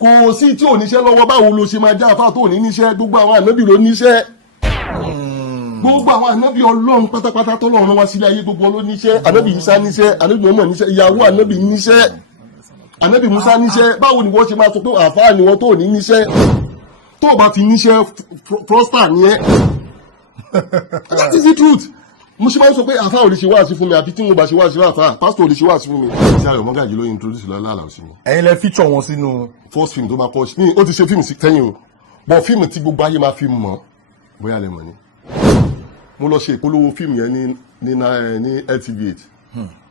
kò sí tí ò níṣẹ́ lọ́wọ́ báwo ló ṣe máa já àfáà tó ní níṣẹ́ gbogbo àwọn ànábì ló níṣẹ́ gbogbo àwọn ànábì ọlọ́run pátápátá tọ́lọ́run wá sílé ayé gbogbo ló níṣẹ́ ànábì Ìsá níṣẹ́ ànábì Mùhámádù níṣẹ́ ìyàwó ànábì níṣẹ́ ànábì Mùsá níṣẹ́ báwo ni wọ́n ṣe máa sọ pé àfáà ni wọ́n tó ní níṣẹ́ tó o bá ti níṣẹ́ prosper ni ẹ́ that is the truth mo ṣe máa ń sọ pé àfáà ò lè ṣe wáàsí fún mi àfi tí mo bá ṣe wáàsí fún àfáà pásítọ̀ ò lè ṣe wáàsí fún mi. ṣé Ayọ̀ Mọ́gàjí ló introduce lọ́lá àlàó sí mi. ẹ̀yin lẹ feature wọn sínú. first film tó máa kọ́ ṣe ó ti ṣe fíìmù sẹ́yìn o bọ̀ fíìmù tí gbogbo ayé máa fi mọ̀ bóyá lè mọ̀ ni. mo lọ ṣe ìpolówó fíìmù yẹn ní LTV8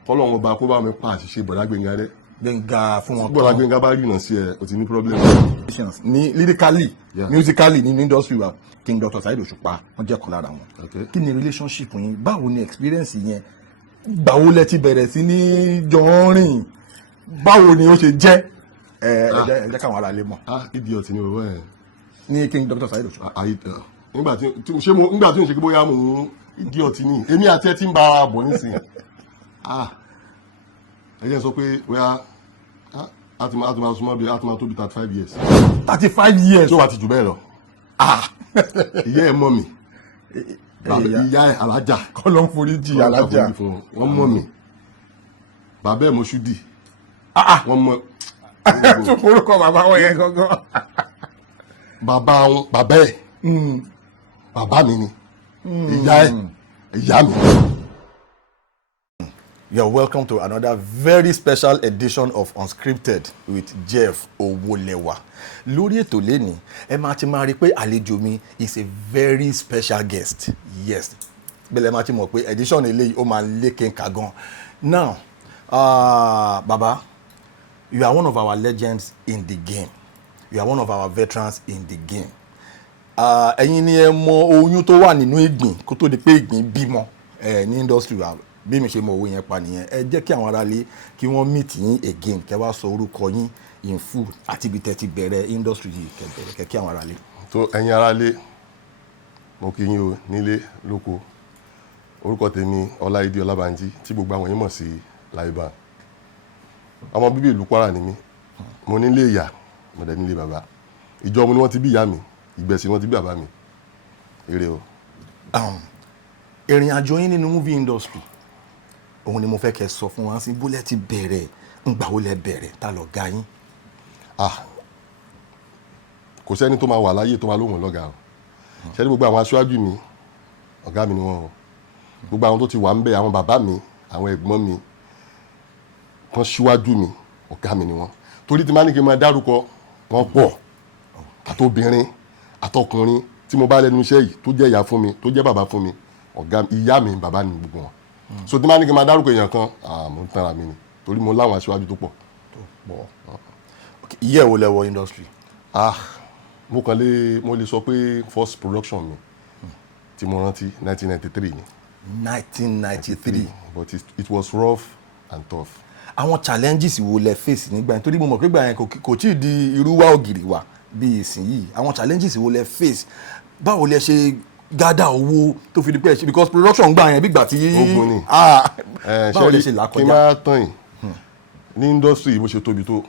kọ́lọ́run ọba kó bá mi pa àṣìṣe Bọ̀dá Gbénga rẹ́. Gbénga fún wọn. Bọ̀dá Gbénga bá rí ìnà sí ẹ o ti ní problem. ní lyrically musically ní industry wa King Dr. Saheed Òṣùpá wọn jẹ́ kan lára wọn. kí ni relationship yín báwo ni experience yẹn gbàwo lẹ ti bẹ̀rẹ̀ sí ní jọ rìn báwo ni ó ṣe jẹ́ ẹ jẹ́ káwọn ará lè mọ̀. idiot ni òwe ẹ. ní King Dr. Saheed Òṣùpá. nígbà tí ń ṣe kí bóyá mò ń idiot ni èmi àti ẹ ti ń bá a bọ̀ nísìnyí. ẹ jẹ́ sọ pé bóyá a ti máa súnmọ́ bí a ti máa tó bí 35 years. 35 years. tí ó wà ti jù bẹ́ẹ̀ lọ. ìyá ẹ̀ mọ̀ mi ìyá ẹ̀ alájà. kọ́ ló ń forí jì alájà. wọ́n mọ̀ mi bàbá ẹ̀ Mọ́ṣúdì. wọ́n mọ̀. tún forúkọ bàbá wọn yẹn gangan. bàbá ẹ̀ bàbá mi ni ìyá ẹ̀ ìyá mi. You're welcome to another very special edition of Unscripted with Jeff Owolewa. Lórí ètò lẹ́ni, ẹ máa ti máa rí pé àlejò mi is a very special guest. Yes, bẹ́ẹ̀ máa ti mọ̀ pé edition eléyìí ó máa lékè ká gan. Now, Baba, you are one of our legends in the game. You are one of our veterans in the game. Ẹ̀yin ni ẹ mọ oyún tó wà nínú ìgbín kó tó di pé ìgbín bímọ ní industry wa. Bí mi ṣe mọ owó yẹn pa nìyẹn ẹ jẹ́ kí àwọn aráalé kí wọ́n meet yín again kẹ́ wá sọ orúkọ yín in full àti ibi tẹ́ ti bẹ̀rẹ̀ industry yìí kẹ́ kí àwọn aráalé. tó ẹ̀yin aráalé mo kí yín o nílé lóko orúkọ tèmi Ọláìdé Ọlábánjí tí gbogbo àwọn yín mọ̀ sí Laiban ọmọ bíbí ìlú Kwara ni mí mo nílé ìyá mo dẹ̀ nílé bàbá ìjọ mu ni wọ́n ti bí ìyá mi Ìgbẹ̀sì ni wọ́n ti bí bàbá mi ire o. ìrìn àjò yín nínú movie industry òun ni mo fẹ́ kẹ́ sọ fún wa sí bólẹ̀ ti bẹ̀rẹ̀ ńgbà wo lẹ bẹ̀rẹ̀ ta lọ ga yín. kò sẹ́ni tó máa wà láyé tó máa lóhùn lọ́gàá o ṣẹ́ni gbogbo àwọn aṣáájú mi ọ̀gá mi ni wọ́n o gbogbo àwọn tó ti wà ń bẹ̀ àwọn bàbá mi àwọn ẹ̀gbọ́n mi kan síwájú mi ọ̀gá mi ni wọ́n torí tí máa ní kí n máa dárúkọ wọn pọ̀ àtobìnrin àtọkùnrin tí mo bá lẹ́nu iṣẹ́ yìí tó jẹ́ ìyá fún mi tó jẹ́ bàbá fún mi ọ̀gá ìyá mi bàbá ni gbogbo wọn so tí máa ní kí n máa dárúkọ èèyàn kan mo ń tanra mi ni torí mo láwọn aṣáájú tó pọ̀. iye wo lẹ wọ industry. mo lè sọ pé first production mi tí mo rántí 1993 ni. 1993 but it was rough and tough. àwọn challenges wo lẹ face nígbà yẹn torí mo mọ̀ pé gbà yẹn kò tí ì di irú wa ògiri wa bí ìsìn yìí àwọn challenges wo lẹ face báwo lẹ ṣe gádà owó tó fi di pé ṣe because production gbà yẹn bí gbà tí. ogun ni báwo lè ṣe là kọjá. kí n máa tán yìí ní industry bó ṣe tóbi tó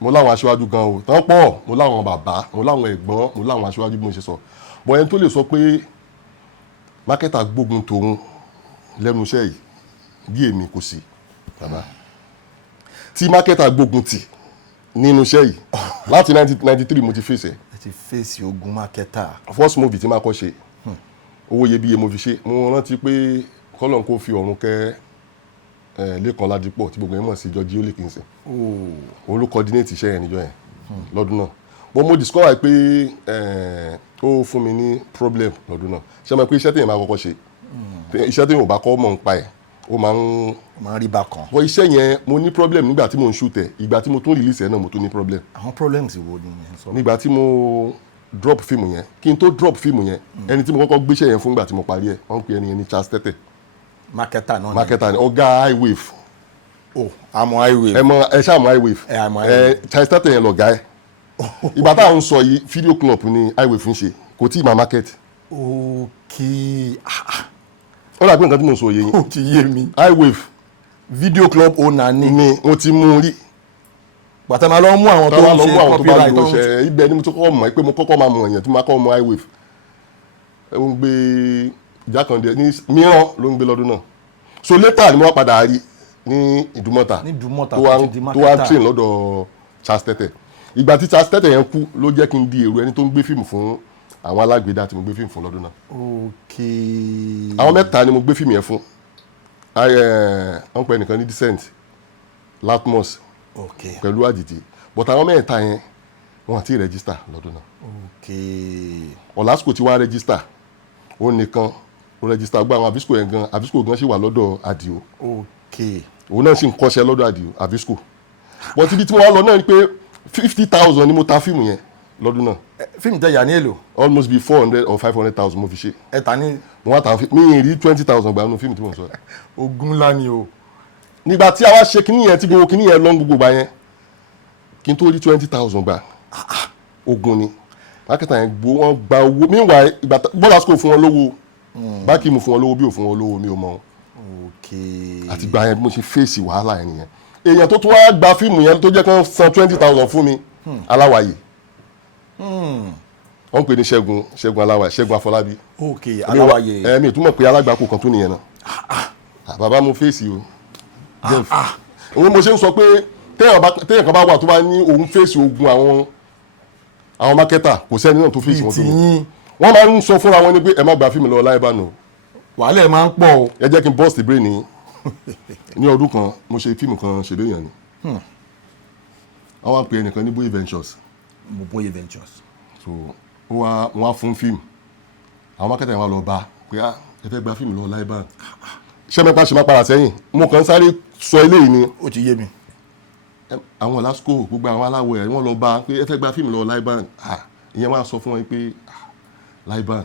mo láwọn aṣáájú gan o tán pọ̀ mo láwọn bàbá mo láwọn ẹ̀gbọ́n mo láwọn aṣáájú bí mo ṣe sọ bọ̀ ẹni tó lè sọ pé mákẹ́tà gbógun tòun lẹ́nu iṣẹ́ yìí bí èmi kò sí bàbá tí mákẹ́tà gbógun tì nínú iṣẹ́ yìí láti 1993 mo ti fèsì ẹ̀. ẹ ti fèsì ogun mákẹ́tà. first movie tí máa kọ́ ṣe owó iyebíye mo fi ṣe mo rántí pé kọ́lọ̀ kó fi ọ̀run kẹ́ Lẹ́kan Ládìpọ̀ tí gbogbo yẹn mọ̀ sí George Olekinse òun ló coordinate iṣẹ́ yẹn níjọ́ yẹn lọ́dún náà but mo discover pé ó fún mi ní problem lọ́dún náà ṣé mo pé iṣẹ́ téèyàn máa kọ́kọ́ ṣe iṣẹ́ téèyàn ò bá kọ́ mọ̀ ń pa ẹ̀ ó máa ń rí bákan. but iṣẹ́ yẹn mo ní problem nígbà tí mo ń shoot ẹ̀ ìgbà tí mo tún release ẹ̀ náà mo tún ní problem. àwọn problems wo ni ẹ sọ. nígbà tí mo drop fíìmù yẹn kí n tó drop fíìmù yẹn ẹni tí mo kọ́kọ́ gbéṣẹ́ yẹn fún ìgbà tí mo parí ẹ̀ wọ́n ń pè ẹni yẹn ní Charles Tete. Marketer náà ni. Marketer ni ọ̀gá Highwave. àmọ́ Highwave. ẹ ṣáà mọ̀ Highwave. àmọ́ Highwave. Charles Tete yẹn lọ̀gá ẹ̀. ìgbà tá à ń sọ yìí video club ni Highwave ń ṣe kò tí ì máa market. ó dà pé nǹkan tí mo sọ yé yín. ó ti yé mi. Highwave video club owner ni. mo ti mú un rí pàtẹ́ máa lọ mú àwọn tó ń ṣe copyright tó ń ṣe ibẹ̀ ni mo tó kọ́kọ́ mọ̀ pé mo kọ́kọ́ máa mọ̀ èèyàn tí mo máa kọ́ mọ̀ highwave ó ń gbé Jákàndé ní mìíràn ló ń gbé lọ́dún náà so later ni mo wá padà rí ní Ìdúmọ̀tà tó wá train lọ́dọ̀ Charles Tete ìgbà tí Charles Tete yẹn kú ló jẹ́ kí n di èrò ẹni tó ń gbé fíìmù fún àwọn alágbèédá tí mo gbé fíìmù fún lọ́dún náà. Àwọn mẹ́ta ni mo gbé fíìmù yẹn fún wọ́n pè nìkan ní Decent Latmos pẹ̀lú Àdìtì but àwọn mẹ́ta yẹn wọ́n àti rẹ́gísítà lọ́dún náà. Ọ̀làsùkò tí wàá rẹ́gísítà ó nìkan ó rẹ́gísítà gbọ́ àwọn Avisco yẹn gan Avisco gan ṣì wà lọ́dọ̀ Àdìó òun náà sì ń kọ́ṣẹ́ lọ́dọ̀ Àdìó Avisco but ibi tí wọ́n lọ náà ni pé 50,000 ni mo ta fíìmù yẹn lọ́dún náà. Fíìmù tẹ yà ní èlò. Almost be 400 or 500,000 mo fi ṣe. ẹ ta ní. mo wá ta mi rí 20,000 gbà nínú fíìmù tí mo sọ. ogun ńlá ni o. nígbà tí a wá ṣe kíní yẹn tí gbogbo kíní yẹn lọ gbogbo gbà yẹn kí n tó rí 20,000 gbà ogun ni mákẹ́tà yẹn wọ́n gba owó meanwhile ìgbà bọ́lá school fún wọn lówó báàkì mo fún wọn lówó bí ò fún wọn lówó mi ò mọ. àti gbà yẹn mo ṣe fèsì wàhálà yẹn nìyẹn èèyàn tó tún wá gba fíìmù yẹn tó jẹ́ kí wọ́n san 20,000 fún mi Aláwàyè wọ́n pè ní Ṣẹ́gun Aláwàyè Ṣẹ́gun Afọlábí. Aláwàyè mi túmọ̀ pé alágbàkó kan tó nìyẹn náà bàbá mo fèsì o òun mo ṣe ń sọ pé téèyàn kan bá wà tó bá ní òun fèsì ogun àwọn mákẹ́tà kò sẹ́ni náà tó fèsì wọn tó ní wọ́n máa ń sọ fúnra wọn ni pé ẹ má gba fíìmù lọ láì bá nù. wàhálà ẹ̀ máa ń pọ̀ o. ẹ jẹ́ kí n burst the brain ní ọdún kan mo ṣe fíìmù kan ṣèlú èèyàn ni wọ́n wá pe ẹnìkan ní Boye Ventures. Boye Ventures. so wọ́n wá fún fíìmù àwọn mákẹ́tà yẹn wá lọ bá pé ẹ fẹ́ gba fíìmù lọ láì bá ṣé mẹ́pà ṣe má padà sẹ́yìn mo kàn sáré sọ eléyìí ni. ó ti yé mi. àwọn Lasco gbogbo àwọn aláwọ̀ ẹ̀ wọ́n lọ bá pé ẹ fẹ́ gba fíìmù lọ Laiban ìyẹn wá sọ fún wọn pé Laiban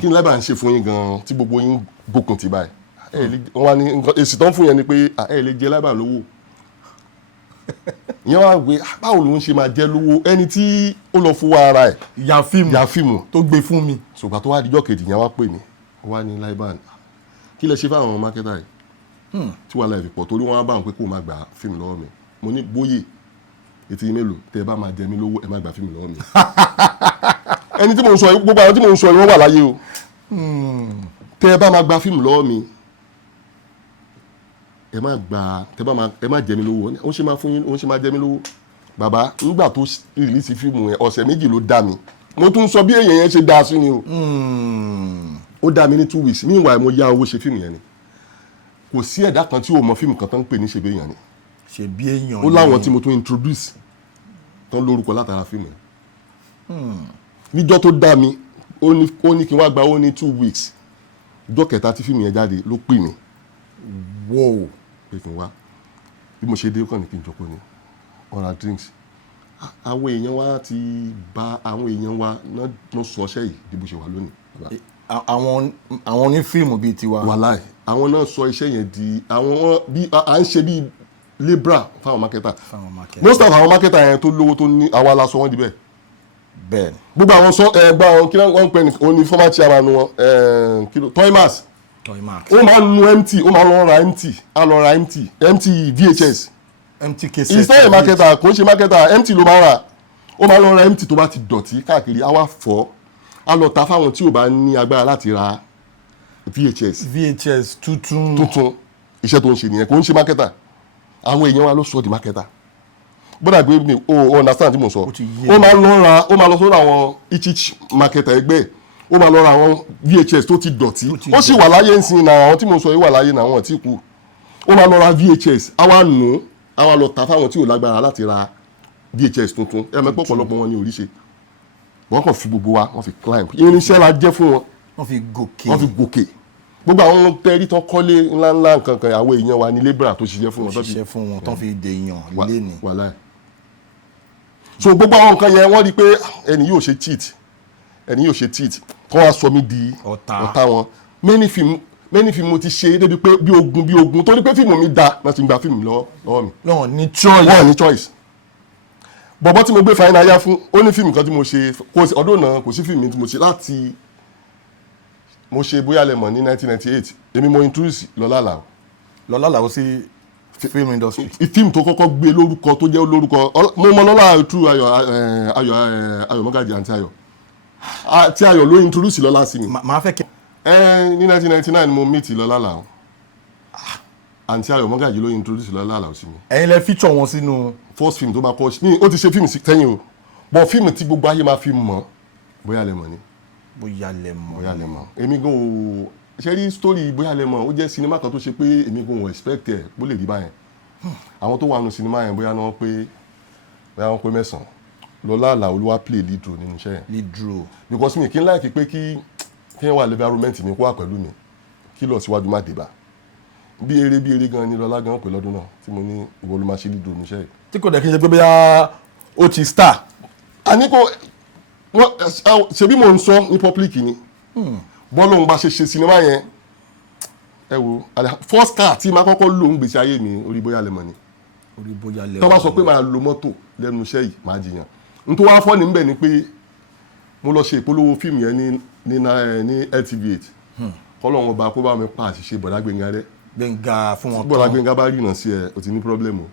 kí ni Laiban ń ṣe fún yín gan-an tí gbogbo yín gbókun ti báyìí wọ́n wá ní èsì tó ń fún yẹn ni pé ẹ lè jẹ Laiban lówó ìyẹn wá wé báwo ló ń ṣe máa jẹ lówó ẹni tí ó lọ fún ara ẹ̀ ya fíìmù tó gbé fún mi. ṣùgbọ́n tó wá dijọ́ kejì yẹn wá pè mí wá ní Laiban kí lẹ ṣe fáwọn mákẹ́tà yìí tí wàhálà ẹ̀ fi pọ̀ torí wọ́n wá bá wọn pé kó máa gba fíìmù lọ́wọ́ mi mo ní Bóyè etí mélòó tẹ bá máa jẹ mí lówó ẹ má gba fíìmù lọ́wọ́ mi ẹni tí mo ń sọ gbogbo àwọn tí mo ń sọ yìí wọ́n wà láyé o tẹ bá máa gba fíìmù lọ́wọ́ mi ẹ má jẹ mí lówó ó ṣe máa fún yín ó ṣe máa jẹ mí lówó bàbá nígbà tó rìlíìsì fíìmù yẹn ọ̀sẹ̀ méjì ló dá mi mo tún sọ bí èèyàn yẹn ṣe dá sí ni o ó dá mi ní 2 weeks meanwhile mo yá owó ṣe fíìmù yẹn ni kò sí ẹ̀dá kan tí ò mọ fíìmù kan tó ń pè ní ṣe bí èèyàn ni ṣe bí èèyàn ó láwọn tí mo tún introduce tán lórúkọ látara fíìmù yẹn níjọ́ tó dá mi ó ní kí n wá gba ó ní 2 weeks ìjọ́ kẹta tí fíìmù yẹn jáde ló pè mí wow pé kí n wá bí mo ṣe dé kàn ní kí n jókòó ní ọ̀rá drinks àwọn èèyàn wa ti bà àwọn èèyàn wa náà sọ ọṣẹ́ yìí bí bó ṣe wà lónìí. àwọn onífíìmù bíi tiwa. wàláì àwọn náà sọ iṣẹ́ yẹn di àwọn bí à ń ṣe bíi libra fáwọn mákẹ́tà most of àwọn mákẹ́tà yẹn tó lówó tó ní àwa la sọ wọ́n di bẹ́ẹ̀. bẹ́ẹ̀ gbogbo àwọn sọ ẹgbẹ́ àwọn kí wọ́n pè ní oní former chairman wọn Toymas ó máa ń nu empty ó máa lọ ra empty á lọ ra empty VHS empty cassette ìsọ yẹn mákẹ́tà kò ń ṣe mákẹ́tà empty ló máa rà ó máa lọ ra empty tó bá ti dọ̀tí káàkiri á wá fọ́ á lọ ta fáwọn tí ò bá ní agbára láti ra VHS tuntun iṣẹ́ tó ń ṣe nìyẹn kò ń ṣe mákẹ́tà àwọn èèyàn wa ló sọ di mákẹ́tà bọ́dà gbé mi o understand tí mo sọ ó máa lọ sọ́dọ̀ àwọn each mákẹ́tà ẹgbẹ́ ó máa lọ ra àwọn VHS tó ti dọ̀tí ó sì wà láyé ń sin náà àwọn tí mo sọ yìí wà láyé náà àwọn tí kú ó máa lọ ra VHS á wá nù ú á wá lọ ta fáwọn tí ò lágbára láti ra VHS tuntun ẹ̀mẹ́pọ̀ pọ̀lọpọ̀ wọn ní oríṣi wọ́n kàn fi gbogbo wa wọ́n fi climb irinṣẹ́ la jẹ́ fún wọn wọ́n fi gòkè gbogbo àwọn tẹ́rí tán kọ́lé ńláńlá nǹkan kan àwọn èèyàn wa ní labourer tó ṣiṣẹ́ fún wọn tán fi dè èèyàn lé ní. wàláì so gbogbo àwọn nǹkan yẹn wọ́n rí pé ẹni yóò ṣe cheat kọ́ wa sọ mí di ọ̀tá wọn many film mo ti ṣe débi pé bí ogun torí pé fíìmù mi da náà ti gba fíìmù lọ́wọ́ mi. wọ́n ní choice bọ̀bọ̀ tí mo gbé Fàyínà Yá fún ó ní fíìmù kan tí mo ṣe ọdún náà kò sí fíìmù tí mo ṣe láti mo ṣe bóyá lẹ́mọ̀ ní 1998 èmi mo introduce Lọ́lá Àlàó sí film industry. fíìmù tó kọ́kọ́ gbé lórúkọ tó jẹ́ lórúkọ mo mọ lọ́la tú ayọ̀ mọ́gàjì àǹtí ayọ̀ tí ayọ̀ ló introduce lọ́la sí mi. màá fẹ́ kí. ní 1999 mo meet lọ́la làwọn àǹtí ayọ̀ mọ́gàjì ló introduce lọ́la làwọn sí mi. ẹ̀yin lẹ feature wọn sínú. first film tó máa kọ́ mi ó ti ṣe fíìmù sẹ́yìn o bọ̀ fíìmù tí gbogbo ayé máa fi mọ̀ bóyá lẹ mọ̀ ni. bóyá lẹ mọ̀. èmi gan o ṣe rí story bóyá lẹ mọ̀ ó jẹ́ sinimá kan tó ṣe pé èmi gan o expect ẹ̀ bó lè rí báyẹn àwọn tó wà nù sinimá yẹn bóyá wọ́n pé 9 lọ́lá àlà olúwa play lead role nínú iṣẹ́ yẹn. lead role. because mi kí n láìkí pé kí ẹ wà environment mi kó wà pẹ̀lú mi kí lọ síwájú má dé bá bí eré gan ni lọ́lá gan pè lọ́dún náà tí mo ní ìwọ ló máa ṣe lead role nínú iṣẹ́ yẹn. tí kò dẹ̀ kí n ṣe pé bóyá ó ti star. àní kò ṣebí mo ń sọ ní public ni bọ́ọ̀lù òun bá ṣe sinimá yẹn ẹ wo first car tí máa kọ́kọ́ lò ń gbèsè ayé mi orí bóyá lẹ́mọ̀ ni tó bá sọ pé máa lo mọ́tò lẹ́nu iṣẹ́ yìí máa jiyàn n tó wá fọ́ ní bẹ̀ ni pé mo lọ ṣe ìpolówó fíìmù yẹn ní LTV8 kọ́lọ́run ọba kó bá mi pa àṣìṣe bọ̀dá Gbénga rẹ. Gbénga fún wọn tán bọ̀dá Gbénga bá rìnà sí ẹ o ti ní pọ́blẹ́mù.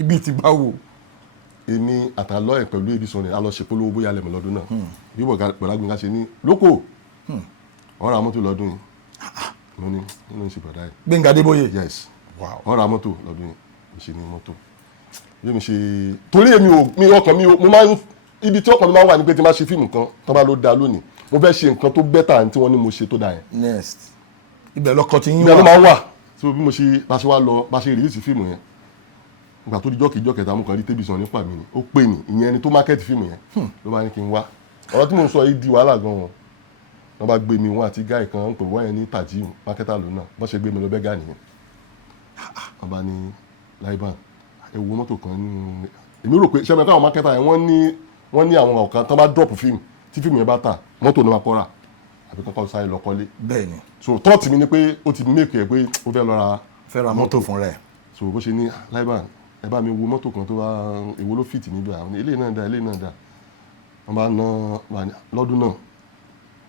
ibi tí bá wò. èmi àtàlọ́ ẹ̀ pẹ̀lú Edison rẹ̀ a lọ ṣe ìpolówó bóyá lẹ́mọ̀ lọ́dún náà bí bọ̀dá Gbénga ṣe ní lóko ọ̀rọ̀ àmọ́tò lọ́dún yìí mo ní nínú ìṣe bọ̀dá yìí. Gbénga Adébóyè. yes ọ̀rọ̀ àmọ́tò lọ́dún yìí mo ṣe ní mọ́tò bí mi ṣe torí èmi ọkàn mi mo máa ń ibi tí ọkàn mi máa ń wà ní pé tí n bá ṣe fíìmù kan tó bá ló da lónìí mo fẹ́ ṣe nǹkan tó bẹ́tà tí wọ́n ní mo ṣe tó da yẹn. next ibẹ̀ lọkọ ti yín wà. ibẹ̀ ló máa ń wà tí bí mo ṣe bá ṣe wá lọ bá ṣe rìlíìsì fíìmù yẹn ìgbà tó di jọ́kì kẹta mo kàn rí tébìsàn nípa mi ni ó pè ní ìyẹn ẹni tó mákẹ́tì fíìmù yẹn ló máa ní kí n wá ọ̀rọ̀ tí mo ń sọ yìí di wàhálà gan-an wọ́n bá gbé mi wọn àti gáì kan ń pè wọ́n yẹn ní Tajiu mákẹ́tà lónà wọ́n ṣe gbé mi lọ bẹ́gà nìyẹn wọ́n bá ní Laiban ewu mọ́tò kan nínú èmi rò pé sẹ́mi káwọn mákẹ́tà yẹn wọ́n ní àwọn ọ̀kan tó bá drop fíìmù tí fíìmù yẹn bá tà mọ́tò ní ma kọ́ra àbí kọ́kọ́ sáré lọ kọ́lé. bẹ́ẹ̀ni. so tọ́ọ̀tì mi ni pé ó ti make ẹ̀ pé ó fẹ́ ra mọ́tò fún rẹ̀. so bó ṣe ní Laiban ẹ bá mi wo mọ́tò kan tó bá èwo ló fìtì níbẹ̀ àwọn eléyìí náà dá wọ́n bá ná lọ́dún náà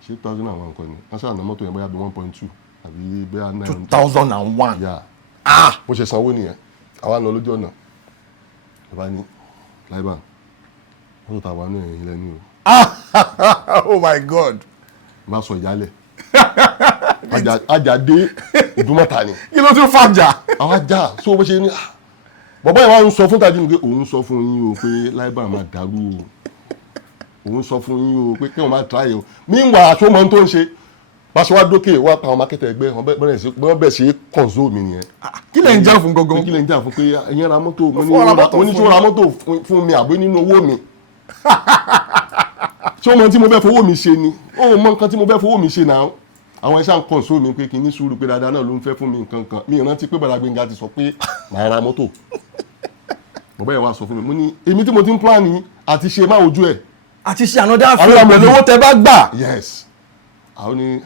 ṣé 2001 nǹkan ni wọ́n ṣáà ná mọ́tò yẹn bóyá bí 1.2 àbí bóyá 9. 2001. yà bó ṣe sanwó nìyẹn àwa lọ lójú ọ̀nà ẹ bá ní Laiban mọ́tò tàwa náà ẹ̀yìn lẹ́nu o. oh my god. má sọ ìyálẹ̀ Àjàdé Ìdúmọ̀tà ni. kí ló tún fàjà. àwọn ajá so bó ṣe ní bàbá yẹn wá ń sọ fún Tajiu pé òun sọ fún yín o pé Laiban máa dàrú o òun sọ fún yín o pé kí wọ́n máa tráyè o meanwhile aṣọ mọ́ tó ń ṣe bá ṣe wá dókè wá pa àwọn mákẹ́tà ẹgbẹ́ wọ́n bẹ̀ ṣe kọ̀ǹzó mi nìyẹn. kí lè ń jà fún gangan. kí lè ń jà fún pé ẹ̀yin ra mọ́tò mo ní tí wọ́n ra mọ́tò fún mi àbí nínú owó mi. ṣé o mọ tí mo fẹ́ fowó mi ṣe ni o mọ nǹkan tí mo fẹ́ fowó mi ṣe náà àwọn ẹ̀ṣá ń kọ̀ǹsó mi pé kí n ní sùúrù pé dáadáa náà ló ń fẹ́ fún mi nǹkan kan mi rántí pé Bọ̀dá Gbénga ti sọ pé màá ra mọ́tò bàbá yẹn wá sọ fún mi mo ní èmi tí mo ti ń plan ní àti ṣe má ojú ẹ̀. àti ṣe another film pẹ̀lú owó tẹ bá gbà. yes àwọn ní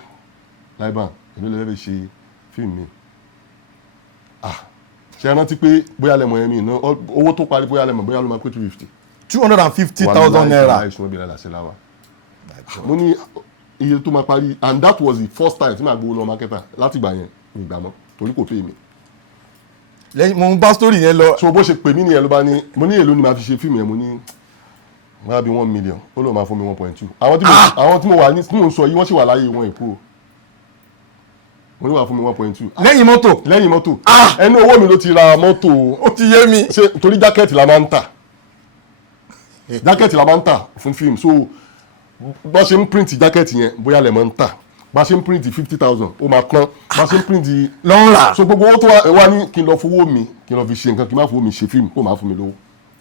Laiban èmi lè fẹ́ ṣe fíìmù mi ṣe rántí pé bóyá lẹ́mọ̀ yẹn mi ná owó tó parí bóyá lẹ́mọ̀ bóyá ló máa pé 250,000 naira. mo ní iye tó máa parí and that was the first time tí màá gbowó lọ mákẹ́tà láti ìgbà yẹn mi ìgbà mọ́ torí kò pè mí. lẹ́yìn mo ń bá story yẹn lọ. so bó ṣe pè mí nìyẹn ló bá ní mo ní èlò ni màá fi ṣe fíìmù yẹn mo ní wọ́n á bí 1 million ó lóun máa fún mi 1.2 àwọn tí mo wà ní tí mò ń sọ yìí wọ́n sì wà láyé wọn èkó mo ní wà fún mi 1.2. lẹ́yìn mọ́tò ẹnu owó mi ló ti ra mọ́tò. ó ti yé mi. ṣe torí jákẹ́ẹ̀tì la máa ń tà fún fíìmù so bá ṣe ń print jákẹ́ẹ̀tì yẹn bóyá lẹ̀ máa ń tà bá ṣe ń print 50,000 ó máa pọ́n bá ṣe ń print lọ́nra so gbogbo owó tó wá ní kí n lọ fowó mi kí n lọ fi ṣe nǹkan kí n má fowó mi ṣe fíìmù kó máa fún mi lówó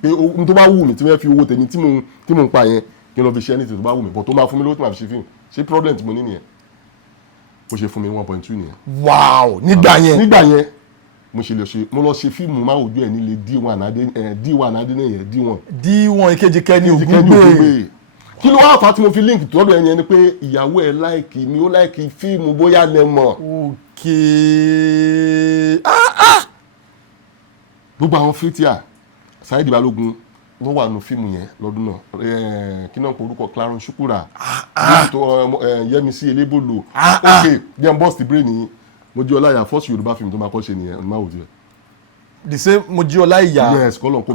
pé ohun tó bá wù mí tí wọ́n fi owó tèmi tí mo ń pa yẹn kí n lọ fi ṣe anything tó bá wù mí bọ̀ tó máa fún mi lówó tó máa fi ṣe fíìmù ṣé problem tí mo ní nìyẹn ó ṣe fún mi 1.2 nìyẹn. wow nígbà yẹn mo lọ ṣe fíìmù máa ojú ẹ̀ nílé D1 adéníyẹ D1 ìkejì kẹ́ni Ògúngbè. kí ló wá fà tí mo fi link tọ́dọ̀ ẹni pé ìyàwó ẹ̀ láìkì mi ó láìkì fíìmù bóyá lẹ́mọ̀. gbogbo àwọn fítíà Saheed Balogun ló wà nù fíìmù yẹn lọ́dún náà kí náà kó orúkọ Clarence Shukura Yẹmisí Elébòlò ok dem burst the brain yìí mo jẹ́ ọláyà first Yorùbá fíìmù tó máa kọ́ ṣe nìyẹn ọ̀nà máa wò jẹ́ the same Mojiola Iya. yes kọ́lọ̀ kó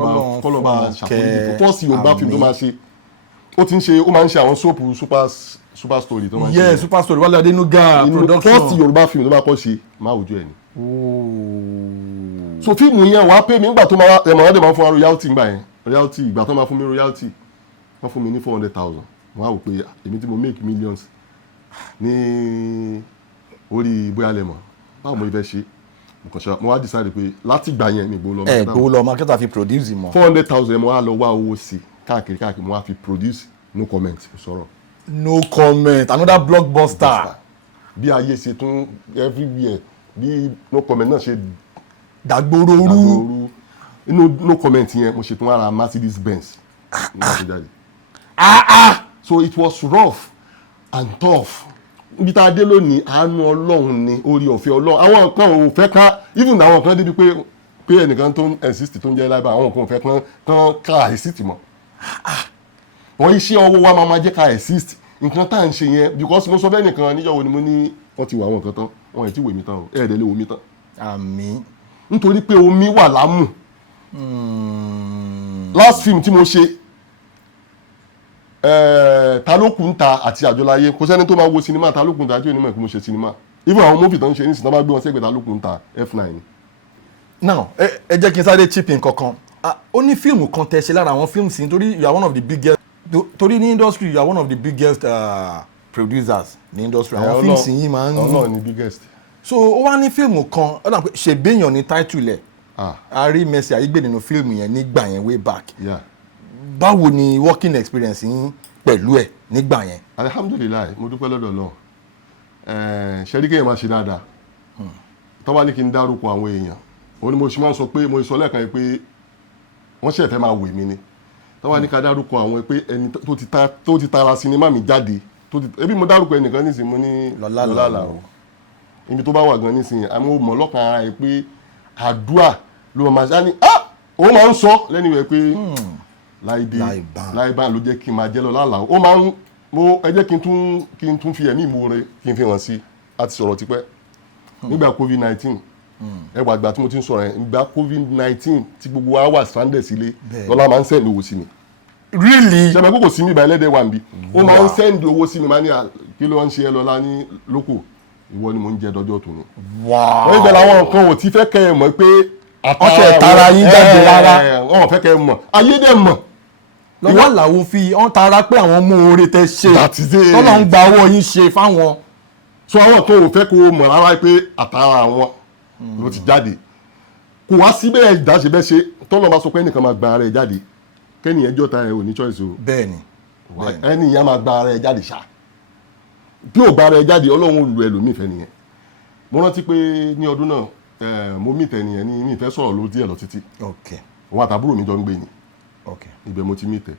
bá ṣàforíjì fún first Yorùbá film tó máa ṣe ó ti ń ṣe ó máa ń ṣe àwọn soap super story tó máa ń ṣe. yes super story Wálé Adénúgà production. first Yorùbá film tó bá kọ́ ṣe máa wùjú ẹ̀ ni. so fíìmù yẹn wàá pè mí nígbà tó máa ẹ̀mọ̀ ọ̀dẹ̀ máa fún wa royalty nígbà yẹn royalty ìgbà tó máa fún mi royalty wọ́n fún mi ní 400,000 wọ́n á wò pé èmi tí mo make millions ní orí bóyá lẹ́mọ̀ báwo mo fẹ́ ṣe mo wá decide pé láti gbà yẹn mi gbowó lọ. gbowó lọ marketer fi produce mọ. 400,000 mo wá lọ wá owó sí káàkiri mo wá fi produce no comment sọ̀rọ̀. no comment another blockbuster. bí ayé ṣe tún everywhere bí no comment náà ṣe dàgbòrò rú inú no comment yẹn mo ṣe tún ara Mercedes Benz ní ṣe jáde. So it was rough and tough. Ibi tá a dé lónìí àánú Ọlọ́run ni orí ọ̀fẹ́ Ọlọ́run àwọn kan ò fẹ́ ká even àwọn kan débi pé ẹnìkan tó ń exist tó ń jẹ́ láìpẹ́ àwọn kan ò fẹ́ kán ká exist mọ́. wọ́n iṣẹ́ ọwọ́ wa máa jẹ́ ká exist nǹkan tá à ń ṣe yẹn because mo sọ bẹ́ẹ̀ nìkan níjọ́ wo ni mo ní wọ́n ti wà àwọn nǹkan tán wọ́n ẹ̀ tí wèmí tán o ẹ̀ẹ́dẹ̀ lé omi tán. àmín. nítorí pé omi wà lámù. last film tí mo ṣe ta ló kù ń ta àti Àjọláyé kò sẹ́ni tó máa wo sinimá ta ló kù ń ta àti onímọ̀ ìkú mo ṣe sinimá even àwọn mófì tó ń ṣe ní sinimá gbé wọn sẹ́gbẹ̀ẹ́ ta ló kù ń ta F9. now ẹ jẹ́ kí n sáré chip in kankan ó ní fíìmù kan tẹ́ ṣe lára àwọn fíìmù sí nítorí you are one of the biggest torí ní industry you are one of the biggest producers ní industry àwọn fíìmù sí yìí máa ń ọlọ́ọ̀ ni biggest. so ó wá ní fíìmù kan ó dà pé ṣègbéyàn ní title ẹ̀ a rí Mercy Aigbe nínú fíìmù yẹn nígbà yẹn way back. Yeah. Báwo ni working experience yín pẹ̀lú ẹ̀ nígbà yẹn. Alhamdulilayi mo dúpẹ́ lọ́dọ̀ Ọlọ́run ṣẹ́rí kéèyàn máa ṣe dáadáa tó bá ní kí n dárúkọ àwọn èèyàn òun ni mo ṣe máa ń sọ pé mo sọ lẹ́ẹ̀kan pé wọ́n ṣẹ̀ fẹ́ máa wè mí ni tó bá ní ká dárúkọ àwọn pé ẹni tó ti tara sinimá mi jáde ebi mo dárúkọ ẹnìkan nísìnyí mo ní Lọ́lá o ibi tó bá wà gan nísìnyí àmọ́ mọ̀ lọ́kàn ara ẹ̀ pé àdúrà ló máa ṣá ní òun máa ń sọ lẹ́nu rẹ̀ pé láìbá ló jẹ́ kí n máa jẹ́ lọ lálàá ó máa ń ẹ jẹ́ kí n tún fi ẹ̀mí ìmoore kí n fi hàn sí àti sọ̀rọ̀ tipẹ́ nígbà COVID-19 ẹwà àgbà tí mo ti ń sọ̀rọ̀ yẹn nígbà COVID-19 tí gbogbo wa wà stranded sílé Lọ́lá máa ń send owó sí mi. Really? ṣe máa kókò sí mi ìbá ẹlẹ́dẹ̀ wà níbí ó máa ń send owó sí mi máa ní kí ló ń ṣe ẹ Lọ́lá ní lóko ìwọ ni mo ń jẹ dọjọ́ tòun. wọ́n ibẹ̀ làwọn nǹkan ò ti fẹ́ kẹ́ ẹ mọ̀ pé ọ̀sẹ̀ tara yín jáde rárá wọ́n fẹ́ kẹ́ ẹ mọ̀ ayé dẹ̀ mọ̀. Lọ́wọ́ làwọn fi ọ́n tara pé àwọn mú oore tẹ ṣe tọ́lọ́ ń gba owó yín ṣe fáwọn. so àwọn kan ò fẹ́ kó o mọ̀ rárá pé àtàrà àwọn ló ti jáde kò wá síbẹ̀ ìdáṣe bẹ́ẹ̀ ṣe tọ́lọ́ bá sọ pé ẹnìkan máa gba ara ẹ̀ jáde kẹ́nìyẹn jọ́ta ẹ̀ ò ní choice o. bẹ́ẹ̀ni ẹnìyẹn máa gba ara ẹ̀ jáde ṣá bí ò gba ara ẹ̀ jáde Ọlọ́run olùlọ ẹlòmíì fẹ́ nìyẹn. mo rántí pé ní ọdún náà mo mìtẹ nìyẹn ní mi ìfẹ́ sọ̀rọ̀ ló díẹ̀ lọ títí òun àtàbúrò mi jọ ń gbé ni ibẹ̀ mo ti mìtẹ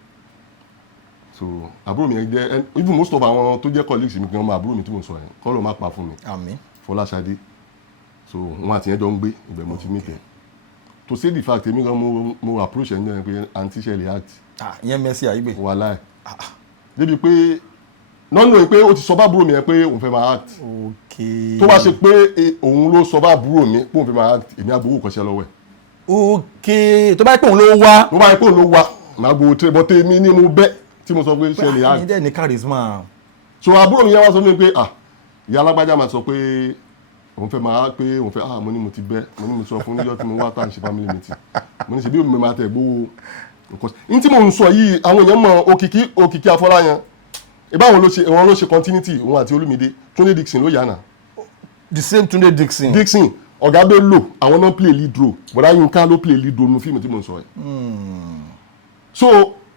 so àbúrò mi yẹn jẹ́ even most of àwọn tó jẹ́ colleagues mi gan ọmọ àbúrò mi tí mo sọ yẹn kọ́ ló má pa fún mi Fọláṣadé so wọn àti yẹn jọ ń gbé ibẹ̀ mo ti mìtẹ to say the fact èmi gan mo approach ẹni yẹn pé àǹtí ṣẹlẹ̀ act. ìyẹn Mercy Aigbe. wàláì débi pé nọ́nù pé ó ti sọ bá àbúrò mi yẹn pé òun fẹ́ máa act. tó bá ṣe pé òun ló sọ bá àbúrò mi pé òun fẹ́ máa act èmi àgbowó kọ́ṣẹ́ lọ́wọ́ ẹ̀. tó bá yẹ pé òun ló wá. tó bá yẹ pé òun ló wá màá gbowó tẹ́ bọ́ tèmi ni mo bẹ́ tí mo sọ pé ṣẹlẹ̀ act. ní dẹ́ ní charisma. so àbúrò mi yẹn wá sọ mi pé ìyá alágbájá máa sọ pé òun fẹ́ máa pé òun fẹ́ mo ní mo ti bẹ́ mo ní mo sọ fún níjọ́ tí mo wá tá à ń ṣe family meeting mo ní ṣe bí òun máa tẹ̀ gbowó nǹkan ní tí mo ń sọ yìí àwọn èèyàn mọ òkìkí Afọláyan ìbáwọn ló ṣe continuity òun àti Olúmídé Túndé Dixon ló yà náà. the same Túndé Dixon. ọ̀gá bẹ́ẹ̀ lò àwọn náà play lead role bọ̀dá Yínká ló play lead role nínú fíìmù tí mo ń sọ yẹn. so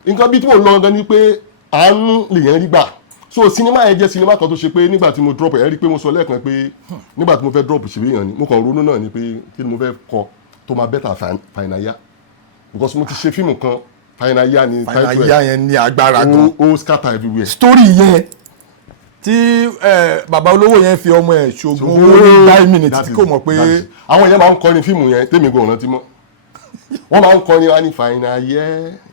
nǹkan bí tí mo lọ gan ni pé àánú lèyàn rí gbà so sinimá yẹn jẹ́ sinimá kan tó ṣe pé nígbà tí mo drop ẹ̀ rí pé mo sọ lẹ́ẹ̀kan pé nígbà tí mo fẹ́ drop ṣèwé yẹn ni mo kàn ronú náà ni pé kí ni mo fẹ́ kọ tó máa better Fainaya because mo ti ṣe fíìmù kan Fainaya ni title ẹ̀ Fainaya yẹn ní agbára gan ó scatter everywhere. story yẹn tí bàbá olówó yẹn fi ọmọ ẹ̀ ṣògùn owó ní 9 minutes tí kò mọ̀ pé. àwọn yẹn máa ń kọrin fíìmù yẹn tèmi gan ọ̀nà tí mọ́ wọ́n máa ń kọrin wá ní Fainaya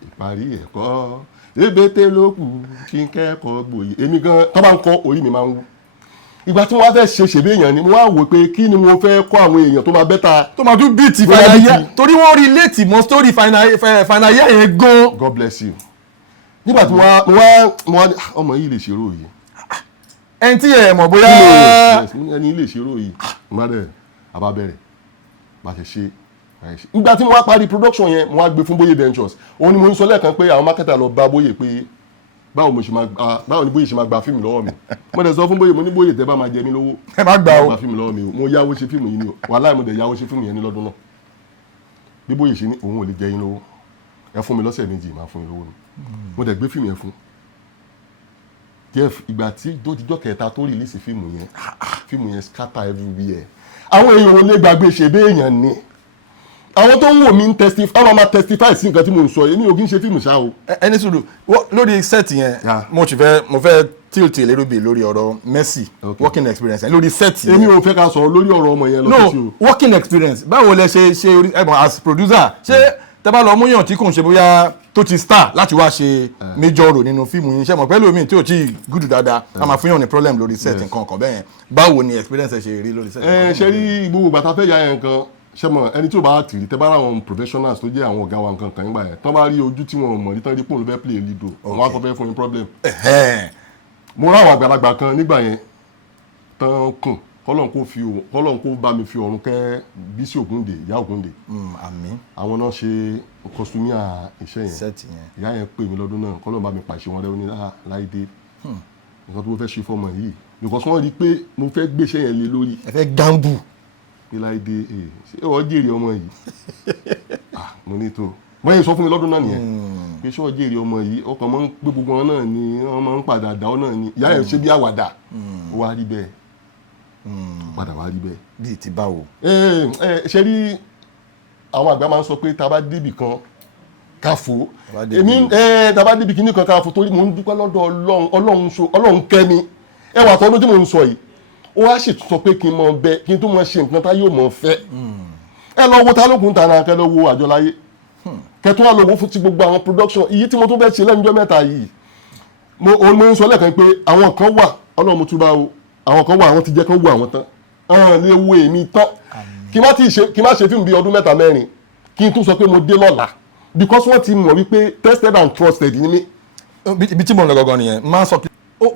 ìparí ẹ̀kọ́ ebete ló kù kí n kẹ́kọ̀ọ́ gboyè èmi gan tó bá ń kọ́ orí mi máa ń wú ìgbà tí mo wá fẹ́ ṣe ṣèbí èèyàn ni mo wá wò pé kí ni mo fẹ́ kọ́ àwọn èèyàn tó máa bẹ́ta. tó máa tún bíìtì final year torí wọ́n relate mọ́ story final year yẹn gan. God bless you. nígbà tí mo wá ọmọ yìí lè ṣerú yìí. ẹni tí ẹ mọ̀ bóyá. ẹni lè ṣerú yìí nígbà dẹ̀ àbá bẹ̀rẹ̀ bá ṣe ṣe. nígbà tí mo wá parí production yẹn mo wá gbé fún Boye Ventures òun ni mo ń sọ lẹ́ẹ̀kan pé àwọn marketer lọ bá Boye pé báwo ni Boye ṣe máa gba fíìmù lọ́wọ́ mi mo dẹ̀ sọ fún Boye mo ní Boye tẹ́ bá máa jẹ mí lówó ẹ má gbà ó gba fíìmù lọ́wọ́ mi o mo yáwó ṣe fíìmù yìí ni o wàhálà mo dẹ̀ yáwó ṣe fíìmù yẹn ní lọ́dún náà bí Boye ṣe ní òun ò lè jẹ yín lówó ẹ fún mi lọ́sẹ̀ méjì máa fún yín lówó ni mo dẹ̀ gbé fíìmù yẹn fún Jeff ìgbà tí dójújọ́ kẹta tó rìlíìsì fíìmù yẹn scatter everywhere àwọn èèyàn ò lè gbàgbé ṣèbé èèyàn ni àwọn tó ń wò mí ń testify sí nǹkan tí mo ń sọ èmi ò kí ń ṣe fíìmù ṣá o. ẹni sùúrù lórí set yẹn mo fẹ́ tilt lérò bí lórí ọ̀rọ̀ Mercy working experience lórí set yẹn. èmi ò fẹ́ ká sọ̀rọ̀ lórí ọ̀rọ̀ ọmọ yẹn lọ sí o. no working experience báwo lẹ ṣe ẹ̀bùn as producer ṣé tẹ́ bá lọ mú yàn tí kò ń ṣe bóyá tó ti star láti wá ṣe major role nínú fíìmù yín ṣe mọ̀ pẹ́lú omi tí ò tí gúdù dáadáa a máa fún yàn ní problem lórí set nǹkan kan bẹ́ẹ̀ báwo ni experience ẹ ṣe rí lórí set. ṣe rí gbogbo gbàtà fẹ́ ya yẹn nǹkan ṣe mọ̀ ẹni tí ò bá tìrì tẹ́ bá ra àwọn professionals tó jẹ́ àwọn ọ̀gá wa nǹkan kan nígbà yẹn tán bá rí ojú tí wọn mọ̀ ní tán rí pòun ló fẹ́ play lead o wọn á kọ́ fẹ́ fún yín problem. mo rá àwọn àgbàlagbà kan nígbà yẹn tán kùn kọ́lọ́n kó bá mi fi ọ̀run kẹ́ Bísí Ògúndé ìyá Ògúndé. àmín. àwọn náà ṣe kọ́sùmíà iṣẹ́ yẹn ìyá yẹn pè mí lọ́dún náà kọ́lọ́n bá mi pàṣẹ wọn lẹ́wọ́n ní Láìdé nǹkan tó mo fẹ́ ṣe fọmọ yìí because wọ́n rí i pé mo fẹ́ gbéṣẹ́ yẹn lé lórí. ẹ fẹ́ gambu. Láìdé ṣé wọ́n jèrè ọmọ yìí mo ní tó wọ́n yẹn sọ fún mi lọ́dún náà nìyẹn pé ṣé wọ́n jèrè ọmọ yìí ọkàn máa ń gbé gbogbo wọn náà ni wọ́n máa ń padà dá ọ náà ni ìyá yẹn ṣe bí àwàdà ó wá rí bẹ́ẹ̀ padà wá rí bẹ́ẹ̀. bíi ti báwo. ṣe rí àwọn àgbà máa ń sọ pé tá a bá débì kan káfó èmi tá a bá débì kíní kan káfó torí mò ń dúpẹ́ lọ́dọ̀ Ọlọ́run kẹ́mi ẹwà tó lójú mò ń sọ yìí ó wá sì sọ pé kí n mọ bẹ kí n tó mọ ṣe nǹkan tá yóò mọ fẹ́ ẹ lọ wo ta lókun tàná kẹ lọ wo Àjọláyé kẹ tó wà lọ wo fún ti gbogbo àwọn production èyí tí mo tún fẹ́ ṣe lẹ́nu ọjọ́ mẹ́ta yìí mo ń sọ lẹ́ẹ̀kan pé àwọn kan wà Ọlọ́run mo tún bá o àwọn kan wà àwọn ti jẹ́ kán wo àwọn tán lè wo èmi tán kí n má ṣe fíìmù bíi ọdún mẹ́ta mẹ́rin kí n tún sọ pé mo dé lọ́la because wọ́n ti mọ̀ wípé tested and trusted ni mí. ibi tí mo ń lọ gangan nìyẹn máa sọ pé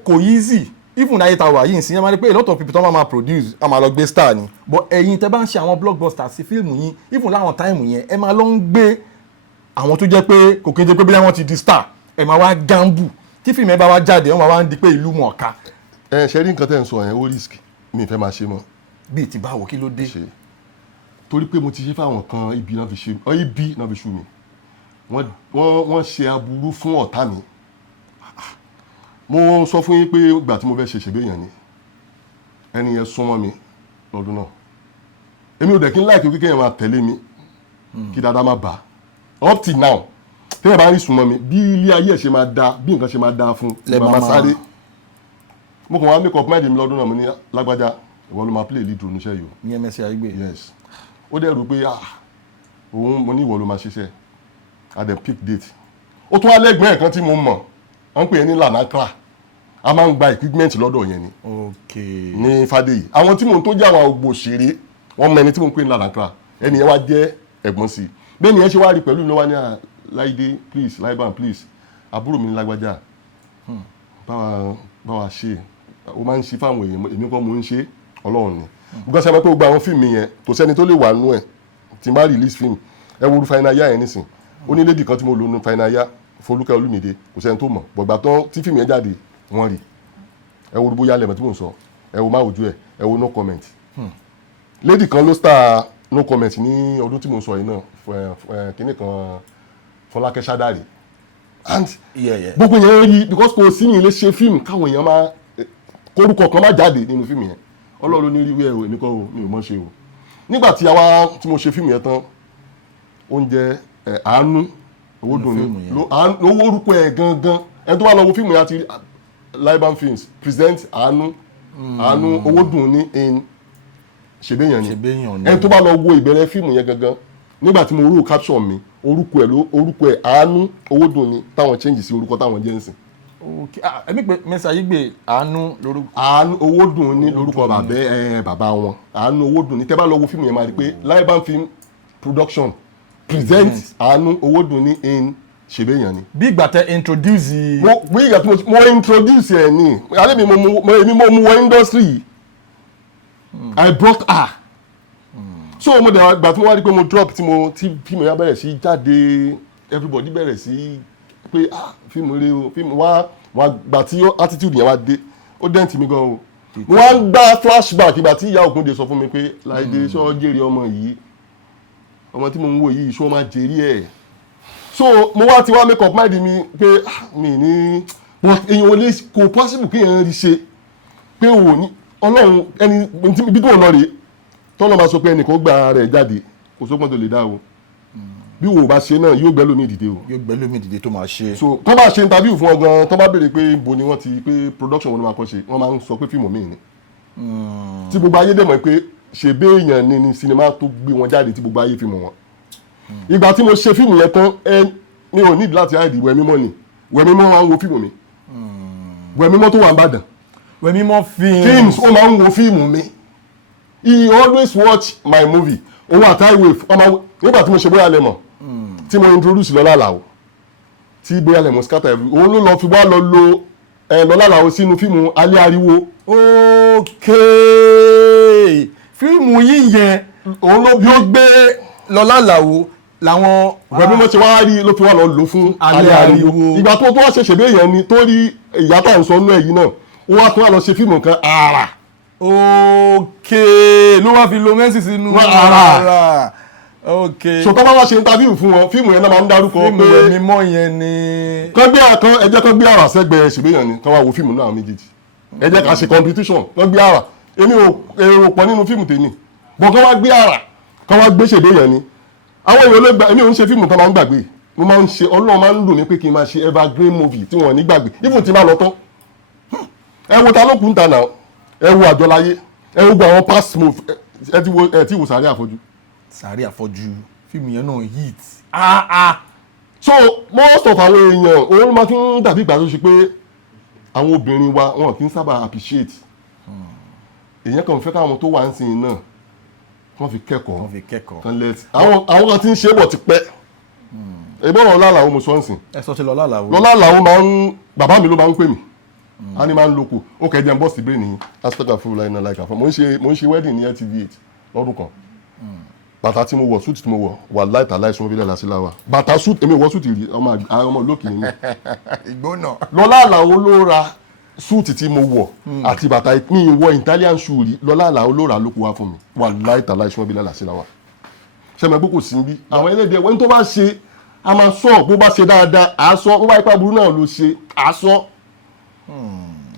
kò easy even ayé ta wà yìí nsìn yẹn máa ní pé a lot of people tó máa produce a máa lọ gbé star ni but ẹ̀yin tẹ́ bá ń ṣe àwọn blockbusters sí fíìmù yín even láwọn táìmù yẹn ẹ máa lọ ń gbé àwọn tó jẹ́ pé kò kí n jẹ́ pé bí wọ́n ti di star ẹ máa wá gamble tí fíìmù ẹ bá wá jáde wọ́n máa wá ń di pé ìlú mọ̀ọ́ká. ṣe rí nǹkan tẹ́ ń sọ yẹn ó risk mi ì fẹ́ máa ṣe mọ́. bíi ti báwo kí ló dé. torí pé mo ti ṣe fáwọn kan ibi náà fi ṣú mi wọ́n ṣe aburú fún ọ̀tá mi mo sọ fún yín pé ìgbà tí mo fẹ́ ṣe ṣègbéyàn ni ẹni yẹn súnmọ́ mi lọ́dún náà èmi ò dẹ̀ kí n láìkí kíkẹ́ yẹn máa tẹ̀lé mi kí dáadáa má bà up till now tẹ́yẹ̀ bá rí súnmọ́ mi bí ilé ayé ẹ̀ ṣe máa da bí nǹkan ṣe máa da fún màmá sáré mo kàn wá make up mind mi lọ́dún náà mo ní Lágbájá ìwọ ló máa play lead role níṣẹ́ yìí o. ní Mercy Aigbe. yes ó dẹ̀ rò pé òun mo ní ìwọ ló máa ṣiṣẹ́ a dẹ̀ pick date ó tún wá lẹ́gbẹ̀ẹ́ ẹ̀kan tí mo mọ̀ wọ́n pè é ní Lanakra a máa ń gba equipment lọ́dọ̀ yẹn ni ní Fádèyí àwọn tí mo ń tó jẹ́ àwọn ògbò òṣèré wọ́n mọ ẹni tí mo ń pè ní Lanakra ẹni yẹn wá jẹ́ ẹ̀gbọ́n sí i bẹ́ẹ̀ ni yẹn ṣe wá rí pẹ̀lú mi ló wá ní Láìdé please Láìbàn please àbúrò mi ní Lágbájá báwa ṣe ó máa ń ṣe fáwọn èèyàn èmi kọ́ mo ń ṣe Ọlọ́run ni because ẹ mọ̀ pé gbogbo àwọn fíìmù yẹn kò sẹ́ni tó lè wà nú ẹ̀ tí n bá release fíìmù ẹ wo Final Year yẹn nísìn ó ní lady kan tí mo lò ní Final Year Folúkẹ́ Olúmídé kò sẹ́ni tó mọ̀ gbọ̀gbà tán tí fíìmù yẹn jáde wọ́n rí ẹ wo bóyá lẹ́mọ̀ tí mò ń sọ ẹ wo má wojú ẹ wo no comment lady kan ló star no comment ní ọdún tí mò ń sọ yìí náà kíní kan Fọlákẹ́ Ṣádàrí and gbogbo yẹn rí because kò sí ní ilé ṣe fíìmù káwọn èèyàn máa kórúkọ kan má jáde nínú fíìmù yẹn Ọlọ́run ní rí wẹ́ẹ̀ èmi kọ́ o mi ò mọ̀ ṣe o nígbà tí mo ṣe fíìmù yẹn tán oúnjẹ Àánú owó dùn mí owó orúkọ ẹ gangan ẹni tó wà lọ wo fíìmù yẹn àti Liban Films present Àánú owó dùn ní in ṣèbéyàn ni ẹni tó bá lọ wo ìbẹ̀rẹ̀ fíìmù yẹn gangan nígbà tí mo rú caption mi orúkọ ẹ Àánú owó dùn ní táwọn change sí orúkọ táwọn jẹ́ ń sìn ok ẹ̀mí pé Mr. Igbe Àánú lórúkọ. Àánú Owódùn ní lórúkọ bàbá wọn. Àánú Owódùn ní tẹ́ bá lọ wo fíìmù yẹn máa rí pé Liban Film Production present Àánú Owódùn ní in ṣèbéyàn ni. bí ìgbà tẹ introduce. bí ìgbà tí mo introduce ẹ ní alẹ́ mi mo mú wọ industry yìí I brought her. So mo dẹ̀ gbà tí mo wá rí pé mo drop tí fíìmù yẹn bẹ̀rẹ̀ sí jáde everybody bẹ̀rẹ̀ sí pé fíìmù rẹ o fíìmù wá gbà tí attitude yẹn wá dé ó dẹ́ǹtì mi gan o. mo wá ń gbá flashback ìgbà tí ìyá Ògúndé sọ fún mi pé Láìdé ṣọ́ jèrè ọmọ yìí ọmọ tí mo ń wò yìí ṣó máa jèrè ẹ̀. So mo wá ti wá make up mind mi pé mi ní èèyàn ò lè kò possible kí èèyàn rí ṣe pé òun ní Ọlọ́run ẹni ibi tó ń lọ rèé tọ́lọ́ máa sọ pé ẹnìkan gba rẹ̀ jáde kò sópin tó lè dá o bí wo bá ṣe náà yóò gbẹ́ lómi dìde o. yóò gbẹ́ lómi dìde tó máa ṣe. so tó bá ṣe interview fún ọ gan tó bá béèrè pé ibo ni wọ́n ti pé production wọn ni wọ́n máa kọ́ ṣe wọ́n máa ń sọ pé fíìmù míì ni. tí gbogbo ayé dẹ̀ mọ̀ pé ṣe béèyàn ni sinimá tó gbé wọn jáde tí gbogbo ayé fi mọ̀ wọn. ìgbà tí mo ṣe fíìmù yẹn tán mi ò need láti hide ìwẹ̀ mímọ́ ni ìwẹ̀ mímọ́ máa ń wo fíìmù mi ìwẹ̀ mímọ́ tó wà ń bàdàn ìwẹ̀ mímọ́ films ó máa ń wo fíìmù mi he always watch my movie òun àtàwé nígbà tí mo ṣe Bóyá Lẹ́mọ̀ tí mo introduce Lọ́lá Àlàó tí Bóyá Lẹ́mọ̀ scatter every òun ló lọ fi wá lọ lo Lọ́lá Àlàó sínú fíìmù Alẹ́ Ariwo. ok fíìmù yìí yẹn òun ló bí ó gbé Lọ́lá Àlàó làwọn. rẹ̀mí mo ti wá rí ló fi wá lọ lò fún Alẹ́ Ariwo ìgbà tó wá ṣe ṣèbí èèyàn ni tó rí ìyá tá à ń sọ nú ẹ̀yìn náà ó wá tún wá lọ ṣe fíìmù kan àrà. ok ló wá fi lo mẹ́sì sínú ara. ok so tó bá wá ṣe interview fún wọn fíìmù yẹn náà máa ń dárúkọ pé fíìmù ẹ̀mí mọ́ yẹn ni. ẹjẹ́ kan gbé àrà sẹ́gbẹ̀ẹ́ ṣèbí èèyàn ni kán wá wo fíìmù náà méjèèjì ẹjẹ́ ká ṣe competition kán gbé àrà èmi ò èrò pọ̀ nínú fíìmù tèmi bọ̀ kán wá gbé àrà kán wá gbé ṣèbí èèyàn ni àwọn èèyàn ló gbà èmi ò ń ṣe fíìmù tán máa ń gbàgbé mo máa ń ṣe Ọlọ́run máa ń lò mí pé kí n máa ṣe evergreen movie tí wọ́n ní gbàgbé even tí máa lọ tán ẹ wo ta ló kù ń ta náà ẹ wo Àjọláyé ẹ wo gbọ́ àwọn past move ẹ ti wo Sàárè Àfọ́jú. Sàárè Àfọ́jú fíìmù yẹn náà hit. so most of àwọn èèyàn òun máa tún dàbí ìgbà tó ṣe pé àwọn obìnrin wa wọn kì í sábà appreciate èèyàn kan fẹ́ káwọn tó wà ń sìn náà wọ́n fi kẹ́kọ̀ọ́ kan lẹ́tì àwọn kan ti ń ṣe é bọ̀ ti pẹ́ ìbọn Lọ́lá Àlàó mo sọ ń sìn. ẹ sọ ti Lọ́lá Àlàó. Lọ́lá Àlàó máa ń bàbá mi ló máa ń pè mí a ní máa ń loko ó kẹ́ ẹ jẹ́ ń bọ́ sí brain yìí aspect fún láìna láìka fún mo ń ṣe wedding ní LTV8 lọ́dún kan bàtà tí mo wọ̀ suit tí mo wọ̀ wà láìta láìsùn orílẹ̀ làṣíláwà bàtà suit èmi wọ̀ suit rí ọmọ lókè ní. ìgbóná. Lọ́lá Àlàó ló ra suit tí mo wọ̀ àti bàtà mi wọ Italian shoe rí Lọ́lá Àlàó ló ra lóko wá fún mi wà láìta láìsùn orílẹ̀ làṣíláwà ṣẹ́mi ẹgbẹ́ kò sí bí àwọn ẹlẹ́dẹ̀ẹ́ wọ́n tó bá ṣe a máa sọ bó bá ṣe dáadáa àá sọ bó bá ipá burú náà ló ṣe àá sọ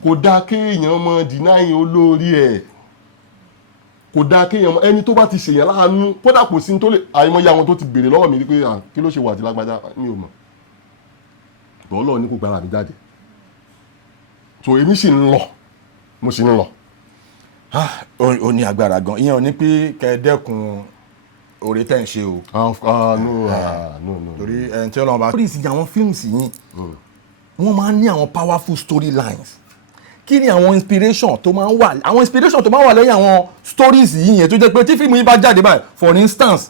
kò dáa kéèyàn mọ dìnáyìn olórí ẹ̀ kò dáa kéèyàn mọ ẹni tó bá ti ṣèyàn láàánú kódà kò sí tó lè àìmọye àwọn tó ti béèrè lọ́wọ́ mi rí pé kí ló ṣe wà tí lágbájá mi ò mọ̀ bọ́ Ọlọ́run ní kò gbára mi jáde so èmi sì ń lọ mo sì ń lọ. ó ní agbára gan ìyẹn ò ní pé kẹ́ẹ̀dẹ́kun oore tẹ́ ń ṣe o. no. torí ẹni tí Ọlọ́run bá. lórí ìsìn àwọn fíìmù yìí wọ́n máa ń ní àwọn powerful storylines kí ni àwọn inspiration tó máa ń wà lẹ́yìn àwọn stories yìí yẹn tó jẹ́ pé tí fíìmù yìí bá jáde báyìí for instance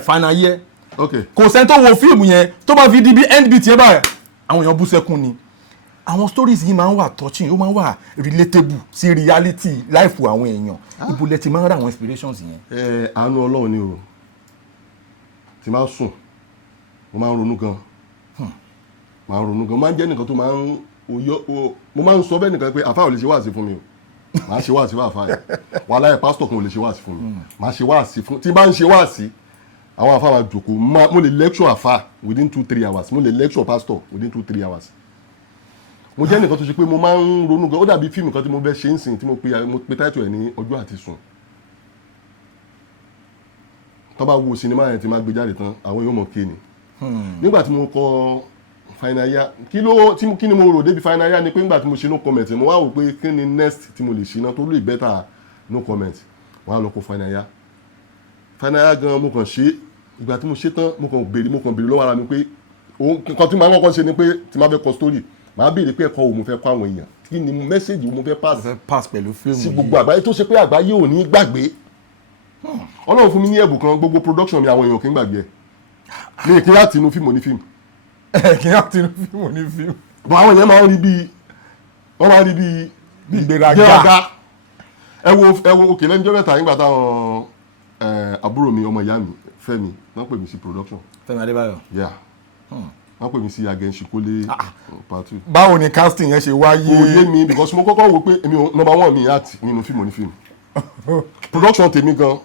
Final Year kò sẹ́ni tó wo fíìmù yẹn tó bá fi di bí end bit yẹn báyìí àwọn èèyàn bú sẹ́kún ni àwọn stories yìí máa ń wà touching ó máa ń wà relatable sí reality life àwọn èèyàn ibo lẹ ti máa ń rí àwọn inspirations yẹn. àánú Ọlọ́run ni o ti máa ń sùn mo máa ń ronú gan máa ń jẹ́ nìkan tó máa ń mo máa ń sọ bẹ́ẹ̀ nìkan pé àfáà ò lè ṣe wáàsí fún mi o máa ṣe wáàsí fún àfáà yẹn wàhálà ẹ̀ pásítọ̀ kan ò lè ṣe wáàsí fún mi máa ṣe wáàsí fún tí bá ń ṣe wáàsí àwọn àfáà máa jòkó mo lè lecture àfáà within 2-3 hours mo lè lecture pastor within 2-3 hours mo jẹ́ nìkan tó ṣe pé mo máa ń ronú gan ó dàbí fíìmù kan tí mo fẹ́ ṣe ń sìn tí mo pe title ẹ̀ ní Ọjọ́ Àti Sùn tó bá wo sinimá yẹn tí máa gbé jáde tán àwọn yóò mọ̀ kéènì nígbà tí mo kọ Final Year kí ni mo rò débi Final Year ni pé nígbà tí mo ṣe no comment mo wá wò pé kí ni next tí mo lè ṣe náà tó lè better no comment wọ́n á lọ kó Final Year gan mo kàn ṣe ìgbà tí mo ṣe tán mo kàn béèrè lọ́wọ́ ara mi pé nǹkan tí màá kọ́kọ́ ṣe ni pé tí màá fẹ́ kọ story màá béèrè pé ẹ̀kọ́ wo mo fẹ́ kọ́ àwọn èèyàn kí ni mẹ́sẹ̀gì wo mo fẹ́ pass pẹ̀lú fíìmù sí gbogbo àgbáyé tó ṣe pé àgbáyé ò ní gbàgbé. Ọlọ́run fún mi ní ẹ̀bùn kan gbogbo production mi àwọn èèyàn kì í gbàgbé ẹ̀ mi kì í láti inú fíìmù ní fíìmù. kì í láti inú fíìmù ní fíìmù. bọ́ àwọn èèyàn máa ń rí bíi wọ́n máa ń rí bíi ìgbéraga. ẹ wo òkè lẹ́njọ́ mẹ́ta nígbà táwọn àbúrò mi ọmọ ìyá mi Fẹ́mi wọ́n pè mí sí production. Fẹ́mi Adébáyọ̀. Yeah. Wọ́n pè mí sí Agẹ̀nṣikólé part 2. báwo ni casting yẹn ṣe wáyé. kò yé mi because mo kọ́kọ́ wò pé èmi number 1 mi àti nínú fíìmù ní fíìmù. Production tèmi gan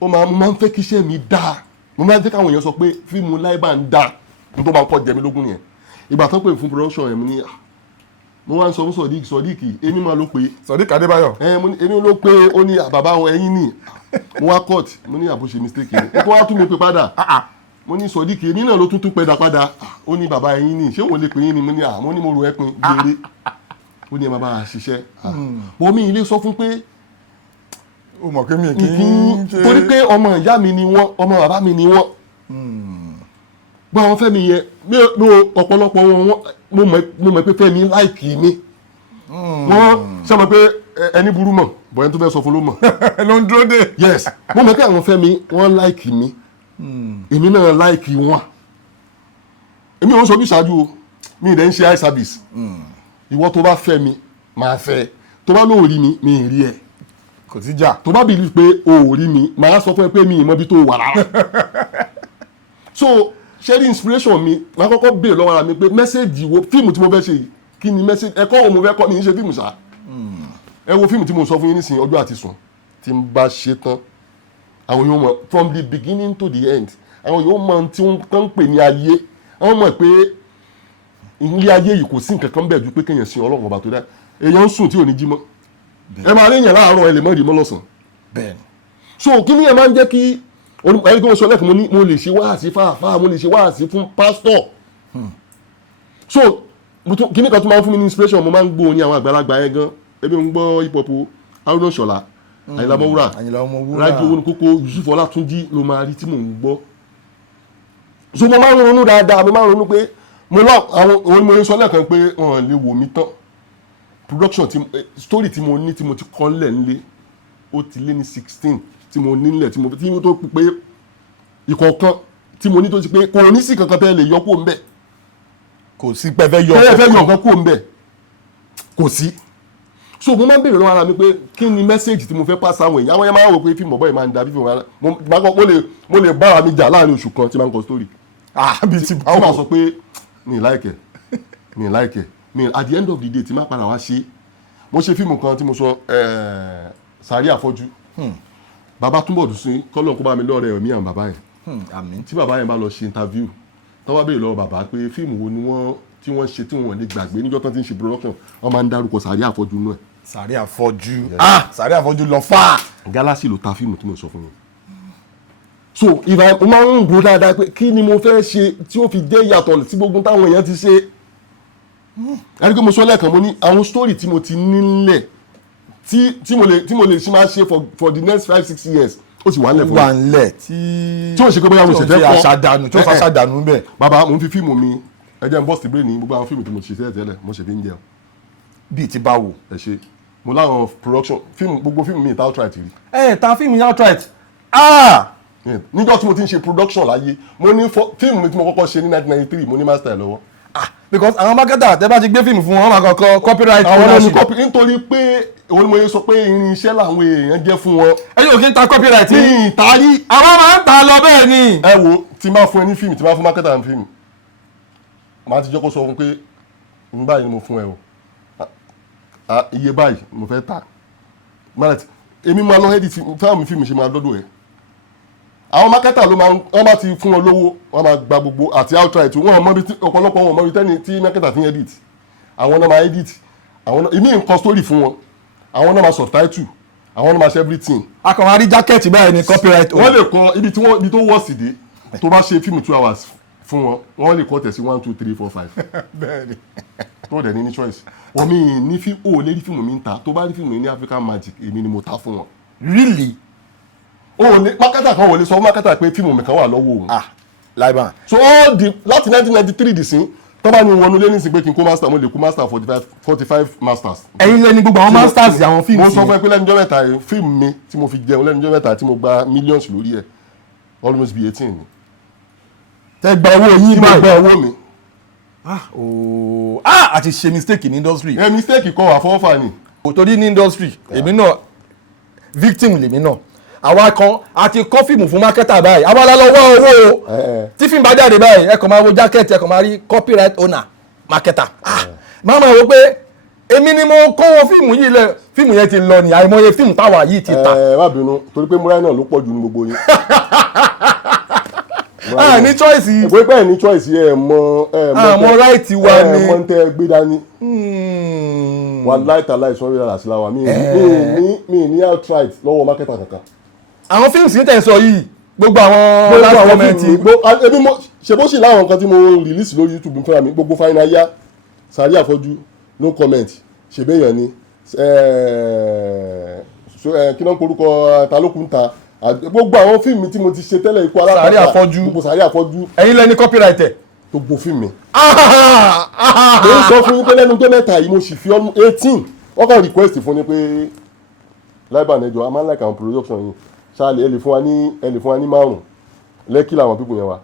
mo máa ń fẹ́ kí iṣẹ́ mi dáa mo máa ń fẹ́ káwọn èèyàn sọ pé fíìmù Láìbá ń dáa ní tó máa ń kọ́ jẹ mí lógún nìyẹn. ìgbà tó pè fún production yẹn mo wá ń sọ fún Sodiq èmi máa ló pé. Sodiq Adébáyọ̀. èmi ló pé ó ní bàbá wọn ẹ̀yìn ni mo wá court mo ní àbúṣe mistake yẹn ó tó wá tún mi pé padà mo ní Sodiq èmi náà ló tún pẹ̀dà padà ó ní bàbá ẹ̀yìn ni ṣé òun lè pè yín ni mo ní mo rò ẹ́ pin gbére ó ní ẹ máa bá a ṣiṣẹ́ mo mi ilé sọ fún pé ó mọ̀ pé mi kì í ṣe torí pé ọmọ ìyá mi ni wọ́n ọmọ bàbá mi ni wọ́n gbọ́n àwọn Fẹ́mi yẹn ọ̀pọ̀lọpọ̀ wọn mo mọ̀ pé Fẹ́mi láìkì mi wọ́n ṣe mọ̀ pé ẹni burú mọ̀ bọ̀yẹn tó fẹ́ sọ fún ló mọ̀ ló ń dúró dé. yes mo mọ̀ pé àwọn Fẹ́mi wọ́n láìkì mi èmi náà láìkì wọn èmi ò ń sojú ṣáájú o mi ì dẹ̀ ń ṣe eye service ìwọ tó bá fẹ́ mi máa fẹ́ tó bá lóò rí mi mi ì rí ẹ kò sí jà. tó bá bìlì pé o ò rí mi màá sọ fún ẹ pé mi ì mọ ibi tó wà rárá so ṣẹ́rí inspiration mi máa kọ́kọ́ béèrè lọ́wọ́ ara mi pé mẹ́sẹ̀gì wo fíìmù tí mo fẹ́ ṣe yìí kí ni mẹ́sẹ̀gì ẹ̀kọ́ wo mo fẹ́ kọ́ mi ń ṣe fíìmù ṣá ẹ wo fíìmù tí mo sọ fún yín nísìnyí Ọjọ́ àti Sùn tí n bá ṣe tán àwọn yóò mọ̀ from the beginning to the end àwọn yóò mọ̀ tí wọ́n ń pè ní ayé wọ́n mọ̀ pé ilé ayé yìí kò sí nǹkan kan bẹ́ẹ̀ ju pé kéèyàn sin Ọlọ́run ọba tó dá èèyàn ń sùn tí ò ní jí mọ́ ẹ máa rí èèyàn láàárọ̀ ẹ lè mọ́ rí mọ́ lọ́sàn-án bẹ́ẹ̀ni. so kí ni ẹ máa ń jẹ́ kí ẹni tó ń sọ lẹ́kùn mo lè ṣe wáàsí fáàfáà mo lè ṣe wáàsí fún pásítọ̀ so kí ni kan tó máa ń fún mi ní inspiration mo máa ń gbọ́ orin àwọn àgbàlagbà yẹn gan ebi ń gbọ́ hip hop Haruna Ṣọlá Àyìnlá Ọmọwúrà Rájí Owónúkókó Yusuf Ọlátúnjí ló máa rí tí mò ń gbọ́ so mo máa ń ronú dáadáa mo máa ń ronú pé mo lọ àwọn òun mo sọ lẹ́ẹ̀kan pé wọ́n lè wò mí tán production story tí mo ní tí mo ti kọ́ lẹ̀ nílé ó ti lé ní 16 tí mo nílẹ̀ tí mo tó pé ìkọ̀ọ̀kan tí mo ní tó ti pé kò ní sí kankan tẹ́ lè yọ kó ń bẹ̀ kò sí pẹ́fẹ́ yọ ọ̀kan kó ń bẹ̀ kò sí so mo máa ń béèrè lọ́wọ́ ara mi pé kí ni mẹ́sẹ̀gì tí mo fẹ́ pass àwọn èèyàn àwọn èèyàn máa ń wò pé fíìmù ọ̀bọ̀ yìí máa ń da fíìmù mo lè bára mi jà láàrin oṣù kan tí máa ń kọ story àbí ti bá wọ́n máa wọn. sọ pé mi ì láìkẹ̀ at the end of the day tí máa padà wá ṣe mo ṣe fíìmù kan tí mo sọ Sàárì Àfọ́jú bàbá Túnbọ̀dún sí kọ́lọ̀ kó bá mi lọ́ọ̀rẹ́ ẹ̀mí àwọn bàbá yẹn àmín. tí bàbá yẹn bá lọ ṣe interview tó bá béèrè lọ́wọ́ bàbá pé fíìmù wo ni tí wọ́n ṣe tí wọ́n lè gbàgbé níjọ́ tán ti ń ṣe production wọ́n máa ń dárúkọ Sàárì Àfọ́jú náà. Sàárì Àfọ́jú Sàárì Àfọ́jú lọ fà. Galaxy ló ta fíìmù tí mo sọ fún mi. so ìfà mo máa ń gbọ́ dáadáa pé kí ni mo fẹ́ ṣe tí ó fi jẹ́ ìyàtọ̀ sí gbogbo táwọn èèyàn ti ṣe. ẹni pé mo sọ lẹ́ẹ̀kan mo ní àwọn story tí mo ti nílẹ̀ tí mo lè ṣe máa ṣe for the next 5-6 years ó sì wà nílẹ̀ fún mi. wà nílẹ̀ tí ó ṣe pé bóyá mo ṣe fẹ́ kọ́ àṣàdànù tí ó fà ṣàdànù bẹ́ẹ̀. bàbá mo ń fi fíìmù mi ẹ jẹ́ n bọ́ọ̀sì brain ní gbogbo àwọn fíìmù tí mo ṣe tẹ́lẹ̀ mo ṣe fi ń jẹun. bíi ti báwo. ẹ ṣe mo láwọn production fíìmù gbogbo fíìmù mi ìta outright rí. ta fíìmù yẹn outright. níjọ́ tí mo ti ń ṣe production láyé mo ní fíìmù mi tí mo kọ́kọ́ ṣe ní 1993 mo ní master ẹ̀ lọ́wọ́. because àwọn marketer tẹ́ bá ti gbé fíìmù fún wọn máa kọ́kọ́ copyright àwọn ọmọ mi copy nítorí pé òun ni mo yẹ sọ pé irinṣẹ́ làwọn èèyàn jẹ́ fún wọn. ẹ̀yin ò kí ń ta copyright ní yìí. ìtarí. àwọn máa ń ta lọ bẹ́ẹ̀ ni. ẹ wo tí máa fún ẹ ní fíìmù tí máa fún marketer ní fíìmù màá ti jẹ́ kó sọ fún pé n báyìí ni mo fún ẹ o iye báyìí mo fẹ́ ta mallet èmi máa lọ edit fáwọn fíìmù ṣe máa dọ́dọ̀ ẹ̀ àwọn marketer ló máa wọ́n bá ti fún wọn lówó wọ́n máa gba gbogbo àti outright wọ́n mọ bí ọ̀pọ̀lọpọ̀ wọn mọ bí tẹ́ni tí marketer fi ń edit àwọn náà máa edit àwọn náà ìmí nǹkan story fún wọn àwọn náà máa subtitle àwọn náà máa ṣe everything. akọ̀wé àrí jákẹ́ẹ̀tì báyìí ni copyright. wọ́n lè kọ ibi tó wọ́ sí dé tó bá ṣe fíìmù 2 hours fún wọn wọ́n lè kọ́ tẹ̀sí 1 2 3 4 5. bẹ́ẹ̀ni. tó dẹ̀ ní choice omi ní o lè rí fíìmù mi ń ta tó bá rí fíìmù ní African Magic èmi ni mo ta fún wọn. really. o ní marketer kan wọlé sọ fún marketer pé fíìmù mi kan wà lọ́wọ́ òun. Láìbá. so all the láti 1993 dì sí tó bá ní wọnú lé nísìnyí pé kí n kó master mo lè kó master 45 masters. ẹ̀yin lẹni gbogbo àwọn masters àwọn fíìmù mo sọ fún ẹ pé lẹ́nujọ́ mẹ́ta yìí fíìmù mi tí mo fi jẹun lẹ́nujọ́ mẹ́ta tí mo gba millions lórí ẹ̀ almost be 18 ni. tẹ gba owó yín tí mo báyìí. gba owó mi. àti ṣe mistake ní industry. mistake kọ́ àfọwọ́fà ni. torí ní industry èmi náà victim lèmi náà àwa kan àti kọ́ fíìmù fún marketer báyìí àwa la lọ wá owó o tí fíìmù bá jáde báyìí ẹ kàn máa wo jákẹ́ẹ̀tì ẹ kàn máa rí copyright owner marketer máa máa wo pé èmi ni mo kọ́ wọn fíìmù yìí lẹ fíìmù yẹn ti lọ ní àìmọye fíìmù táwa yìí ti ta. má bínú torí pé múra náà ló pọ̀ jù ní gbogbo yín. ní choice yìí. ìwé bẹ́ẹ̀ ní choice yẹ mọ right wa ni. mọ tẹ gbé dání. wà láìta láìsọ rí ara sí láwa mi ní outright lọ́wọ́ marketer kankan. àwọn fíìmù sí tẹ̀ sọ yìí gbogbo àwọn last comment ebi mo ṣe bó ṣe láwọn nǹkan tí mo release lórí YouTube fúnra mi gbogbo final ya sàrí àfọ́jú no comment ṣèbéyàn ni kí ló ń korúkọ talókun ta gbogbo àwọn fíìmù tí mo ti ṣe tẹ́lẹ̀ ikú alápàtà sàrí àfọ́jú gbogbo sàrí àfọ́jú ẹ̀yin lẹni copyright ẹ̀. gbogbo fíìmù mi. mo ń sọ fún yín pé lẹ́nu tó mẹ́ta yìí mo sì fi 18 wọ́n kàn request fún ni pé láìbà nẹjọ a máa ń like àwọn production yìí ṣáàlì ẹ lè fún wa ní 5 lẹ́kì làwọn pípò yẹn wa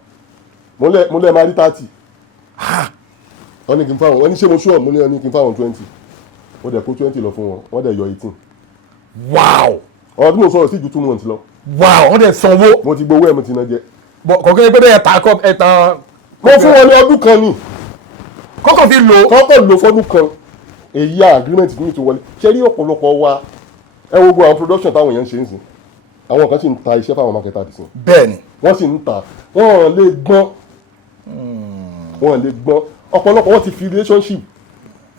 mo lẹ́ẹ̀ máa rí 30 wọ́n ní kí n fáwọn wọ́n ní ṣé mo ṣúọ̀ mo ní kí n fáwọn 20 wọ́n dẹ̀ kó 20 lọ fún wọn wọ́n dẹ̀ yọ 18. wow ọ̀rọ̀ tí mo sọ̀rọ̀ sí ju 2 months lọ. wow wọ́n dẹ̀ sanwó. mo ti gbowó ẹ̀ mo ti ná jẹ. kọ̀ọ̀kan pé bẹ́ẹ̀ ẹ̀ta. mo fún wọn ní ọdún kan ni. kọ́kọ́ fi lò. kọ́kọ́ lò fọ́dún kan èyí agreement mi ti wọlé ṣé rí ọ̀pọ̀lọpọ̀ wa ẹ wo gbogbo àwọn production táwọn èèyàn ń ṣe ń sìn àwọn kan sì ń ta iṣẹ́ fáwọn marketer àti sìn. bẹ́ẹ̀ni. wọ́n sì ń ta wọ́n lè gbọ́n ọ̀pọ̀lọpọ̀ wọ́n ti fi relationship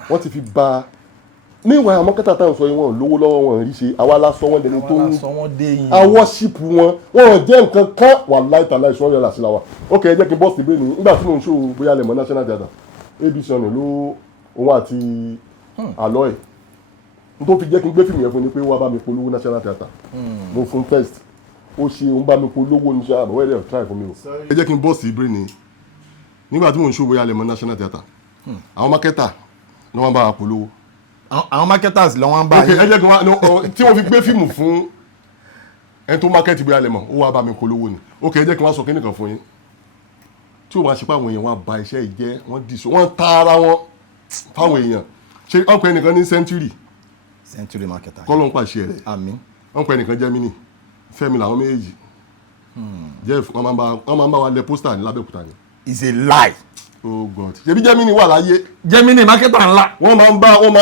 wọ́n ti fi ba meanwhile àwọn marketer táwọn sọ yìí wọ́n lówó lọ́wọ́ wọn rí ṣe àwa la sọ wọ́n dẹni tó ń awọ́ṣìpù wọn jẹ́ nǹkan kan wà láìtàláì sọ́ọ́ yàrá sí la wa ok ẹ jẹ́ kí n bọ́ọ̀sì ìbéèrè ní nígbà tí mo ń ṣó bóyá lẹ́mọ̀ national theatre abc ọ̀nà ló òun àti àlọ́ ẹ̀ n tó fi jẹ́ kí n gbé fíìmù yẹn fún ni pé wọ́n bá mi polówó national theatre mo fún first ó ṣe òun bá mi polówó ní ṣe àbọ̀wẹ́ rẹ̀ try fún mi o. ẹ jẹ́ kí n bọ́ọ̀sì ìbéèrè ní nígbà tí mo ń ṣó bóyá lẹ́mọ̀ national theatre àwọn marketer ni wọ́n bá wa polówó àwọn marketers lọ wọn bá yín. ẹ jẹ́ kí wọ́n tí wọ́n fi gbé fíìmù fún ẹni tó market bóyá lẹ́mọ̀ ó wá bá mi polówó ni ok ẹ jẹ́ kí wọ́n sọ kíní kan fún yín tí wọ́n máa ṣe pé àwọn èèyàn wọn ba iṣẹ́ yìí jẹ́ wọ́n dìṣó wọ́n ta ara wọn fáwọn èèyàn ṣe ọ̀pẹ nìkan ní century marketer kọ́ ló ń pàṣẹ rẹ̀ àmín ọ̀pẹ nìkan Gemini Fẹ́mi làwọn méjèèjì Jeff wọ́n máa ń bá wa lẹ pósítà ní Lábẹ́òkúta ni. is a lie. oh god ṣebí Gemini wà láyé. Gemini marketer ńlá.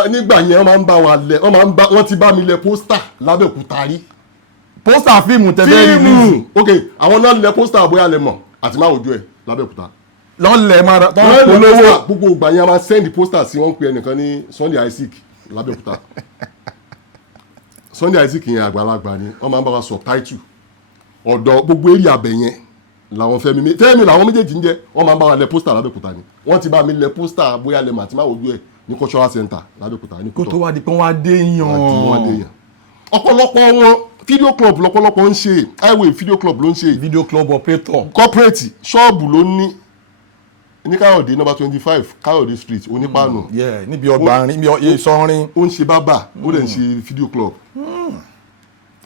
nígbà yẹn wọ́n máa ń bá wa lẹ wọ́n ti bá mi lẹ pósítà Lábẹ́òkúta rí. pósítà fíìmù tẹ́lẹ̀ fíìmù ok àwọn náà lẹ pósítà bóyá lẹ mọ̀ àti máa wojú ẹ̀ Lábẹ́òkúta. lọ́lẹ̀ máa tọ́ polówó gbogbo ìgbà yẹn a máa send pósítà sí wọ́n pe ẹnìkan ní Sunday Isaac Lábẹ́òkúta. Sunday Isaac yẹn àgbàlagbà ni wọ́n máa ń bá wa subtitle ọ̀dọ̀ gbogbo eré abẹ yẹn làwọn Fẹ́mi làwọn méjèèjì ń jẹ́ wọ́n máa ń bá wa lẹ pósítà Lábẹ́òkúta ni wọ́n ti bá mi lẹ pósítà bóyá lẹ màtí máa wojú ẹ̀ ní cultural center Lábẹ́òkúta ní kó tó wá di pé wọ́n á dé yàn. ọ̀pọ̀lọpọ̀ wọn video club lọ́pọ̀lọpọ̀ ń ṣe highway video club ló ń ṣe. video club operator. corporate ṣọ́ọ̀bù ló ní Káyọ̀dé number 25 Káyọ̀dé street onípàánù. níbi ọgbà níbi ìsọrin. ó ń ṣe bábà ó dẹ̀ ń ṣe video club.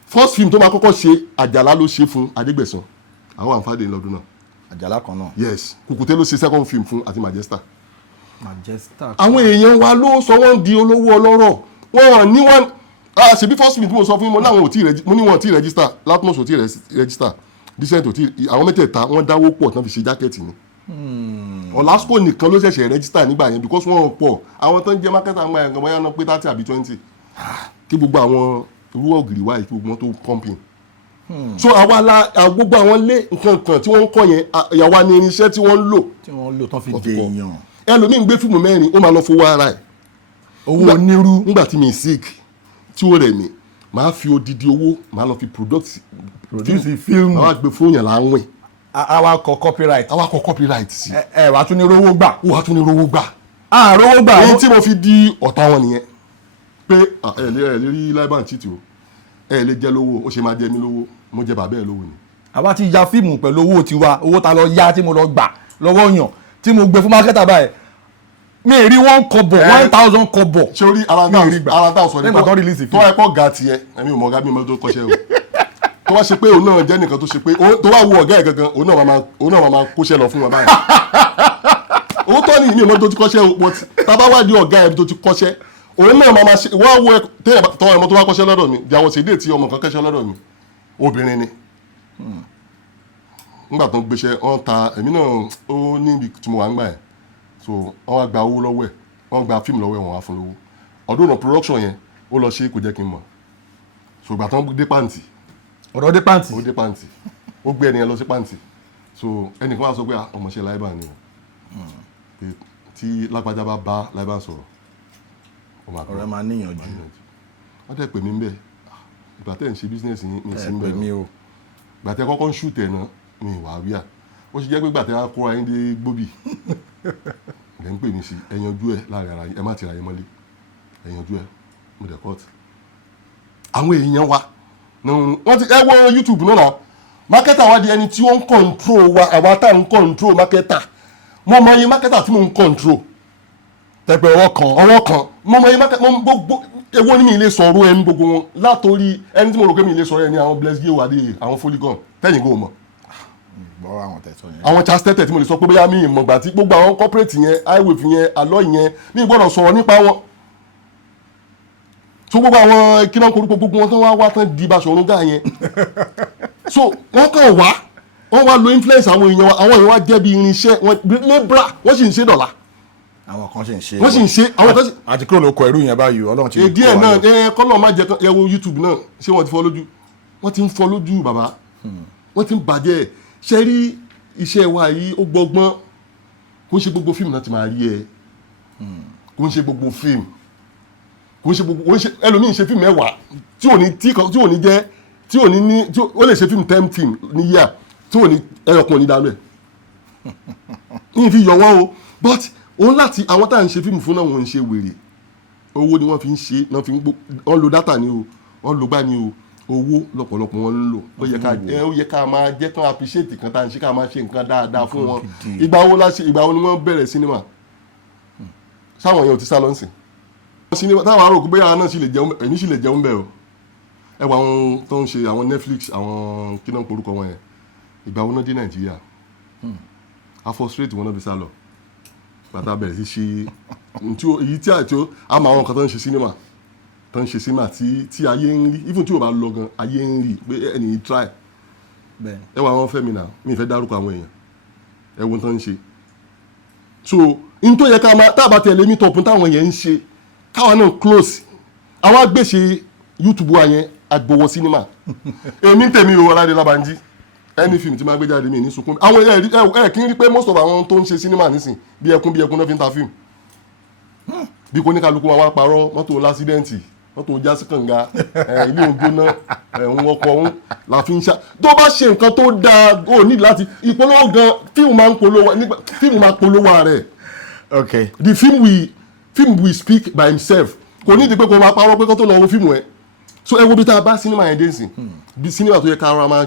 first film tó máa kọ́kọ́ ṣe Àjàlá ló ṣe fún Adégbèsàn àwọn àǹfààní lọ́dún náà. Àjàlá kan náà. yes Kùkùté ló ṣe second film fún àti Majestar. àwọn èèyàn wa ló sọ wọ́n di olówó ọlọ́rọ̀ wọ́n ní wọ́n ṣebí first film tí mo sọ fún yín mo ní wọn ò tí register Latmos ò tí register Decent ò tí àwọn mẹ́tẹ̀ẹ̀ta wọ́n dáwó pọ̀ tán fi ṣe jákẹ́ẹ̀tì ni. Ọ̀làsùpọ̀ nìkan ló ṣẹ̀ṣẹ̀ register nígbà yẹn because wọ́n pọ̀ àwọn tó ń jẹ́ marketer àgbà yẹn gan-an náà pé 30 àbí 20 kí gbogbo àwọn irú ògiri wáyé kí gbogbo wọn tó pumping. so gbogbo àwọn ilé nǹkan kan tí wọ́n ń kọ́ yẹn ìyàwó ni irinṣẹ́ tí wọ́n ń lò. tí wọ́n lò tán fi dé èèyàn. ẹlòmíín gbé fíìmù 4 ó máa lọ fowó ara ẹ̀. owó onírú. nígbà tí mi sick tí ó rẹ̀ mí máa fi odidi owó máa lọ fi produce fíìmù. máa gbé fún yàn láwìn. àwa kọ copyright sí. ẹ wàá tún ní rówó gbà. wàá tún ní rówó gbà. rówó gbà. èyí tí mo fi di ọ̀tá wọn nìyẹn pé ẹ lè rí Liban títì o ẹ lè jẹ lówó ó ṣe máa jẹ mí lówó mo jẹ bàbá ẹ lówó ni. àwa ti ya fíìmù pẹ̀lú owó tiwa owó ta lọ yá tí mo lọ gbà lọ́wọ́ yàn tí mo gbé fún mákẹ́tà báyìí mi ì rí 1 kọ́bọ̀ 1000 kọ́bọ̀. ṣé orí ara tá sọ nígbà tó release tó wáyé pọ̀ ga tiẹ̀ ẹ̀mí ò mọ̀ ọ̀gá mi mọ́ tó kọ́ṣẹ́ o tó wá ṣe pé òun náà jẹ́ nìkan tó ṣe pé tó wá wo ọ̀gá ẹ̀ gangan òun náà máa kóṣẹ́ lọ fún wọn báyìí owó tọ́ ni ìmí ìmọ̀ tó ti kọ́ṣẹ́ o but tábà wá di ọ̀gá ẹ̀ tó ti kọ́ṣẹ́ òun náà máa ṣe wá wo tọ́ ọmọ tó wá kọ́ṣẹ́ lọ́dọ̀ mi jàwọ́ sí déètì ọmọ kan kọ́ṣẹ́ lọ́dọ̀ mi obìnrin ni nígbà tó ń gbéṣẹ́ wọ́n ta èmi náà ó ní ibi tí mo wà ń gbà ẹ̀ so wọ́n wá gba owó lọ́wọ́ ẹ̀ wọ́n gba fíìmù lọ́wọ́ ẹ̀ wọ́n wá fún lówó ọdún náà production yẹn ó lọ ṣe kò jẹ́ kí n mọ̀ so ìgbà tó ń dé pàǹtì ọ̀rọ̀ dé pàǹtì ó dé pàǹtì ó gbé ẹni yẹn lọ sí pàǹtì so ẹnìkan wá sọ pé ọmọọṣẹ́ láìbà ni o pé tí lágbájá bá bá láìbà sọ̀rọ̀ ọ̀rẹ́ máa níyànjú wọ́n tẹ̀ pè mí ń bẹ̀ ìgbà tẹ̀ ń ṣe bísínẹ́sì yín ní sí ń bẹ̀ mi o ìgbà tẹ̀ kọ́kọ́ ń ṣù tẹ̀ náà mi ìwà wíyà ó ṣe jẹ́ pé ìgbà tẹ̀ wá kóra yín dé gbóbì lẹ́ ń pè mí sí ẹ̀yanjú ẹ̀ láàrin ara ẹ má ti ra yín mọ́lé ẹ̀yanjú ẹ̀ mo dẹ̀ kọ́ọ̀tì àwọn èèyàn wa wọ́n ti ẹ wọ YouTube náà mákẹ́tà wa di ẹni tí ó ń control wa àwa tá ń control mákẹ́tà mo mọ iye mákẹ́tà tí mo ń control tẹ́pẹ́ ọwọ́ kan mo mọ iye mákẹ́tà mo gbogbo ewo ni mi lè sọ̀rọ̀ ẹni gbogbo wọn látòrí ẹni tí mo rò pé mi lè sọ̀rọ̀ ẹni àwọn blessed gay wàdí àwọn Polygon tẹ́yìn kò mọ̀ àwọn chas tẹ́tẹ̀ tí mo lè sọ pé bóyá mi ìmọ̀ gbà tí gbogbo àwọn corporate yẹn highway yẹn alọ́ yẹn mi gbọ́dọ̀ sọ̀rọ̀ nípa wọn so gbogbo àwọn kíná korúkọ gbogbo wọn tán wá tán di Baṣọ̀run Gáà yẹn so wọ́n kàn wọ́n wá lo influence àwọn èèyàn wá jẹ́ bí irinṣẹ́ wọn lébra wọ́n sì ń ṣe dọ̀la àwọn kan sì ń ṣe wọ́n sì ń ṣe àwọn kan sì. àti kúrò ló kọ ẹrú yẹn báyìí Ọlọ́run ti kọ́ wa lọ. èdè ẹ̀ náà kọ́nà má jẹ́ ẹ wo YouTube náà ṣé wọ́n ti fọ́ lójú wọ́n ti ń fọ́ lójú bàbá wọ́n ti ń bàjẹ́ ṣe rí iṣẹ́ wa yìí ó gbọ́gbọ́n kò ń ṣe gbogbo fíìmù náà ti máa rí ẹ kò ń ṣe gbogbo fíìmù kò ń ṣe gbogbo ẹlòmíì ṣe fíìmù mẹ́wàá tí ò ní jẹ́ tí ò ní ní ó lè ṣe fíìmù 10 fíìmù ní yíyà tí ò ní ẹyọkùn ò ní dálẹ̀ ní fi yọ wọ́n o but òun láti àwọn tá à ń ṣe fíìmù fún náà wọ́n ń ṣe wèrè owó ni wọ́n fi ń ṣe wọ́n lo dátà ni o wọ́n lo gbá ni o owó lọ́pọ̀lọpọ̀ wọn ń lò ó yẹ ká máa jẹ́ kán appreciate kan tá à ń ṣe ká máa ṣe nǹkan dáadáa fún wọn ìgbà wo ni wọ́n bẹ̀rẹ̀ sinimá sáwọn yẹn ò ti sá lọ sìn sinimá táwọn ará òkú bóyá náà sì lè jẹun èmi sì lè jẹun bẹ́ẹ̀ o ẹ wọ àwọn tó ń ṣe àwọn Netflix àwọn kí náà ń porúkọ wọn yẹn ìgbà wo náà dé Nàìjíríà afọstrate wọn náà fi sá lọ bàtà bẹ̀rẹ̀ sí ṣe èyí tí àti àmọ́ àwọn kan tó ń ṣe sinimá tí ayé ń rí even tí o bá lọ gan ayé ń rí pé ẹni yìí try ẹ wọ àwọn Fẹ́mi náà mi ì fẹ́ dárúkọ àwọn èèyàn ẹ wo tó ń ṣe so n tó yẹ ká máa tábà tẹ̀lé mi tọ̀pù táwọn yẹn ń ṣe káwọn náà close àwọn agbèsè YouTube wa yẹn agbowó sinimá èmi tèmi o Ọládé Lábànjí ẹni fíìmù tí máa gbé jáde mi ní sunkún àwọn ẹ kí n rí pé most of àwọn tó ń ṣe sinimá nísìn bí ẹkún náà fi ń ta fíìmù bí kò ní kálukú wa wá parọ́ mọ́tò lásídẹ́ǹtì mọ́tò jásí kànga ilé ògbóná ń wọkọ̀ ń la fi ń ṣá tó bá ṣe nǹkan tó dáa ó ní láti ìpolówó gan fíìmù máa polówó rẹ̀ okay the film will speak by himself kò ní ìdí pé kò máa parọ́ pé kó tó lọ wo fíìmù ẹ̀ so ẹ wo bí tá a bá sinimá yẹn dé nsìn bí sinimá tó yẹ ká máa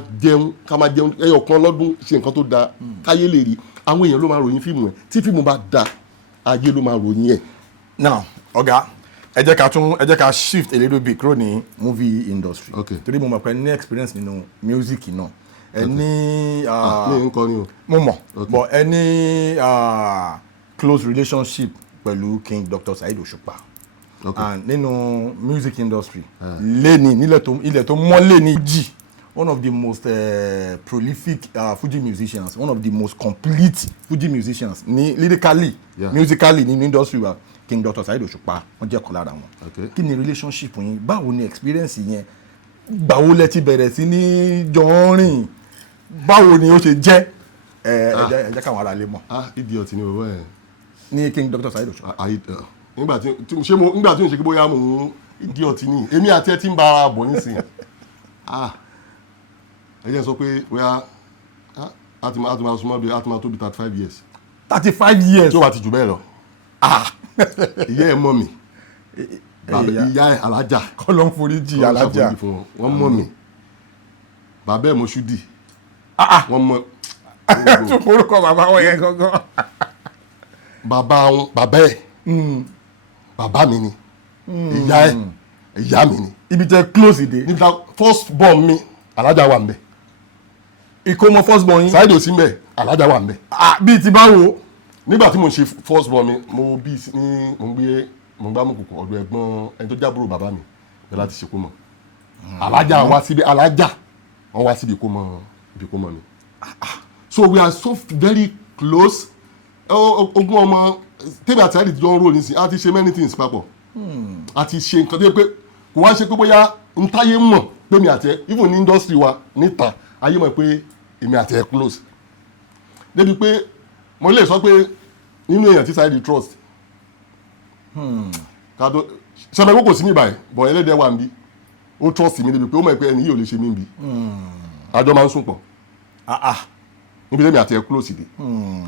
jẹun ẹyọ kan lọ́dún ṣe nǹkan tó dáa káyé lè rí àwọn èèyàn ló máa ròyìn fíìmù ẹ̀ tí fíìmù bá dáa ayé ló máa ròyìn ẹ̀. now ọ̀gá ẹ jẹ́ ká shift a little bit kúrò ní movie industry torí mo mọ̀ pé ní experience nínú music náà ẹ ní mi ń kọ́ ni o mo mọ̀ but ẹ ní close relationship pẹ̀lú King Dr. Saheed Òṣùpá and nínú music industry lẹ́ni ilẹ̀ tó mọ́lẹ̀ ní jì one of the most prolific Fuji musicians one of the most complete Fuji musicians ní lyrically musically nínú industry wa King Dr. Saheed Òṣùpá wọ́n jẹ́ kan lára wọn kí ni relationship yín báwo ni experience yẹn gbàwo lẹ ti bẹ̀rẹ̀ sí ní jọ rìn báwo ni ó ṣe jẹ́ ẹ jẹ́ káwọn ará lè mọ̀. idiot ni bàbá yẹn. ní King Dr. Saheed Òṣùpá. nígbà tí n ṣe kí bóyá mò ń idiot ni èmi àti ẹ ti ń bá ara bọ̀ nísìn ẹ jẹ́ sọ pé bóyá a ti máa súnmọ́ bí a ti máa tó bí 35 years. 35 years. tí ó wà ti jù bẹ́ẹ̀ lọ. ìyá ẹ̀ mọ̀ mi ìyá ẹ̀ alájà. kọ́ ló ń forí jì alájà. wọ́n mọ̀ mi bàbá ẹ̀ Mọ́ṣúdì. wọ́n mọ̀. tún forúkọ bàbá wọn yẹn gangan. bàbá ẹ̀ bàbá mi ni ìyá mi ni. ibi tẹ close ìdè. níbi tá first born mi alájà wà ń bẹ̀. ìkómọ first born yín. Saheed ò sí ń bẹ̀ alájà wà ń bẹ̀. bíi ti báwo. nígbà tí mo ṣe first born mi mo bí ní mo ń gbá mọ̀kòkò ọ̀dọ̀ ẹ̀gbọ́n ẹni tó jábúrò bàbá mi bẹ́ẹ̀ láti ṣe kó mọ̀. alájà wá síbi wọ́n wá síbi kó mọ̀ mi. So we are so very close. Ogún ọmọ tèmi àti Saheed jọ ń rò nísìnyí a ti ṣe many things papọ̀. A ti ṣe nǹkan tó yẹ pé kò wá ṣe pé bóyá n táyé mọ̀ pé mi àti ẹ even ní industry wa níta ayé mọ̀ pé èmi àti ẹ close. Débi pé mo lè sọ pé nínú èèyàn tí Saheed trust. Ṣọlá ìwé kò sí mi báyìí bọ̀ ẹlẹ́dẹ̀ wà ń bí ó trust mi débi pé ó mọ̀ pé ẹni yìí ò lè ṣe mí ń bí. Àjọ máa ń sùn pọ̀. Níbi tẹ́mi àti ẹ close dé.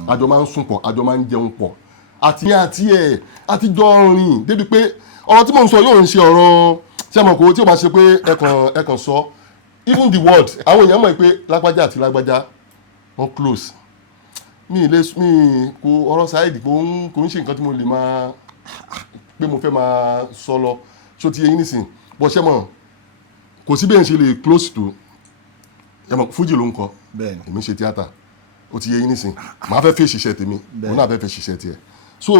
Àjọ máa ń sùn pọ̀ àjọ máa ń jẹun pọ̀ àti ẹ̀ àtijọ́ rìn débi pé ọ̀rọ̀ tí mò ń sọ yóò ń ṣe ọ̀rọ̀ tí a mọ̀ kó tí o máa ṣe pé ẹ̀kan sọ even the word àwọn èèyàn mọ̀ pé lágbájá àti lágbájá wọ́n close mi kò ọ̀rọ̀ Saheed kò ń ṣe nǹkan tí mo lè máa pé mo fẹ́ máa sọ lọ ṣó ti yẹ yín nísìn bọ́ ṣẹ́ mọ̀ kò sí bẹ́ẹ̀ ṣe lè close to ẹ̀mọ̀ fújì ló ń kọ èmi ṣe tíátà ó ti yẹ yín nísìn màá fẹ́ fẹ́ ṣiṣẹ́ tèmi òun náà fẹ́ fẹ́ ṣiṣẹ́ tiẹ̀ so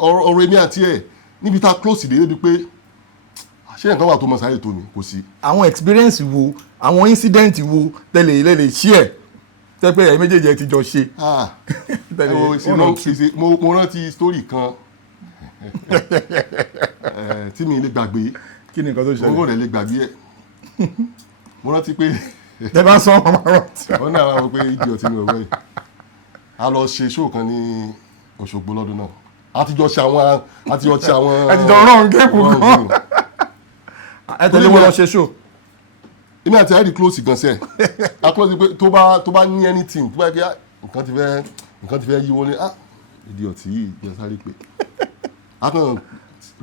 ọ̀rọ̀ èmi àti ẹ̀ níbi tá a close dé débi pé ṣé nǹkan wà tó mọ Saheed tó mi kò sí. àwọn experience wo àwọn incident wo tẹ́lẹ̀ ilé lè ṣí ẹ̀ tẹ́pẹ́ ẹ̀ méjèèjì ẹ ti jọ ṣe. mo rántí story kan tí mi lè gbàgbé. kí ni nǹkan tó ṣẹlẹ̀. owó rẹ̀ lè gbàgbé ẹ̀ mo rántí pé. ẹ bá sọ ọmọ rántí. wọ́n náà wọ́n pé ìdí ọtí mi ò wẹ̀ a lọ ṣe show kan ní Òṣogbo lọ́dún náà àtijọ́ ṣe àwọn. ẹ ti jọ rán géèmù gan. ẹ tẹ̀lé wọn lọ ṣe show. èmi àti Saheed close gan sẹ́ẹ̀ a close pé tó bá ní anything tó bá yẹ kí nǹkan ti fẹ́ yí wọlé ìdí ọtí yìí jẹ́ sáré pé akàn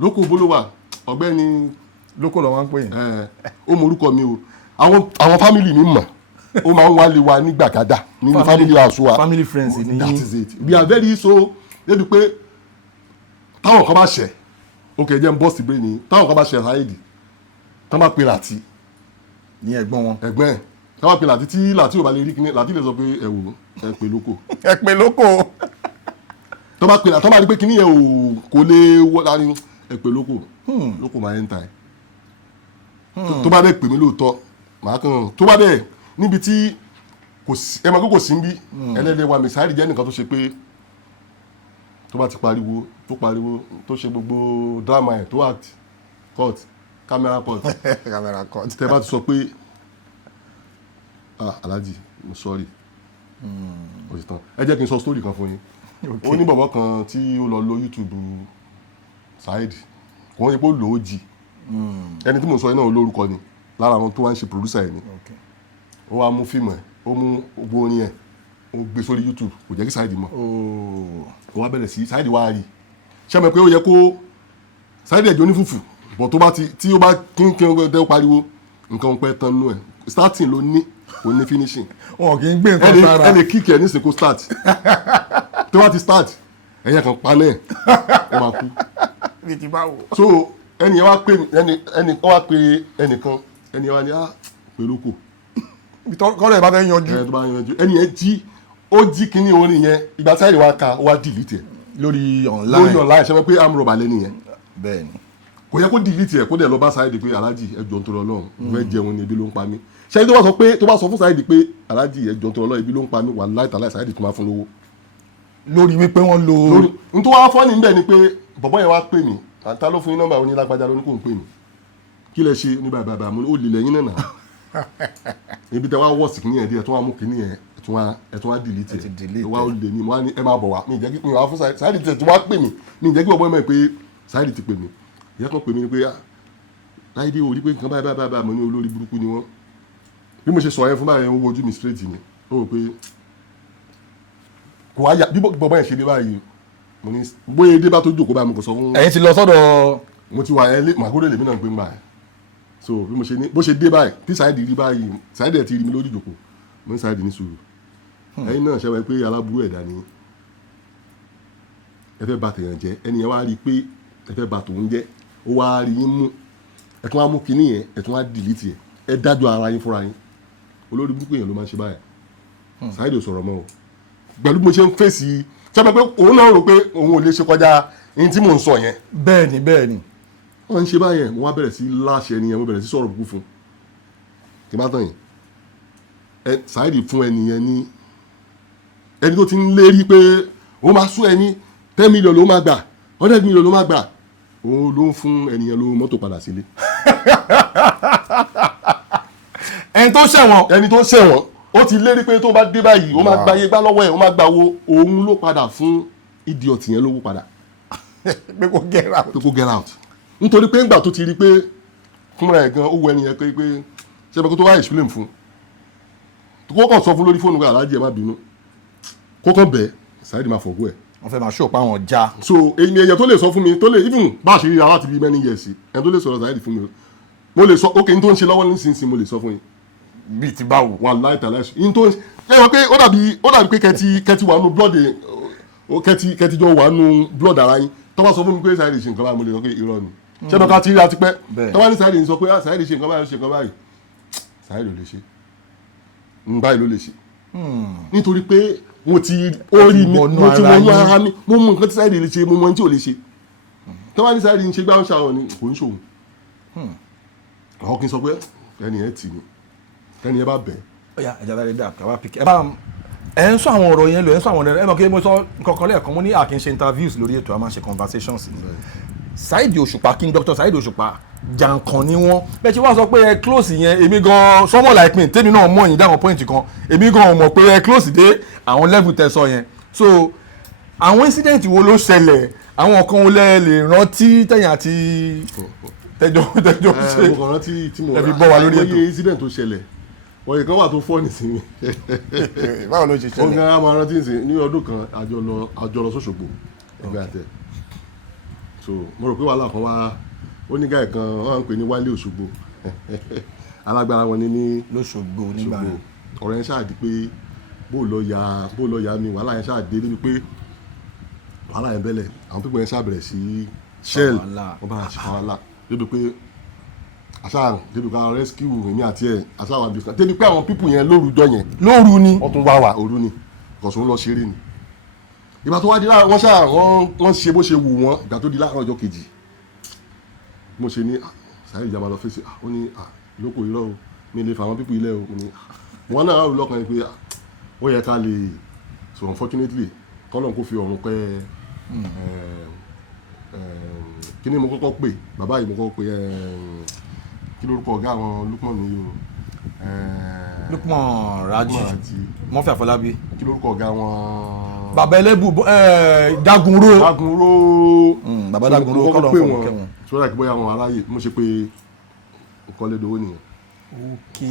lóko bolówà ọ̀gbẹ́ni. lóko lọ wá ń pè yín. ó mọ orúkọ mi o àwọn family mi mọ̀ ó máa ń wálé wa ní Gbàgádà nínú family house wa family friends ni. that is it we are very so débi pé táwọn kan bá ṣẹ̀ ok jẹ́ n bọ́ọ̀sì brain ni táwọn kan bá ṣẹ̀ Saheed tán bá pe Láti ní ẹ̀gbọ́n wọn. ẹ̀gbọ́n ẹ̀ tán bá pe Láti tí Láti ò bá lè rí kíní Láti lè sọ pé ẹ wò ẹ pè lóko. ẹ pè lóko. tán bá pe Láti tán bá rí pé kíní yẹn kò lè wọ́ láti ẹ pè lóko lóko máa ń ta ẹ̀ tó bá dẹ̀ pè mí lóòótọ́ màá kàn tó bá dẹ̀ níbi tí ẹ máa kókò sí ń bí ẹlẹ́dẹ̀ wa mi Saheed jẹ́ nìkan tó ṣe pé tó bá ti pariwo tó ṣe gbogbo drama ẹ̀ tó act cut camera cut tẹ bá ti sọ pé Alhaji mo sorry ó ti tán ẹ jẹ́ kí n sọ story kan fún yín ó ní bọ̀bọ̀ kan tí ó lọ lo YouTube Saheed kò wọ́n ṣe pé ó lò ó jì ẹni tí mo sọ yẹn náà lórúkọ ni lára àwọn tó wá ń ṣe producer ẹ̀ ni ó wá mú fíìmù ẹ̀ ó mú gbogbo orin ẹ̀ ó gbé sórí YouTube kò jẹ́ kí Saheed mọ̀ ó wá bẹ̀rẹ̀ sí Saheed wá rí ṣé mo pé ó yẹ kó Saheed ẹ̀jọ́ ní fùfù bọ̀ tó bá tí ó bá kínkín tẹ́ ó pariwo nǹkan pẹ́ tán nú ẹ̀ starting ló ní kò ní finishing. wọn kì í gbé nǹkan sára ẹ lè kíkì ẹ ní sèkó start tó bá ti start ẹ̀yẹ kan panẹ́ ó máa kú. so ẹni wá pè ẹnìkan ẹni wá ní pẹ̀lú kò. kọ́lẹ̀ bá fẹ́ yanjú. ẹni yẹn ó jí kíní orin yẹn ìgbà Saheed wá ka ó wá delete ẹ̀. lórí online ṣe pé am rọ̀bà lẹ́nu yẹn. bẹ́ẹ̀ni. kò yẹ kó delete ẹ̀ kó dẹ̀ lọ bá Saheed pé Alhaji ẹjọ́ tó lọ lọ́hùn mo fẹ́ jẹun ní ebi ló ń pa mí. ṣé tó bá sọ fún Saheed pé Alhaji ẹjọ́ tó lọ lọ́hùn ebi ló ń pa mí wallahi ta'ala Saheed tó máa fún lówó. lórí wípé wọ́n lo. n tó wá fọ́ ní bẹ́ẹ̀ ni pé bọ̀bọ́ yẹn wá pè mí ta ló fún yín nọ́mbà onílágbájá ló ní kò ń pè mí kí lẹ ṣe ní bàbá mo ní ó lè lẹ́yìn náà ibi tẹ wá wọ̀ sí kíní yẹn díẹ̀ tó wá mú kíní yẹn ẹ tún wá delete ẹ wá ó lè ní mo wá ní ẹ máa bọ̀ wá mi ìjẹ́ kí mi wá fún Saheed tẹ̀ tí wá pè mí mi ìjẹ́ kí bọ̀bọ́ mọ̀ pé Saheed ti pè mí ìyẹn kan pè mí ni pé láìdé orí pé nǹkan báyìí mo ní olórí burúkú ni wọ́n bí mo ṣe sọ yẹn fún báyìí ó wojú mi straight ni ó rò pé kò wá yà bí bọ̀bọ́ yẹn ṣe dé báyìí mo ní bóyá dé bá tó jókòó báyìí mo kò sọ fún. ẹ̀yin ti lọ sọ́dọ̀. mo ti wà ẹ màkúrò lèmi náà ń pè ń báyìí so bí mo ṣe ní bó ṣe dé báyìí tí Saheed rí báyìí Saheed ẹ̀ ti rí mi lórí ìjòkó mo ní Saheed ní sùúrù ẹ̀yin náà ṣe wáyé pé aláburú ẹ̀dá ni ẹ fẹ́ bà tèèyàn jẹ́ ẹni yẹn wá rí i pé ẹ fẹ́ bà tòun jẹ́ ó wá rí yín mú ẹ tún wá mú kinní yẹn ẹ tún wá dìlítì ẹ dájọ́ ara yín fúnra yín olórí burúkú yẹn ló máa ń ṣe báyà Saheed ò sọ̀rọ̀ mọ́ o pẹ̀lú mo ṣe ń fèsì ṣẹ́mi pé òun náà rò pé òun ò lè ṣe kọjá ní tí mò ń sọ yẹn. bẹ́ẹ̀ni. wọ́n ń ṣe báyẹn mo wá bẹ̀rẹ̀ sí láṣẹ ẹni yẹn mo bẹ̀rẹ̀ sí sọ̀rọ̀ burúkú fún kí n bá tàn yín Saheed fún ẹni yẹn ní ẹni tó ti ń lérí pé ó máa sún ẹni 10 million ló máa gbà 100 million ló máa gbà òun ló ń fún ẹni yẹn ló mọ́tò padà sílé. ẹni tó ṣẹ̀wọ̀n ó ti lérí pé tó bá dé báyìí ó máa gbáyé gbá lọ́wọ́ ẹ̀ ó máa gbà wo òun ló padà fún idiot yẹn lówó padà. pé kó get out. nítorí pé ńgbà tó ti rí pé fúnra ẹ̀ gan ó wọ ẹni yẹn pé ṣẹ́bẹ̀ kó tó wá explain fún kó kàn sọ fún lórí fóònù pé aláàjì ẹ̀ má bínú kó kàn bẹ́ẹ̀ Saheed máa fọ̀gọ́ ẹ̀. wọ́n fẹ́ máa ṣó pa wọn já. so èmi ẹ̀yẹ tó lè sọ fún mi tó lè even bá a ṣe rí ara láti bí many years ẹ̀ tó lè sọ̀rọ̀ Saheed fún mi mo lè sọ ok n tó ń ṣe lọ́wọ́ nísinsìnyí mo lè sọ fún yín. bíi ti báwo. wà láì tàlẹ́ n tó ń ṣe ẹ wọ pé ó dàbí pé kẹtì wà nù blood kẹtì jọ wà nù blood ara yín tó bá sọ fún mi pé Saheed ṣe nǹkan báyìí mo lè sọ pé irọ́ ni ṣé bẹ́ẹ̀ ká ti rí àti pẹ́ tó bá ní Saheed sọ pé Saheed ṣe nǹkan báyìí Saheed ò lè ṣe báyìí ló lè ṣe nítorí pé mo ti orí mi mo ti wọnú ara mi mo mọ nǹkan tí Saheed lè ṣe mo mọ ní tí ò lè ṣe tó bá ní Saheed ń ṣe gbá ń ṣàwọn ni kò ń ṣòwò àwọn kì í sọ pé ẹni ẹ tì mí ẹni ẹ bá bẹ̀. ọ̀ya ẹ̀jẹ̀ bá rí dà káwá pìkì ẹ ń sọ àwọn ọ̀rọ̀ yẹn lò ẹ ń sọ àwọn ọ̀rọ̀ ẹ mọ̀ kí mo sọ nǹkan lẹ́ẹ̀kan mo ní à kí n ṣe interviews lórí ètò a máa ṣe conversations ni Saheed Òṣùpá King Dr. Saheed Òṣùpá jàǹkàn ni wọ́n bẹ́ẹ̀ ṣe wá sọ pé ẹ close yẹn èmi gan someone like me tèmi náà mọ̀ yín dáhùn point kan èmi gan mọ̀ pé ẹ close dé àwọn level tẹ́ sọ yẹn so àwọn incident wo ló ṣẹlẹ̀ àwọn kan wo lẹ lè rántí tẹ̀yìn àti tẹjọ ṣe mo kàn rántí tí mo ẹ fi bọ́ wa lórí ètò àìmọye incident tó ṣẹlẹ̀ wọ́n yìí kan wà tó fọ́ nísìnyí. báwo ló ṣe ó ṣẹlẹ̀. gan amọ̀ rántí nísìnyí ní ọdún kan àjọ lọ sọ́ṣogbo ẹgbẹ́ àtẹ so mo rò pé wàhálà kan wá ó ní gáì kan wọ́n ń pè ní Wálé Òṣogbo alágbára wọn ní lóṣogbo nígbà yẹn ọ̀rọ̀ yẹn ṣáà di pé bó lọ ya mi wàhálà yẹn ṣáà dé débi pé wàhálà yẹn bẹ́lẹ̀ àwọn pípọ̀ yẹn ṣáà bẹ̀rẹ̀ sí shell wọ́n bá ṣe wàhálà débi pé àṣà débi ká rescue èmi àti ẹ̀ àṣà wà bí kan débi pé àwọn pípọ̀ yẹn lórúkọ yẹn lóru ni wọ́n tún wá wà òru ni kọ̀sùn lọ ṣeré ni ìgbà tó wá di láàárọ̀ wọ́n ṣáà wọ́n ṣe bó ṣe wù wọ́n ìgbà tó di láàárọ̀ ọjọ́ kejì mo ṣe ní Saheed ìjàmbá lọ fèsì ó ní lóko irọ́ o mi lè fa àwọn pípọ̀ ilẹ̀ o wọn náà rò lọ́kàn yẹn pé ó yẹ ká lè so unfortunately kọ́lọ̀ kó fi ọ̀run pẹ́ kí ni mo kọ́kọ́ pè bàbá yìí mo kọ́kọ́ pè kí lórúkọ ọ̀gá àwọn Lukman nìyí o Lukman Raji Murphy Afọlábí kí lórúkọ ọ̀gá wọn. bàbá ẹlẹ́bù Dagunro bàbá Dagunro kọ́lọ̀ fún kẹwọn. sọ́dọ̀ kí bóyá àwọn aráyè mo ṣe pé Kọ́lédowó nìyẹn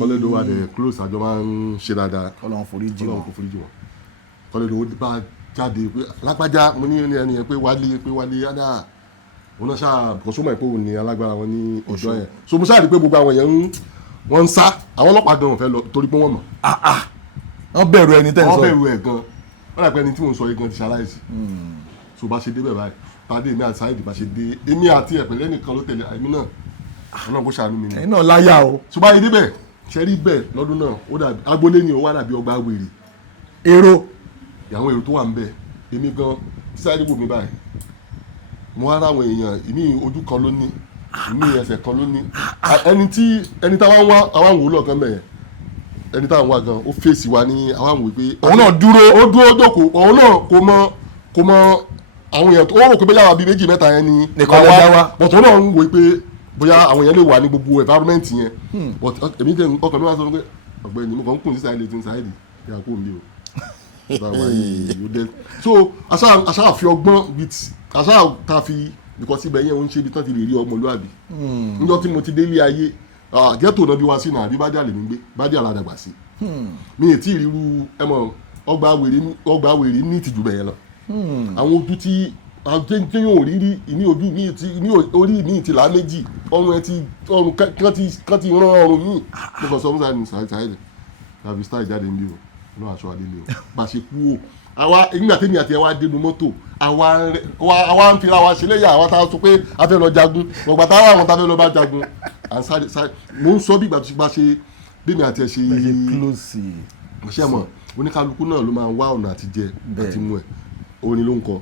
Kọ́lédowó wà dẹ̀ close àjọ máa ń ṣe dáadáa Ọlọ́run foríjì wọn Kọ́lédowó bá jáde pé lágbájá mo ní ẹni yẹn pé wálé ádá òun náà ṣáà kò sómọ ìpò ní alágbára wọn ní ọjọ́ yẹn so mo ṣáà rí pé gbogbo àwọn yẹn wọ́n ń sá àwọn ọlọ́pàá gan fẹ́ lọ torí pé wọ́n mọ̀. wọ́n bẹ̀rù ẹni tẹ́ ń sọ wọ́n bẹ̀rù ẹ̀ gan wọ́n dà pé ẹni tí mò ń sọ yìí gan ti ṣaláìsì so bá ṣe dé bẹ́ẹ̀ báyìí tàdé èmi àti Saheed bá ṣe dé èmi àti ẹ̀pẹ̀lẹ́ nìkan ló tẹ̀lé àìmí náà Ọlọ́run kó ṣàánú mi ni. ẹ̀yin náà láyà o. so báyìí débẹ̀ ṣe rí bẹ́ẹ̀ lọ́dún náà ó dàbí agboolé ni ó wá dàbí ọgbà wèrè èrò àwọn èrò tó wà ń bẹ èmi gan tí Saheed wò mí báyìí mo wá ráwọn èèyàn ìmí ojú kan ló ní ìmí ẹsẹ̀ kan ló ní ẹni táwọn wá àwọn wò lọ́ọ̀kan bẹ̀yẹn ẹni táwọn wá gan ó fèsì wa ní àwọn wò pé òun náà dúró jókòó òun náà kò mọ àwọn èèyàn ó rò pé bóyá àbí méjì mẹ́ta yẹn ni nìkan lè dá wa but òun náà ń wò pé bóyá àwọn èèyàn lè wà ní gbogbo environment yẹn but èmi tẹ ọkàn mi wá sọ pé ọ̀gbẹ́ni mo kàn ń kùn sí Saheed létí Saheed yà kó mi o so àṣà àfi ọgbọ́n with àṣà ta fi because ibẹ̀ yẹn ń ṣe ibi tán ti lè rí ọmọlúwàbí níjọ́ tí mo ti délé ayé ghetto náà bí wá sí náà àbí Bádíà lè mí gbé Bádíà aládàgbà sí mi ì tí ì ríru ẹmọ ọgbà wèrè ní ìtìjú bẹ̀yẹn lọ àwọn ojú tí tí yóò rí ní ojú ní orí mi ti là méjì ọrùn ẹ ti ọrùn kan ti rán ọrùn mi mo kàn sọ fún Saheed tàbí style jáde níbi o náà aṣọ adélé o bá ṣe kú o àwa nígbà tèmi àti ẹ wá dénú mọ́tò àwa ń fira wa ṣe léyà àwa tá a sọ pé a fẹ́ lọ jagun gbọ̀gbà táwa àwọn tá a fẹ́ lọ bá jagun à ń sáré mo ń sọ bí ìgbà tó ṣe bá ṣe bẹ́ẹ̀ mi àti ẹ ṣe close ṣe mọ̀ oníkálukú náà ló máa ń wá ọ̀nà àti jẹ àti mú ẹ̀ orin ló ń kọ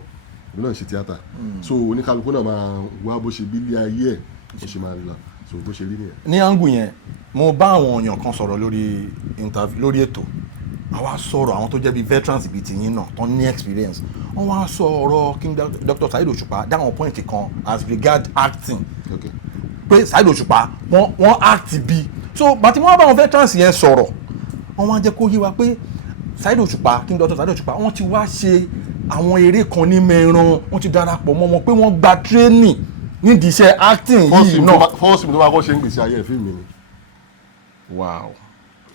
òun náà ṣe tíátà so oníkálukú náà máa wá bó ṣe bí ilé ayé ẹ̀ bó ṣe máa rí la so bó ṣe rí nìyẹn. ní angu yẹn mo bá àwọn èèyàn kan sọ̀rọ̀ lórí interview lórí ètò àwa sọ̀rọ̀ àwọn tó jẹ́ bíi veterans bíi tìyín náà tó ní experience wọ́n wá sọ ọ̀rọ̀ King Dr. Saheed Òṣùpá dáhùn point kan as regard acting pé Saheed Òṣùpá wọ́n act bí so bàtí wọ́n bá àwọn veterans yẹn sọ̀rọ̀ wọ́n wá jẹ́ kó yé wa pé Saheed Òṣùpá King Dr. Saheed Òṣùpá wọ́n ti wá ṣe àwọn eré kan ní mẹ́ran wọ́n ti darapọ̀ mọ́ wọn pé wọ́n gba training nídìí iṣẹ́ acting yìí náà. first film tó bá kọ́ ṣe ń gbèsè ayé fíìmù ni. wow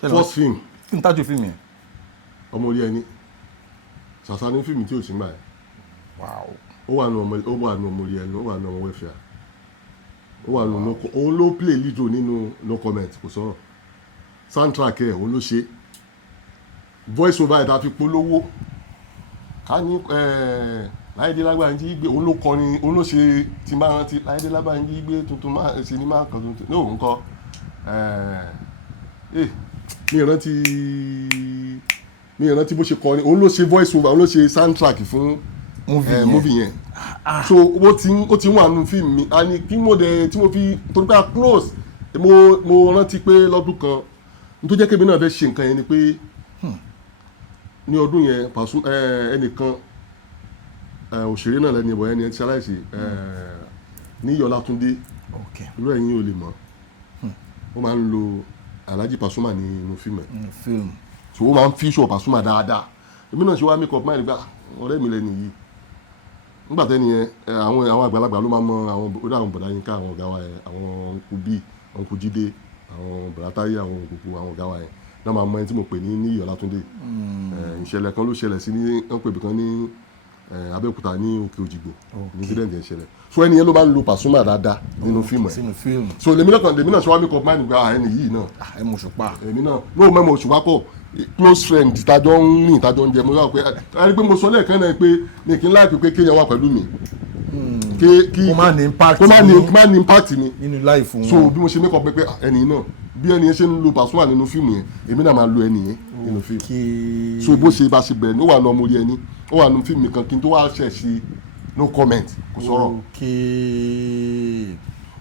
first film. kí n tájú fíìmù yẹn. ọmọ orí ẹni ṣàṣà ní fíìmù tí ò sí mbà yẹn. wow ó wà nù ọmọ orí ẹni ó wà nù ọmọ wẹ́fẹ̀ẹ́ ó wà nù òun ló play lead role nínú no comment kò sọ̀rọ̀ soundtrack ẹ̀ òun ló ṣe voice over ẹ̀ tá a fi polówó ká ní Láìdé Lágbànjí gbé òun ló kọrin òun ló ṣe ti máa rántí Láìdé Lágbànjí gbé tuntun máa ṣe ní máa kàn tuntun ní òun kọ mi ìrántí bó ṣe kọrin òun ló ṣe voice over òun ló ṣe soundtrack fún movie yẹn so ó ti wà nù fíìmù mi àní kí mo dẹ̀ tí mo fi torí pé close mo rántí pé lọ́dún kan n tó jẹ́ kébì náà fẹ́ ṣe nǹkan yẹn ni pé ní ọdún yẹn ẹnìkan òṣèré náà lẹ́ni ìbọn ẹni ẹ ti ṣaláìsí Níyì Ọlátúndé irú ẹ̀yin ò lè mọ̀ ó máa ń lo Alhaji Pasuma ní inú fíìmù ẹ̀ so ó máa ń fíṣọ̀ Pasuma dáadáa èmi náà ṣe wá make up mind gba ọ̀rẹ́ mi lẹ́nu yìí nígbà tẹ́ni yẹn àwọn àgbàlagbà ló máa mọ àwọn bọ̀dá yín ká àwọn ọ̀gá wa yẹn àwọn Kubi àwọn Kujide àwọn bàrátáyé àwọn òkùnkùn àwọn ọ̀gá wa yẹn náà máa mọ ẹni tí mo pè ní Níyì Ọlátúndé ìṣẹ̀lẹ̀ kan ló ṣẹlẹ̀ sí ní wọ́n pè bìkan ní Abẹ́òkúta ní Òkè Òjìgbò ní incident yẹn ṣẹlẹ̀ so ẹni yẹn ló bá ń lo Pasuma dáadáa nínú fíìmù ẹ̀ so lèmi náà ṣe wá make up mind gba ẹni yìí náà ẹmu Òṣùpá èmi náà lóò mẹ́mọ̀ Òṣùpá kọ̀ close friend tájọ́ ń rìn tájọ́ ń jẹ mo yà pé ẹni pé mo sọ lẹ́ẹ̀kan náà pé mi kì í láì pé kéèyàn wà pẹ̀lú mi kó má ní impact mi nínú life wọn so bí mo ṣe make up pé ẹni náà bí ẹni yẹn ṣe ń lo Pasuma nínú fíìmù yẹn èmi náà máa lo ẹni yẹn nínú fíìmù so bó ṣe bá ṣe bẹ̀rẹ̀ ní ó wà lọ́mọ orí ẹni ó wà nínú fíìmù kan kí n tó wá ṣẹ̀ sí no comment kò sọ̀rọ̀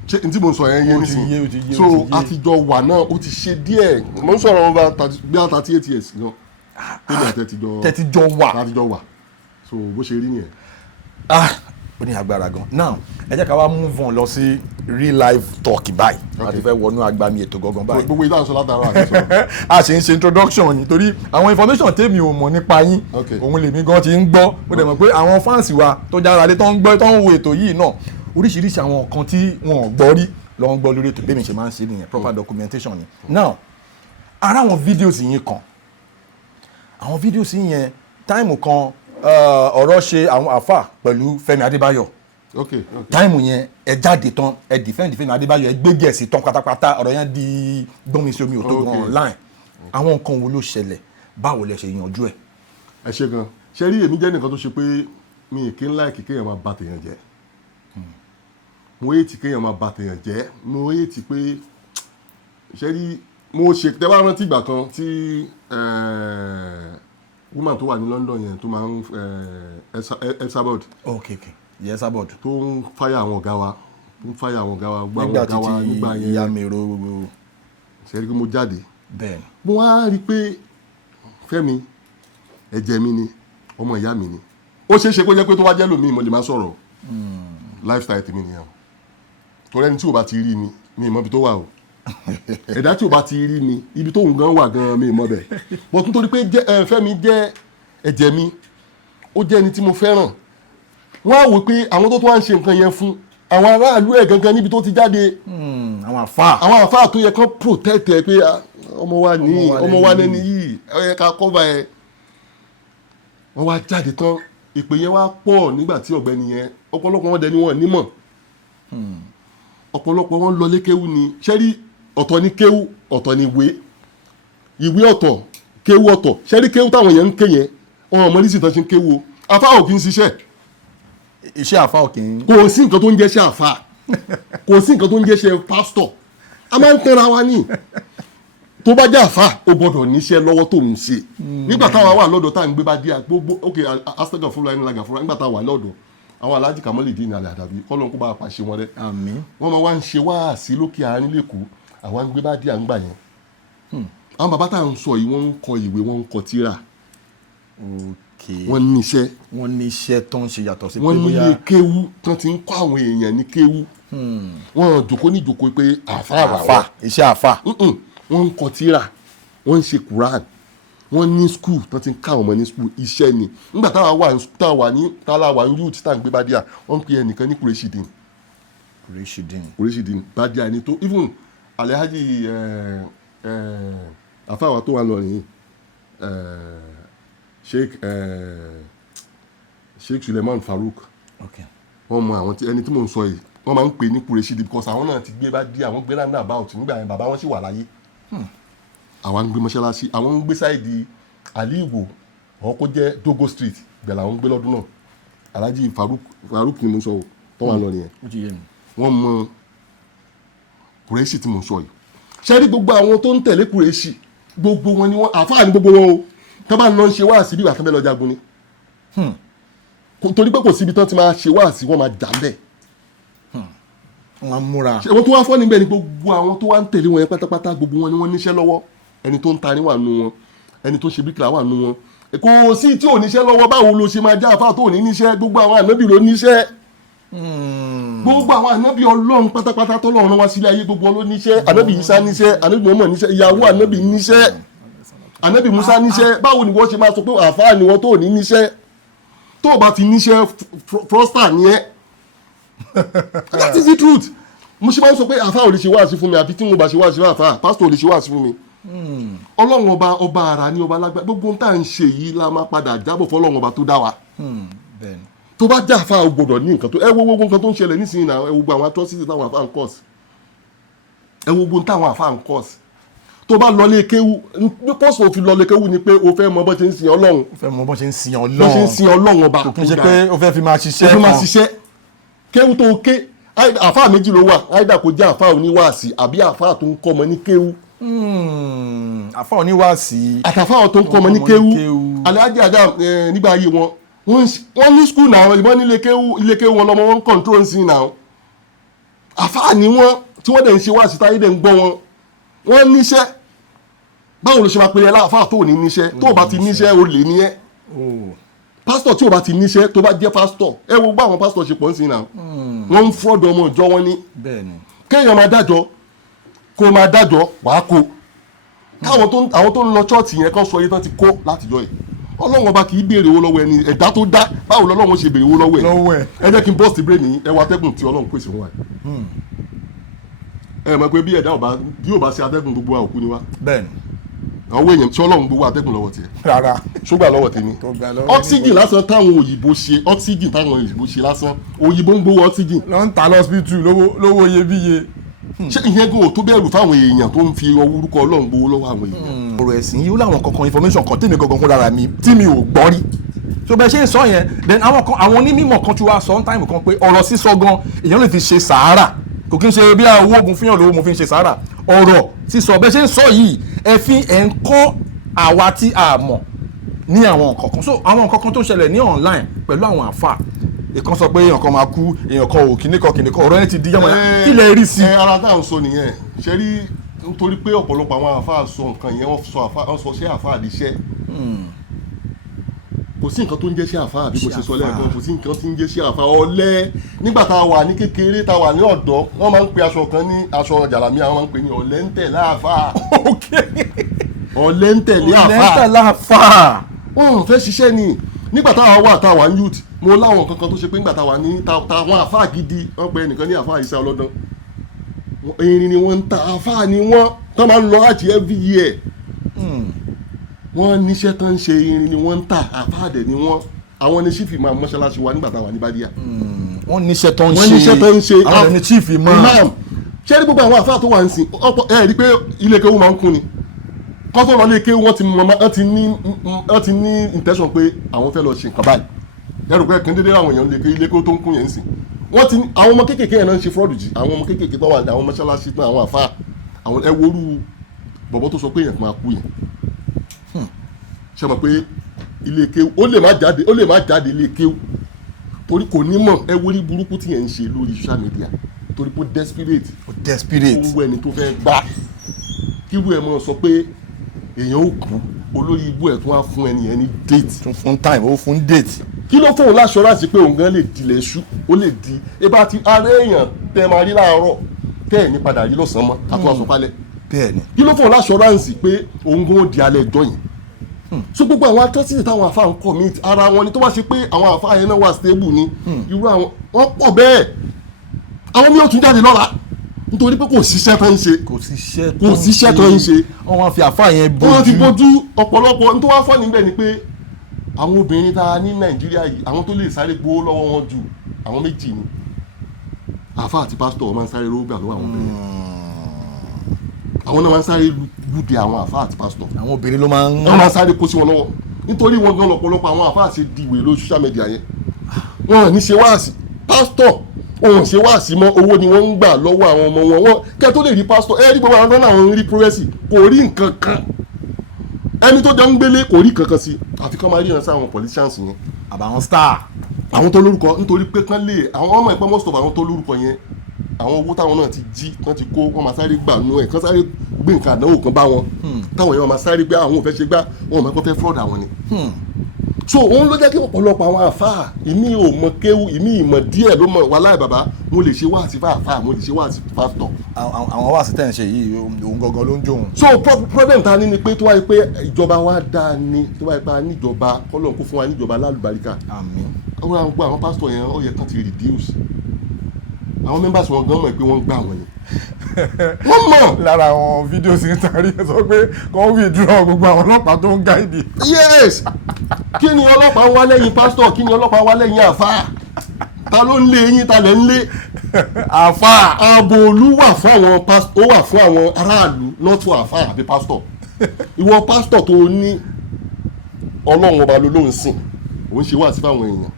ṣe n tí mo sọ yẹn yé nísìnyí so àtijọ́ wà náà ó ti ṣe díẹ̀ mo ń sọ̀rọ̀ over bí i 38 years gan tẹ́lẹ̀ àtẹ̀tijọ́ wà so bó ṣe rí nìyẹn. ó ní agbára gan now ẹ jẹ́ ká wá move on lọ sí real life talk báyìí láti fẹ́ wọnú agbami ètò gangan báyìí. gbogbo ìdáhùn sọ látara àti sọ. a ṣe ń ṣe introduction yìí torí àwọn information tèmi ò mọ̀ nípa yín òun lèmi gan ti ń gbọ́ ó dẹ̀ mọ̀ pé àwọn fans wa tó jára lé tó ń gbọ́ tó ń wo ètò yìí náà oríṣiríṣi àwọn nǹkan tí wọn ò gbọ́ rí ló ń gbọ́ lórí ètò bẹ́ẹ̀ mi ṣe máa ń ṣe nìyẹn proper documentation ni. now ara àwọn videos yìí kan àwọn videos yìí yẹn táìmù kan ọ̀rọ̀ ṣe àwọn àfà pẹ̀lú Fẹ́mi Adébáyọ̀ táìmù yẹn ẹ jáde tán ẹ defend Fẹ́mi Adébáyọ̀ ẹ gbé Gẹ̀ẹ́sì tán pátápátá ọ̀rọ̀ yẹn di gbọ́nmi sí omi ò tó gan online àwọn nǹkan wo ló ṣẹlẹ̀ báwo lẹ ṣe yanjú ẹ̀. ẹ ṣe gan ṣe rí èmi jẹ́ nìkan tó ṣe pé mi kì í láìkì kéèyàn máa bà tèèyàn jẹ́ mo yé ti kéèyàn máa bà tèèyàn jẹ́ mo yé ti pé ṣe rí mo ṣe tẹ́ bá rántí ìgbà kan tí woman tó wà ní London yẹn tó máa ń Esabod Esabod tó ń fáyà àwọn ọ̀gá wa gbá àwọn ọ̀gá wa nígbà yẹn ìyá mi ro gbogbo ṣe rí pé mo jáde bẹ́ẹ̀ mo wá rí i pé Fẹ́mi ẹ̀jẹ̀ mi ni ọmọ ìyá mi ni ó ṣeé ṣe kó jẹ́ pé tó wá jẹ́ lómi mo lè máa sọ̀rọ̀ lifestyle tèmi nìyẹn torí ẹni tí ò bá ti rí mi mi ì mọ ibi tó wà o ẹ̀dá tí ò bá ti rí mi ibi tóun gan wà gan mi ì mọ bẹ̀ bọ́ tún torí pé Fẹ́mi jẹ́ ẹ̀jẹ̀ mi ó jẹ́ ẹni tí mo fẹ́ràn wọ́n á wò pé àwọn tó tún wá ń ṣe nǹkan yẹn fún àwọn aráàlú ẹ̀ gangan níbi tó ti jáde àwọn àfáà tó yẹ kán protect ẹ pé ọmọ wa lẹ́ni yìí ẹ yẹ ká cover ẹ wọ́n wá jáde tán ìpè yẹn wá pọ̀ nígbà tí ọ̀gbẹ́ni yẹn ọ̀pọ̀lọpọ̀ wọn dẹni wọn nímọ̀ ọ̀pọ̀lọpọ̀ wọn lọ lé kéwú ni ṣẹ́rí ọ̀tọ̀ ni kéwú ọ̀tọ̀ ni ìwé ọ̀tọ̀ kéwú ọ̀tọ̀ ṣẹ́rí kéwú táwọn yẹn ń ké yẹn wọn mọ nísìtàn ṣe ń kéwu àfa ò kì í ṣiṣẹ́. iṣẹ́ àfa ò kì í. kò sí nǹkan tó ń jẹ́ ṣe àfa kò sí nǹkan tó ń jẹ́ ṣe pásítọ̀ a máa ń tẹ́ra wa ní tó bá jẹ́ àfa ó gbọ́dọ̀ níṣẹ́ lọ́wọ́ tó ń ṣe nígbà táwa wà lọ́dọ̀ tá à ń gbé bá díà gbogbo ok astagfirullah fúnra ẹni laga fúnra nígbà táwa wà lọ́dọ̀ àwọn aláàjì kàmọ́lì dín ní alẹ́ àdàbí kọ́lọ́n kó bá a pàṣẹ wọn rẹ àmín. wọ́n máa wá ń ṣe wáàsí lókè àárín lẹ́kọ̀ọ́ àwa ń gbé bá díà ń gbà yẹn àwọn bàbá tá à ń sọ yìí wọ́n ń kọ ìwé wọ́n ń kọ tírà wọ́n níṣẹ́ wọ́n níṣẹ́ tó ń ṣe yàtọ̀ sí pé wọ́n bóyá nílé kéwú tán ti ń kọ́ àwọn èèyàn ní kéwú wọ́n jòkó ní jòkó pé àfa iṣẹ́ àfa wọ́n ń kọ tírà wọ́n ń ṣe Quran wọ́n ní skul tán ti ń ká àwọn ọmọ ní skul iṣẹ́ ni nígbà táwa wà ní youth tá à ń gbé Bádíà wọ́n ń pe ẹnìkan ní Kùrẹ́ṣìdín Bádíà ẹni tó even Alhaji àfáwà tó wà lọ́rin Sheikh Suleiman Farouk wọ́n mọ àwọn ẹni tí mò ń sọ yìí wọ́n máa ń pè ní Kùrẹ́ṣìdín because àwọn náà ti gbé Bádíà àwọn gbé láńdà about nígbà yẹn bàbá wọn sì wà láyé àwọn ń gbé mọ́ṣáláṣí àwọn ń gbé sáìdì Aliwo àwọn kó jẹ́ Dogo Street bẹ̀rẹ̀ àwọn ń gbé lọ́dún náà Alhaji Farouk ni mo sọ tó wà lọ́rin yẹn wọ́n mọ Kùrẹ́ṣì tí mo sọ yìí ṣe rí gbogbo àwọn tó ń tẹ̀lé Kùrẹ́ṣì gbogbo wọn ni wọ́n àfáà ní gbogbo wọn o tó bá lọ ń ṣe wáàsí bí ìgbà tó ń bẹ lọ jagun ni torí pé kò síbi tán ti máa ṣe wáàsí wọ́n máa jà bẹ́ẹ̀ wọ́n múra wọ́n tó wá fọ́ níbẹ̀ ni gbogbo àwọn tó wá ń tẹ̀lé wọn yẹn pátápátá gbogbo wọn ni wọ́n níṣẹ́ lọ́wọ́ ẹni tó ń ta ni wà nù wọn ẹni tó ṣe bíkìlà wà nù wọn kò sí tí ò níṣẹ́ lọ́wọ́ báwo ló ṣe máa já àfáà tó ní níṣẹ́ gbogbo àwọn ànábì ló níṣẹ́ gbogbo àwọn ànábì Ọlọ́run pátápátá tọ́lọ́run wá sílé ayé gbogbo ló níṣẹ́ ànábì Ìsá níṣẹ́ ànábì Muhammad níṣẹ́ ìyàwó ànábì níṣẹ́ ànábì Musa níṣẹ́ báwo ni wọ́n ṣe máa sọ pé àfáà ni wọ́n tó ní níṣẹ́ tó bá ti níṣẹ́ frosta ni ẹ́ that is the truth mo ṣe máa ń sọ pé àfáà ò lè ṣe wáàsí fún mi àbí tí mo bá ṣe wáàsí fún àfáà pásítọ̀ ò lè ṣe wáàsí fún mi Ọlọ́run ọba ara ní ọba lágbá gbogbo ohun tá à ń ṣe yìí la máa padà jábọ̀ fọlọ́run ọba tó dá wa tó bá já àfáà ò gbọ́dọ̀ ní nǹkan tó ẹ wo gbogbo nǹkan tó ń ṣẹlẹ̀ nísìnyí náà ẹ wo gbogbo àwọn atrocity táwọn àfáà ń cause ẹ wo gbogbo táwọn àfáà ń cause tó bá lọ lé kéwú ní pọ́sù òfin lọ lé kéwú ni pé o fẹ́ mọ bọ́ ṣe ń sin Ọlọ́run o fẹ́ mọ bọ́ ṣe ń sin bọ́ ṣe ń sin Ọlọ́run ọba kò kí n ṣe pé o fẹ́ fi máa ṣiṣẹ́ kan o fi máa ṣiṣẹ́ kéwú tó ké àfáà méjì ló wà àìdá kò jẹ́ àfáà oníwàásí àbí àfáà tó ń kọ́ ọmọ ní kéwú àfáà oníwàásí àtàfáà tó ń kọ́ ọmọ ní kéwú Alhaji Adam nígbà ayé wọn wọ́n ní skul náà ìbọn ní ilé kéwú wọn lọ́mọ wọn control sí náà àfáà ni wọ́n tí wọ́n dẹ̀ ń ṣe wáàsí táyé dẹ̀ ń gbọ́ wọ́n níṣẹ́ báwo ló ṣe máa pè é láàfáà tó ní níṣẹ́ tó bá ti níṣẹ́ o lè ní ẹ́ pásítọ̀ tí o bá ti níṣẹ́ tó bá jẹ́ pásítọ̀ ẹ wo gbọ́ àwọn pásítọ̀ ṣe pọ̀ ń sin náà wọ́n ń fọ́dọ̀ ọmọ ìjọ wọn ní kéèyàn máa dájọ́ kó máa dájọ́ wàá kó káwọn tó ń lọ chọ́ọ̀tì yẹn kan sọ iye tán ti kó látijọ́ yìí Ọlọ́run ọba kì í béèrè owó lọ́wọ́ ẹni ẹ̀dá tó dá báwo lọ́lọ́run ṣe béèrè owó lọ́wọ́ ẹ̀ ẹ jẹ́ kí n bọ́ọ̀sì brain ní ẹwà atẹ́gùn tí Ọlọ́run pèsè fún wa ẹ mọ̀ pé bí ẹ̀dá bí ò bá ṣe atẹ́gùn gbogbo wa òkú ni wa àwọn èèyàn tí Ọlọ́run gbowó atẹ́gùn lọ́wọ́ tiẹ̀ rárá ṣùgbọ́n lọ́wọ́ tèmi oxygen lásán táwọn òyìnbó ṣe lásán òyìnbó ń gbowó oxygen. lọ ń ta lọ́sibítù lówó iyebíye. ṣé ìyẹn gan tó bẹ̀rù fáwọn èèyàn tó ń fi orúkọ Ọlọ́run gbowó lọ́wọ́ àwọn èèyàn. ọ̀rọ̀ ẹ̀sìn yìí ó láwọn kankan information kan tèmi gangan fún lára mi tí mi ò gbọ́ rí so bẹ́ẹ̀ ṣe ń sọ yẹn then àwọn onímọ̀ kan tí wàá sọ time kan pé ọ̀rọ̀ sísọ gan èèyàn lè fi ṣe sàárà kò kí n ṣe bí owó oògùn fíyàn lówó mo fi ń ṣe sàárà ọ̀rọ̀ sísọ bẹ́ẹ̀ ṣe ń sọ yìí ẹ̀ ń kọ́ àwa tí a mọ̀ ní àwọn nǹkankan so àwọn nǹkankan tó ṣẹlẹ̀ ní online pẹ̀lú àwọn àfà ìkan sọ pé èèyàn kan máa kú èèyàn kan ò kìnnìkan ọ̀rọ̀ ẹni ti di yàmọ̀ kí lè rí sí. ara tá à ń sọ nìyẹn ṣe rí nítorí pé ọ̀pọ̀lọpọ̀ àwọn àfà sọ nǹkan yẹn wọ́n sọ ṣé àfà àdìṣẹ́ kò sí nǹkan tó ń jẹ́ sí àfà àbí mo ṣe sọ lẹ́ẹ̀kan kò sí nǹkan tó ń jẹ́ sí àfà ọ̀lẹ nígbà tá a wà ní kékeré tá a wà ní ọ̀dọ́ wọ́n máa ń pe aṣọ kan ní aṣọ jàlámíà wọ́n máa ń pe ní ọ̀lẹ ń tẹ̀lé àfà ọ̀lẹ ń tẹ̀lé àfà wọ́n fẹ́ ṣiṣẹ́ ni nígbà tá a wà ní youth mo láwọn kankan tó ṣe pé nígbà tá a wà ní táwọn àfà gidi wọ́n pe ẹnìkan ní àfà Ìsá Ọlọ́dán erin ni wọ́n ń ta àfà ni wọ́n tó máa ń lọ àti every year wọ́n níṣẹ́ tán ń ṣe irin ni wọ́n ń tà àfáàdẹ̀ ni wọ́n àwọn ní chief imam mọ́ṣáláṣí wa nígbà tá a wà ní Bádíà. wọ́n níṣẹ́ tán ń ṣe àwọn ní chief imam. ṣé ní gbogbo àwọn àfáà tó wà ń sìn ẹ rí i pé ilé kéwú máa ń kún ni kọ́tọ̀ lọ lé ké wọ́n ti ní intention pé àwọn fẹ́ lọ ṣe nǹkan báyìí ẹrù pé kí n dédé àwọn èèyàn lè ké ilé kó tó ń kún yẹn ń sìn wọ́n ti àwọn ọmọ kéékèèké yẹn náà ń ṣe fraud jì àwọn ọmọ kéékèèké tó wà àwọn mọ́ṣáláṣí tán àwọn àfa àwọn ẹwọ́rú bọ̀bọ̀ tó sọ pé èèyàn máa kú yẹn ṣe mọ̀ pé ilé ké ó lè má jáde ilé ké torí kò ní mọ̀ ẹwọ́rí burúkú tí yẹn ń ṣe lórí social media torí pé desperate owó ẹni tó fẹ́ gbá kíru ẹ̀ mọ̀ sọ pé èèyàn ó kú olórí ibú ẹ̀ tó wá fún ẹni yẹn ní date fún time ó fún date kí ló fóun láṣọránsì pé òun gan lè dilẹ̀ ṣú ó lè di ebá ti ara èèyàn tẹ máa rí láàárọ̀ tẹ́ ẹ̀ ní padà rí lọ́sàn-án mọ́ àtúwà sọpálẹ̀ bẹ́ẹ̀ni kí ló fóun láṣọránsì pé òun gan ó di alẹ́ ẹjọ́ yìí so gbogbo àwọn atrocity táwọn àfa ń commit ara wọn ni tó wá ṣe pé àwọn àfa yẹn náà wà stable ni irú àwọn wọn pọ̀ bẹ́ẹ̀ àwọn mi ò tún jáde lọ́la nítorí pé kò síṣẹ́ tó ń ṣe tó ń ṣe wọ́n fi àfa yẹn bójú wọ́n ti bójú ọ̀pọ̀lọpọ̀ ní tó wá fọ́ níbẹ̀ ni pé àwọn obìnrin tá a ní Nàìjíríà yìí àwọn tó lè sáré gbowó lọ́wọ́ wọn jù àwọn méjì ni àfa àti pásítọ̀ máa ń sáré rówó gbà lọ́wọ́ àwọn obìnrin àwọn náà máa ń sáré lùdẹ àwọn àfa àti pásítọ̀ àwọn obìnrin ló máa ń wọ́n máa ń sáré kó sí wọn lọ́wọ́ nítorí wọn gan lọ́pọ̀lọpọ̀ àwọn àfa àti dìwé lórí social media yẹn wọn ní ṣe wáàsí pásítọ̀ òun ṣe wáàsí mọ́ owó ni wọ́n ń gbà lọ́wọ́ àwọn ọmọ wọn kẹ́ tó lè rí pásítọ̀ ẹ rí gbogbo àwọn náà ń rí pírẹ́sì kò rí nǹkan kan ẹni tó jọ ń gbélé kò rí kankan sí àfi kán máa ríran sí àwọn politicians yẹn àbàwọn star àwọn tó lórúkọ nítorí pé kán lè àwọn ọmọ ìpẹ́ most of àwọn tó lórúkọ yẹn àwọn owó táwọn náà ti jí tán ti kó wọn máa sáré gbà nú ẹ̀ kán sáré gbé nǹkan àdánwò kan bá wọn táwọn yẹn wọn máa sáré gbé àwọn ò fẹ́ ṣe gbá wọn máa kọ́ fẹ́ fraud àwọn ni so òun ló jẹ́ kí ọ̀pọ̀lọpọ̀ àwọn àfáà ìmí ò mọ kéwú ìmí ìmọ̀ díẹ̀ ló mọ̀ wàláì bàbá mo lè ṣe wáàsí fáàfáà mo lè ṣe wáàsí pásítọ̀. àwọn wáàsí tẹ̀ ń ṣe yìí òun gangan ló ń jó òun. so problem ta ni ni pé tó wáyé pé ìjọba wa dáa ni tó wáyé pé a níjọba kọ́lọ́n kó fún wa níjọba lálùbáríkà. àmín. àwọn pásítọ̀ yẹn ó yẹ kán ti reduce àwọn members wọn gan mọ̀ pé wọ́n gbà wọ́n ni wọ́n mọ̀. lára àwọn fídíò sí ìtàrí ẹ sọ pé kò withdraw gbogbo àwọn ọlọ́pàá tó ń gáìdì. yes kí ni ọlọ́pàá ń wá lẹ́yìn pásítọ̀ kí ni ọlọ́pàá ń wá lẹ́yìn àfáà ta ló ń lé yín ta lẹ́ ń lé àfáà. ààbò olú wà fún àwọn pásítọ̀ ó wà fún àwọn aráàlú not for àfáà àbí pásítọ̀ ìwọ pásítọ̀ tó ní ọlọ́run ọba ló ń sìn òun ṣe wá sí fáwọn èèyàn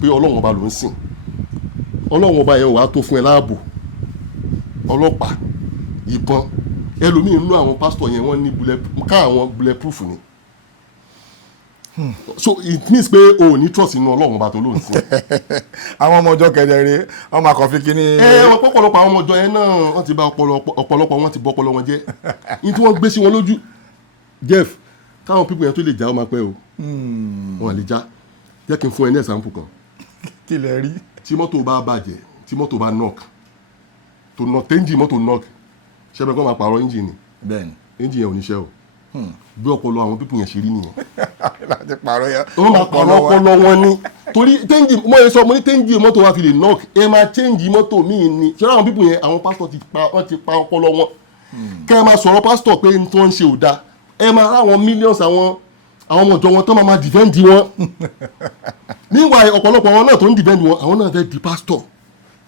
pé ọlọ́run ọba ló ń sìn ọlọ́run ọba yẹn wà á tó fún ẹ láàbò ọlọ́pàá ìbọn ẹlòmíín nínú àwọn pásítọ̀ yẹn wọ́n ní àwọn bulletproof ni so it means pé o ò ní trust inú ọlọ́run ọba tó ló ń sìn. àwọn ọmọ ọjọ́ kẹjẹrẹ wọn máa kàn fi kíní. wọn pọ̀pọ̀lọpọ̀ àwọn ọmọ ọjọ́ yẹn náà wọ́n ti bà ọ̀pọ̀lọpọ̀ wọn ti bọ́ ọpọlọ wọn jẹ́ ní tí wọ́n gbé sí wọn lójú Jeff káwọn pípọ̀ yẹn tó lè já ọ máa pẹ́ o wọn lè já jẹ́ kí n fún ẹ ní ẹ̀sánpù kan. kí lẹ rí. tí mọ́tò bá bàjẹ́ tí mọ́tò bá knock tó knock tẹ́ńjì mọ́tò knock ṣẹ́bẹ̀ kọ́ máa pààrọ̀ engine. bẹ́ẹ̀ni. engine yẹn ò ní ṣe o bí ọpọlọ àwọn pípọ̀ yẹn ṣe rí nìyẹn. láti pààrọ̀ yẹn. wọ́n máa pààrọ̀ ọpọlọ wọn ni torí tẹ́ńjì mo yẹ sọ mo ní tẹ́ńjì mọ́tò wa fi lè knock ẹ máa change mọ́tò míì ni ṣé àwọn pípọ̀ yẹn àwọn pásítọ̀ ti pa ọpọlọ wọn kẹ́ ẹ máa sọ̀rọ̀ pásítọ̀ pé n tó ń ṣe ò dáa ẹ máa rá àwọn millions àwọn ọmọ ìjọ wọn tó máa defend wọn níwà ọ̀pọ̀lọpọ̀ àwọn náà tó ń defend wọn àwọn náà fẹ́ di pásítọ̀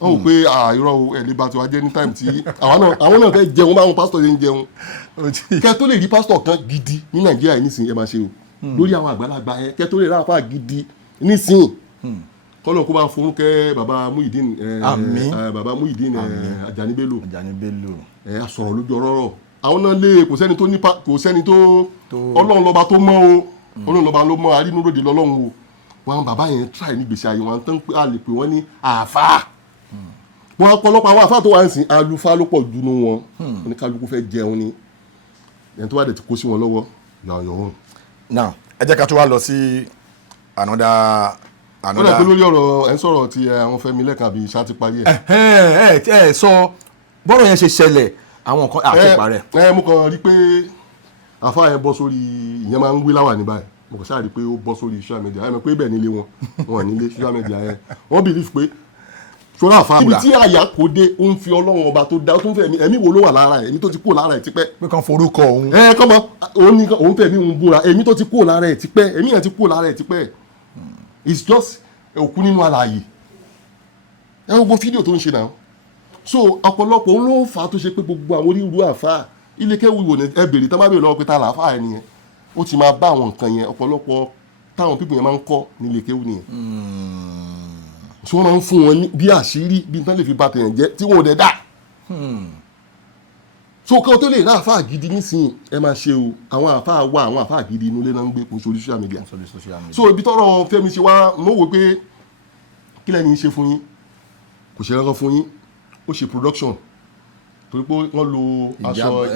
wọn ò pé irọ́ ẹ̀ lè ba tiwa jẹ́ ní time tí àwọn náà fẹ́ jẹun báwọn pásítọ̀ yẹn ń jẹun kẹ́ tó lè rí pásítọ̀ kan gidi ní Nàìjíríà yìí nísìnyí ẹ máa ṣe o lórí àwọn àgbàlagbà yẹn kẹ́ tó lè ráfà gidi nísìnyí kọ́lọ̀ kó bá ń forún kẹ́ bàbá Muyideen bàbá Muyideen Ajani Bello a sọ̀rọ̀ lójú ọ̀rọ̀ àwọn náà lé kò sẹ́ni tó ọlọ́run lọ́ba tó mọ́ o ọlọ́run lọ́ba ló mọ́ arínúròdì lọ́lọ́run o wọn bàbá yẹn try ní gbèsè ayé wọn tán pé a lè pè wọ́n ní àáfàá wọn ọ̀pọ̀lọpọ̀ àwọn àáfàá tó wà ń sìn àlùfáà ló pọ̀ jù nú wọn oníkálukú fẹ́ jẹun ni ẹni tó wà dẹ̀ ti kó sí wọn lọ́wọ́ yàyàn wọn. now ẹ jẹ́ ká tó wá lọ sí another. ó dẹ̀ pé lórí ọ̀rọ̀ ẹ̀ ń sọ̀rọ̀ ti àwọn Fẹ́mi Lẹ́kan àbí ṣáà ti parí ẹ̀. ẹ sọ bọ́rọ̀ yẹn ṣe ṣẹlẹ̀ àwọn nǹkan àti parẹ́. mo kàn rí pé àfáà yẹn bọ́ sórí ìyẹn máa ń wí láwà ní báyìí mo kàn ṣáà rí pé ó bọ́ sórí social media ẹ̀ mọ̀ pé bẹ́ẹ̀ nílé wọn nílé social media yẹn wọ́n believe pé ṣọlá àfáà ibi tí àyà kò dé ó ń fi ọlọ́run ọba tó dá ó tún fẹ́ ẹ̀mí wo ló wà lára ẹ̀ ẹ̀mí tó ti kúrò lára ẹ̀ tipẹ́. pé kàn forúkọ òun. kọ́mọ òun fẹ́ mi ń búra ẹ̀mí tó ti kúrò lára ẹ̀ tipẹ́ ẹ̀mí yẹn ti kúrò lára ẹ̀ tipẹ́ it's just òkú nínú alààyè ẹ gbogbo fídíò tó ń ṣe náà so ọ̀pọ̀lọpọ̀ òun ló ń fà á tó ṣe pé gbogbo àwọn onírúurú àfáà ilé kéwù wò ní ẹ bèrè tán bá bèrè lọ́wọ́ pé ta làáfà ẹ nìyẹn ó ti máa bá àwọn nǹkan yẹn ọ̀pọ̀lọpọ̀ táwọn pípọ̀ yẹn máa ń kọ́ nílé kéwù nìyẹn tí wọ́n máa ń fún wọn bí àṣírí bí tán lè fi ba tèèyàn jẹ́ tí wọn ò dẹ̀ dá so kí wọ́n tó lè rá àfáà gidi nísìnyí ẹ máa ṣe o àwọn àfáà wà àwọn àfáà gidi inú ilé náà ń gbé kún sórí social media so ibi tọ́rọ̀ Fẹ́mi ṣe wá mo wò pé kí lẹ́ni ṣe fún yín kò ṣe rẹ́rọ́ fún yín ó ṣe production torí pé wọ́n lo aṣọ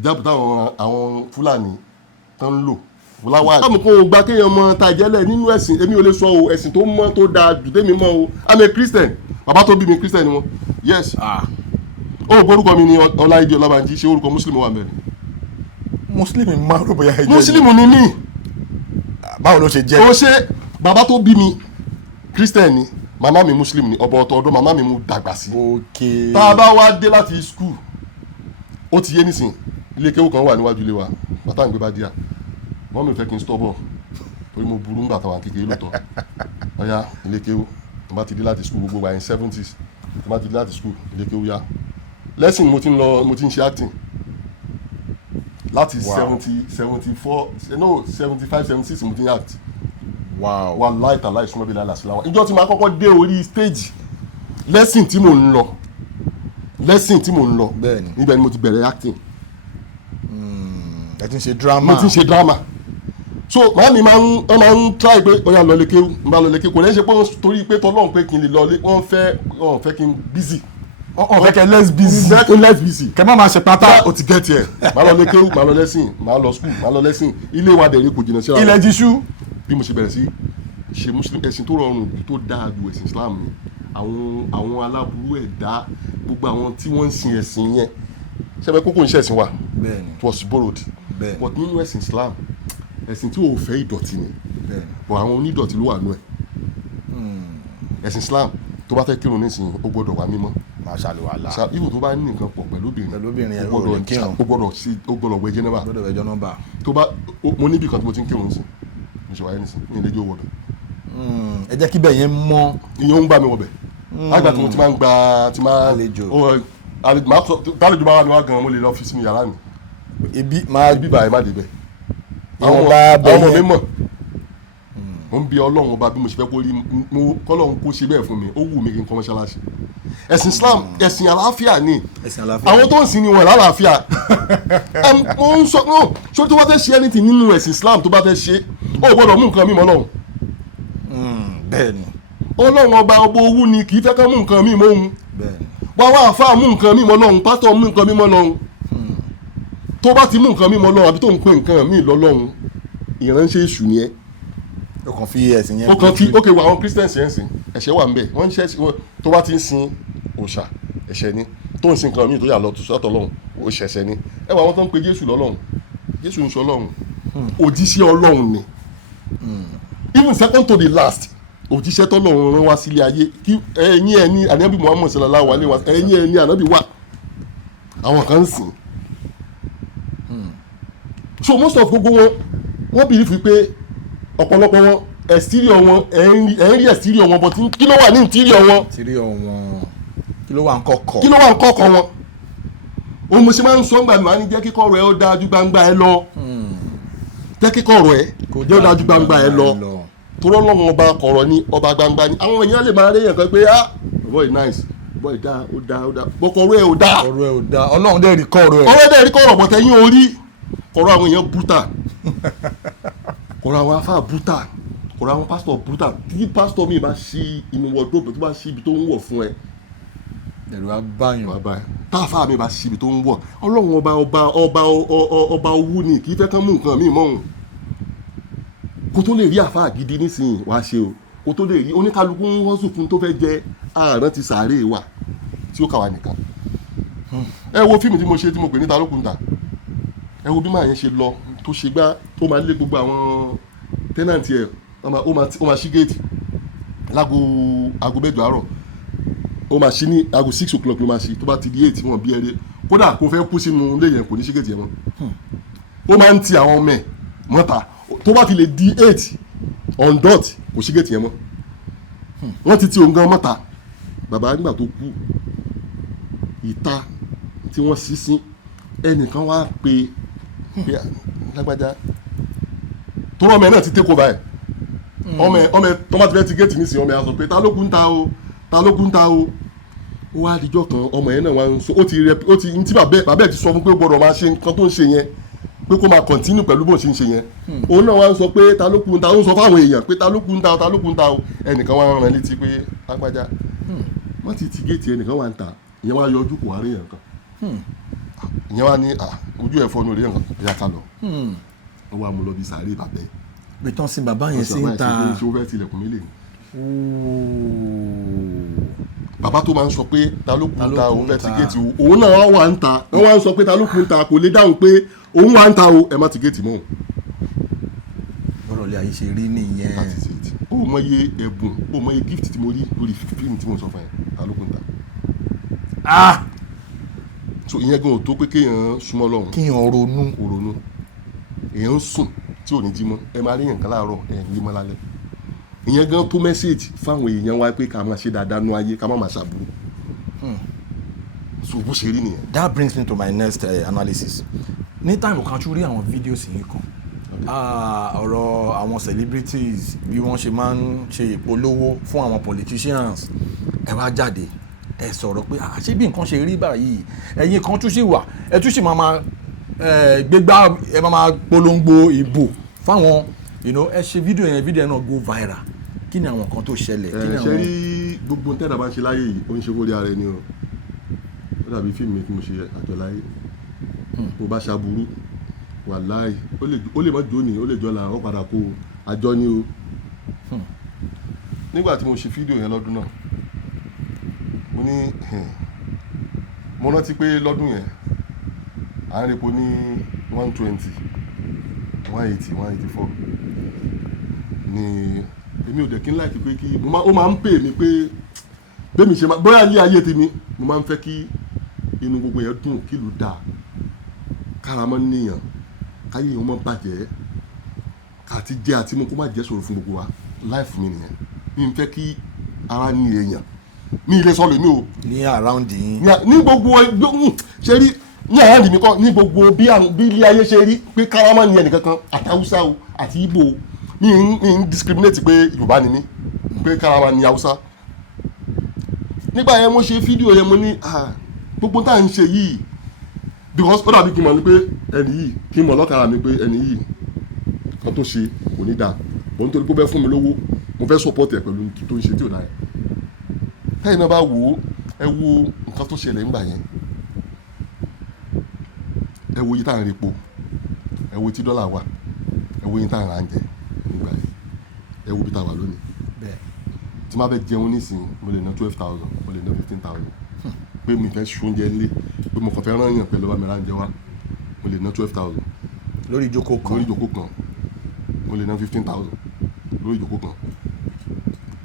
ìjáàbù táwọn àwọn Fúlàní tán ń lò fúláwà. àmì kò gba kéèyàn mọ tàjẹ́lẹ̀ nínú ẹ̀sìn èmi ò lè sọ o ẹ̀sìn tó mọ́ tó dáa jù tèmi mọ́ o I'm a Christian bàbá tó bí mi Christian ni wọn yes ó orúkọ mi ni Ọláìdé Ọlábànjí ṣé orúkọ Muslim wà mẹ́rin. Muslim máa ń rò bóyá ẹ jẹ́ Muslim ni mí. báwo ló ṣe jẹ́. ó ṣe bàbá tó bí mi Christian ni màmá mi Muslim ni ọ̀bọ̀ ọ̀tọ̀ ọdún màmá mi mú dàgbà sí. ok tá a bá wá dé láti school ó ti yé nísìn ilé kéwù kan wà níwájú ilé wa bàtà ń gbé bá díà wọ́n mi fẹ́ kí n stọ́bọ̀ torí mo burú ńgbà táwọn kékeré lóòótọ́ ọ̀yá ilé kéwù tó bá ti dé láti school gbogbo wa in 70s tó bá ti dé láti school ilé kéwù yá lesson mo ti ń ṣe acting láti 75 76 mo ti ń act wà láìta láì súnmọ́ bí láìla sí láwọn ìjọ tí ma kọ́kọ́ dé orí stage lesson tí mo ń lọ níbẹ̀ ni mo ti bẹ̀rẹ̀ acting ẹ ti ń ṣe drama. mo ti ń ṣe drama so màámi máa ń try pé ọ̀yà lọ lékè ń bá lọ lékè kò lẹ́yìn ṣe pé torí pé tọ́lọ́run pé kí n lè lọ lé wọ́n fẹ́ kí n busy. wọ́n fẹ́ kẹ́ less busy. less busy. kẹ́ má máa ṣe pátá. o ti get here màá lọ lékè màá lọ lẹ́sìn màá lọ school màá lọ lẹ́sìn ilé wa dẹ̀rẹ̀ kò jìnnà síra. ilẹ̀ jíṣú. bí mo ṣe bẹ̀rẹ̀ sí ṣe muslim ẹ̀sìn tó rọrùn tó dáa ju ẹ̀sìn Islam ni àwọn aláburú ẹ̀dá gbogbo àwọn tí wọ́n ń sin ẹ̀sìn yẹn ṣẹ́fẹ́ kókó ń ṣe ẹ̀sìn wa it was borrowed but nínú ẹ̀sìn Islam ẹ̀sìn tí ò fẹ́ ìdọ̀tí ni but àwọn onídọ̀tí ló wà nú ẹ̀ ẹ̀sìn Islam tó bá fẹ́ kírun nísìnyí ó gbọ́dọ̀ wà mímọ́ máa ṣàlùwàlá ibò tó bá ní nǹkan pọ̀ pẹ̀lú obìnrin ó gbọ́dọ̀ wẹ̀ jẹ́nẹ́bà tó bá mo níbi kan tí mo ti ń kírun sí ìṣòwò ayé nísìnyí ní ilé-ẹjọ́ wọ̀dọ̀ ẹ jẹ́ kí bẹ̀ yẹn mọ́ ìyẹn ń gbà mí wọ̀bẹ̀ àgbà tí mo ti máa ń gba ti máa tálejò bá wà ní wá gan mo lè lọ fi sínú yàrá mi ibi báyìí má débẹ̀ àwọn ọmọ mi mọ̀ mo ń bi Ọlọ́run ọba bí mo ṣe fẹ́ kó rí mo kọ́lọ́run kó ṣe bẹ́ẹ̀ fún mi ó wù mí kí n kọ́ mọ́ṣáláṣí ẹ̀sìn Islam ẹ̀sìn àlàáfíà ni àwọn tó ń sin ni wọn lálàáfíà mo ń sọ ṣé tó bá fẹ́ ṣe anything nínú ẹ̀sìn Islam tó bá fẹ́ ṣe ó gbọ́dọ̀ mú nǹkan mímọ́ Ọlọ́run bẹ́ẹ̀ni Ọlọ́run ọba owó ni kì í fẹ́ ká mú nǹkan mímọ́ òun wọ́n wá àfáà mú nǹkan mímọ́ Ọlọ́run pásítọ̀ mú nǹkan mímọ́ Ọlọ́run tó bá ti mú nǹkan mímọ́ Ọlọ́run àbí tó ń pè nǹkan míì lọ́lọ́run ìránṣẹ́ èṣù ni ẹ́ ó kàn fi ẹ̀sìn yẹn ó kàn fi ok wà àwọn Christians yẹn sìn ẹ̀ṣẹ̀ wà ń bẹ̀ wọ́n ń ṣe tó bá ti ń sin òòṣà ẹ̀ṣẹ̀ ni tó ń sin nǹkan míì tó yà lọ tó sọ́tọ̀ Ọlọ́run ó ṣẹ̀ṣẹ̀ ni ẹ wà wọ́n tó ń pe Jésù lọ́lọ́run Jésù ń ṣe Ọlọ́run òjíṣẹ́ Ọlọ́run ni even second to the last òjíṣẹ́ tọ́lọ́run rán wá sílé ayé kí ẹ̀yin ànábì Muhammad sallallahu alaihi wasallam ẹ̀yin ànábì wà àwọn kan ń sìn so most of gbogbo wọn believe pé ọ̀pọ̀lọpọ̀ wọn exterior wọn ẹ̀ ń rí exterior wọn but kí ló wà ní interior wọn. kí ló wà ń kọ́kọ́. wọn òun mo ṣe máa ń sọ ńgbà màá ní jẹ́ kíkọ́ rẹ̀ ó dáa ju gbangba ẹ lọ jẹ́ kíkọ́ rẹ̀ ó dáa ju gbangba ẹ lọ torí Ọlọ́run ọba kọ̀rọ̀ ni ọba gbangba ni àwọn èèyàn lè máa rí èèyàn kan pé boy nice boy dáa ó dáa bọ́kọ̀rọ̀ ẹ̀ ò dáa Ọlọ́run dẹ̀ rí kọ̀rọ̀ ẹ̀. ọlọ́run dẹ̀ rí kọ̀rọ̀ bọ̀tẹ́ yín orí kọ̀rọ̀ àwọn èèyàn búta kọ̀rọ̀ àwọn afá búta kọ̀rọ̀ àwọn pásítọ̀ búta tí pásítọ̀ mi bá ṣí inú wọ́dọ̀bù tó bá ṣí ibi tó ń wọ̀ fún ẹ ẹ̀rù abáyàn táfà mi bá ṣí ibi tó ń wọ̀ Ọlọ́run ọba owó ni kì í fẹ́ kán mú nǹkan míì mọ́ òun kó tó lè rí àfáà gidi nísìnyí wàá ṣe o kó tó lè rí oníkálukú ń wọ́n sùn fún tó fẹ́ jẹ ààrùn ti sàárè wa tí ó kà wá nìkan ẹ wo fíìmù tí mo ṣe tí mo pè ní Ta ló kù ńtà ẹ wo bí màá yẹn ṣe lọ tó ṣe gbá tó máa lé gbogbo àwọn tẹ́nàntì ẹ̀ ó máa ṣí géètì lágo mẹ́jọ àárọ̀ ó máa ṣí ní aago 6 o'clock ló máa ṣí tó bá ti di 8 wọn bí ẹrẹ kódà kó fẹ́ kú sínú ilé yẹn kò ní ṣí géètì yẹn mọ́ ó máa ń ti àwọn ọmọ ẹ̀ mọ́ta tó bá ti lè di 8 on dot kò ṣí géètì yẹn mọ́ wọ́n ti òun gan mọ́ta bàbá nígbà tó kú ìta tí wọ́n ṣí sí ẹnìkan wá pé lágbájá tó ọmọ ẹ náà ti take over ẹ ọmọ ẹ tó bá ti fẹ́ ti géètì nísìnyí ọmọ ẹ á sọ pé ta ló kú ń ta o ó wá àdìjọ kan ọmọ yẹn náà wá ń sọ ó ti ní tí bàbá ẹ ti sọ fún pé ó gbọ́dọ̀ máa ṣe nǹkan tó ń ṣe yẹn pé kó máa continue pẹ̀lú bó ṣe ń ṣe yẹn òun náà wá ń sọ pé ta ló kú ń ta ó ń sọ fáwọn èèyàn pé ta ló kú ń ta o ẹnìkan wá ń rán létí pé lágbájá wọ́n ti géètì ẹnìkan wá ń ta ìyẹn wá yọjú kò wá rí yẹn kan ìyẹn wá ní ojú ẹ̀ fọ́nù rí yẹn kan ìyá ká lọ ó wá mú lọ bí sàárè bàbá ẹ̀ bí tán sí bàbá yẹn sí ń ta ṣé ó fẹ́ tilẹ̀kùn mi lè ní. bàbá tó máa ń sọ pé ta ló kú ń ta òun fẹ́ ti géètì òun náà wà ń ta wọ́n wá ń sọ pé ta ló kú ń ta kò lè dáhùn pé òun wà ń ta o ẹ má ti géètì mọ́. ọ̀rọ̀ ilé ayé ṣe rí nìyẹn. ó mọ iye ẹ̀bùn ó mọ iye gift tí mo rí lórí fíìmù tí mo sọ fún ẹ ta ló kú ń ta. so ìyẹn gan ò tó pé kéèyàn súnmọ́ lọ́hùn. kéèyàn ronú èèyàn ń sùn tí ò ní jí mọ́ ẹ máa rí yàn kan láàárọ̀ ẹ̀ ń lé mọ́ lálẹ́ ìyẹn gan tó mẹ́sẹ̀gì fáwọn èèyàn wá pé ká máa ṣe dáadáa nú ayé ká má máa ṣàbúrò so bó ṣe rí nìyẹn. That brings me to my next analysis. Ní táìmù kan tún rí àwọn fídíòsì yìí kan ọ̀rọ̀ àwọn celebrities bí wọ́n ṣe máa ń ṣe ìpolówó fún àwọn politicians ẹ wá jáde ẹ sọ̀rọ̀ pé ṣé bí nǹkan ṣe rí báyìí ẹ̀yin kan tún ṣì wà ẹ tún ṣì máa gbégbá ẹ máa polongo ìbò fáwọn ẹ ṣe fídíò yẹn náà go viral kí ni àwọn kan tó ṣẹlẹ̀. ṣe rí gbogbo tẹ́lẹ̀ bá ń ṣe láyé yìí ó ń ṣe fórí ara ẹni o ó dàbí fíìmù mi tí mo ṣe àjọ láyé bó bá ṣàbùrú wàláì ó lè má jóni ó lè jọlá ó padà kó àjọ ni o. nígbà tí mo ṣe fídíò yẹn lọ́dún náà mo rántí pé lọ́dún yẹn à ń repo ní 120 180 184 ni èmi ò dẹ̀ kí n láìkí pé kí ó máa ń pè mí pé bẹ́ẹ̀mi ṣe máa bóyá ilé ayé tèmi mo máa ń fẹ́ kí inú gbogbo yẹn dùn kí ìlú dáa káramọ́ níyàn káyé yẹn mọ́ bàjẹ́ àti jẹ́ àti mú kó má jẹ́ ṣòro fún gbogbo wa life mi nìyẹn mi ń fẹ́ kí ara ní èèyàn ní ilé sọ́ọ̀lù mi ò. ní around yín. ní gbogbo ṣe rí ní àyàndì mi kọ́ ní gbogbo bí ilé ayé ṣe rí pé káramọ́ ní ẹnìkankan àti Haúsá o àti Ìgbò o mi ń discriminate pé Yorùbá ni mí pé káramọ́ ní Haúsá. nígbà yẹn mo ṣe fídíò yẹn mo ní gbogbo tá à ń ṣe yìí because ó dàbí kí n mọ̀ ní pé ẹni yìí kí n mọ̀ lọ́kàrà mi pé ẹni yìí kan tó ṣe kò ní dáa bọ́n nítorí pé ó fẹ́ fún mi lówó mo fẹ́ support ẹ̀ pẹ̀lú tó ń ṣe tí ò dáa yẹn. táyì náà bá wò ó ẹ wo nǹkan tó ṣẹlẹ̀ ńgbà yẹn ẹ wo iye tá à ń repo ẹ wo tí dọ́là wà ẹ wo iye tá à ń ra oúnjẹ nígbà yẹn ẹ wo bí tá a wà lónìí tí má fẹ́ jẹun nísìnyí mo lè ná 12,000 mo lè ná 15,000 pé mi fẹ́ ṣoúnjẹ lé pé mo kàn fẹ́ rán yàn pẹ̀lú ọba mi ránjẹ wá mo lè ná 12,000 lórí ìjókòó kan mo lè ná 15,000 lórí ìjókòó kan.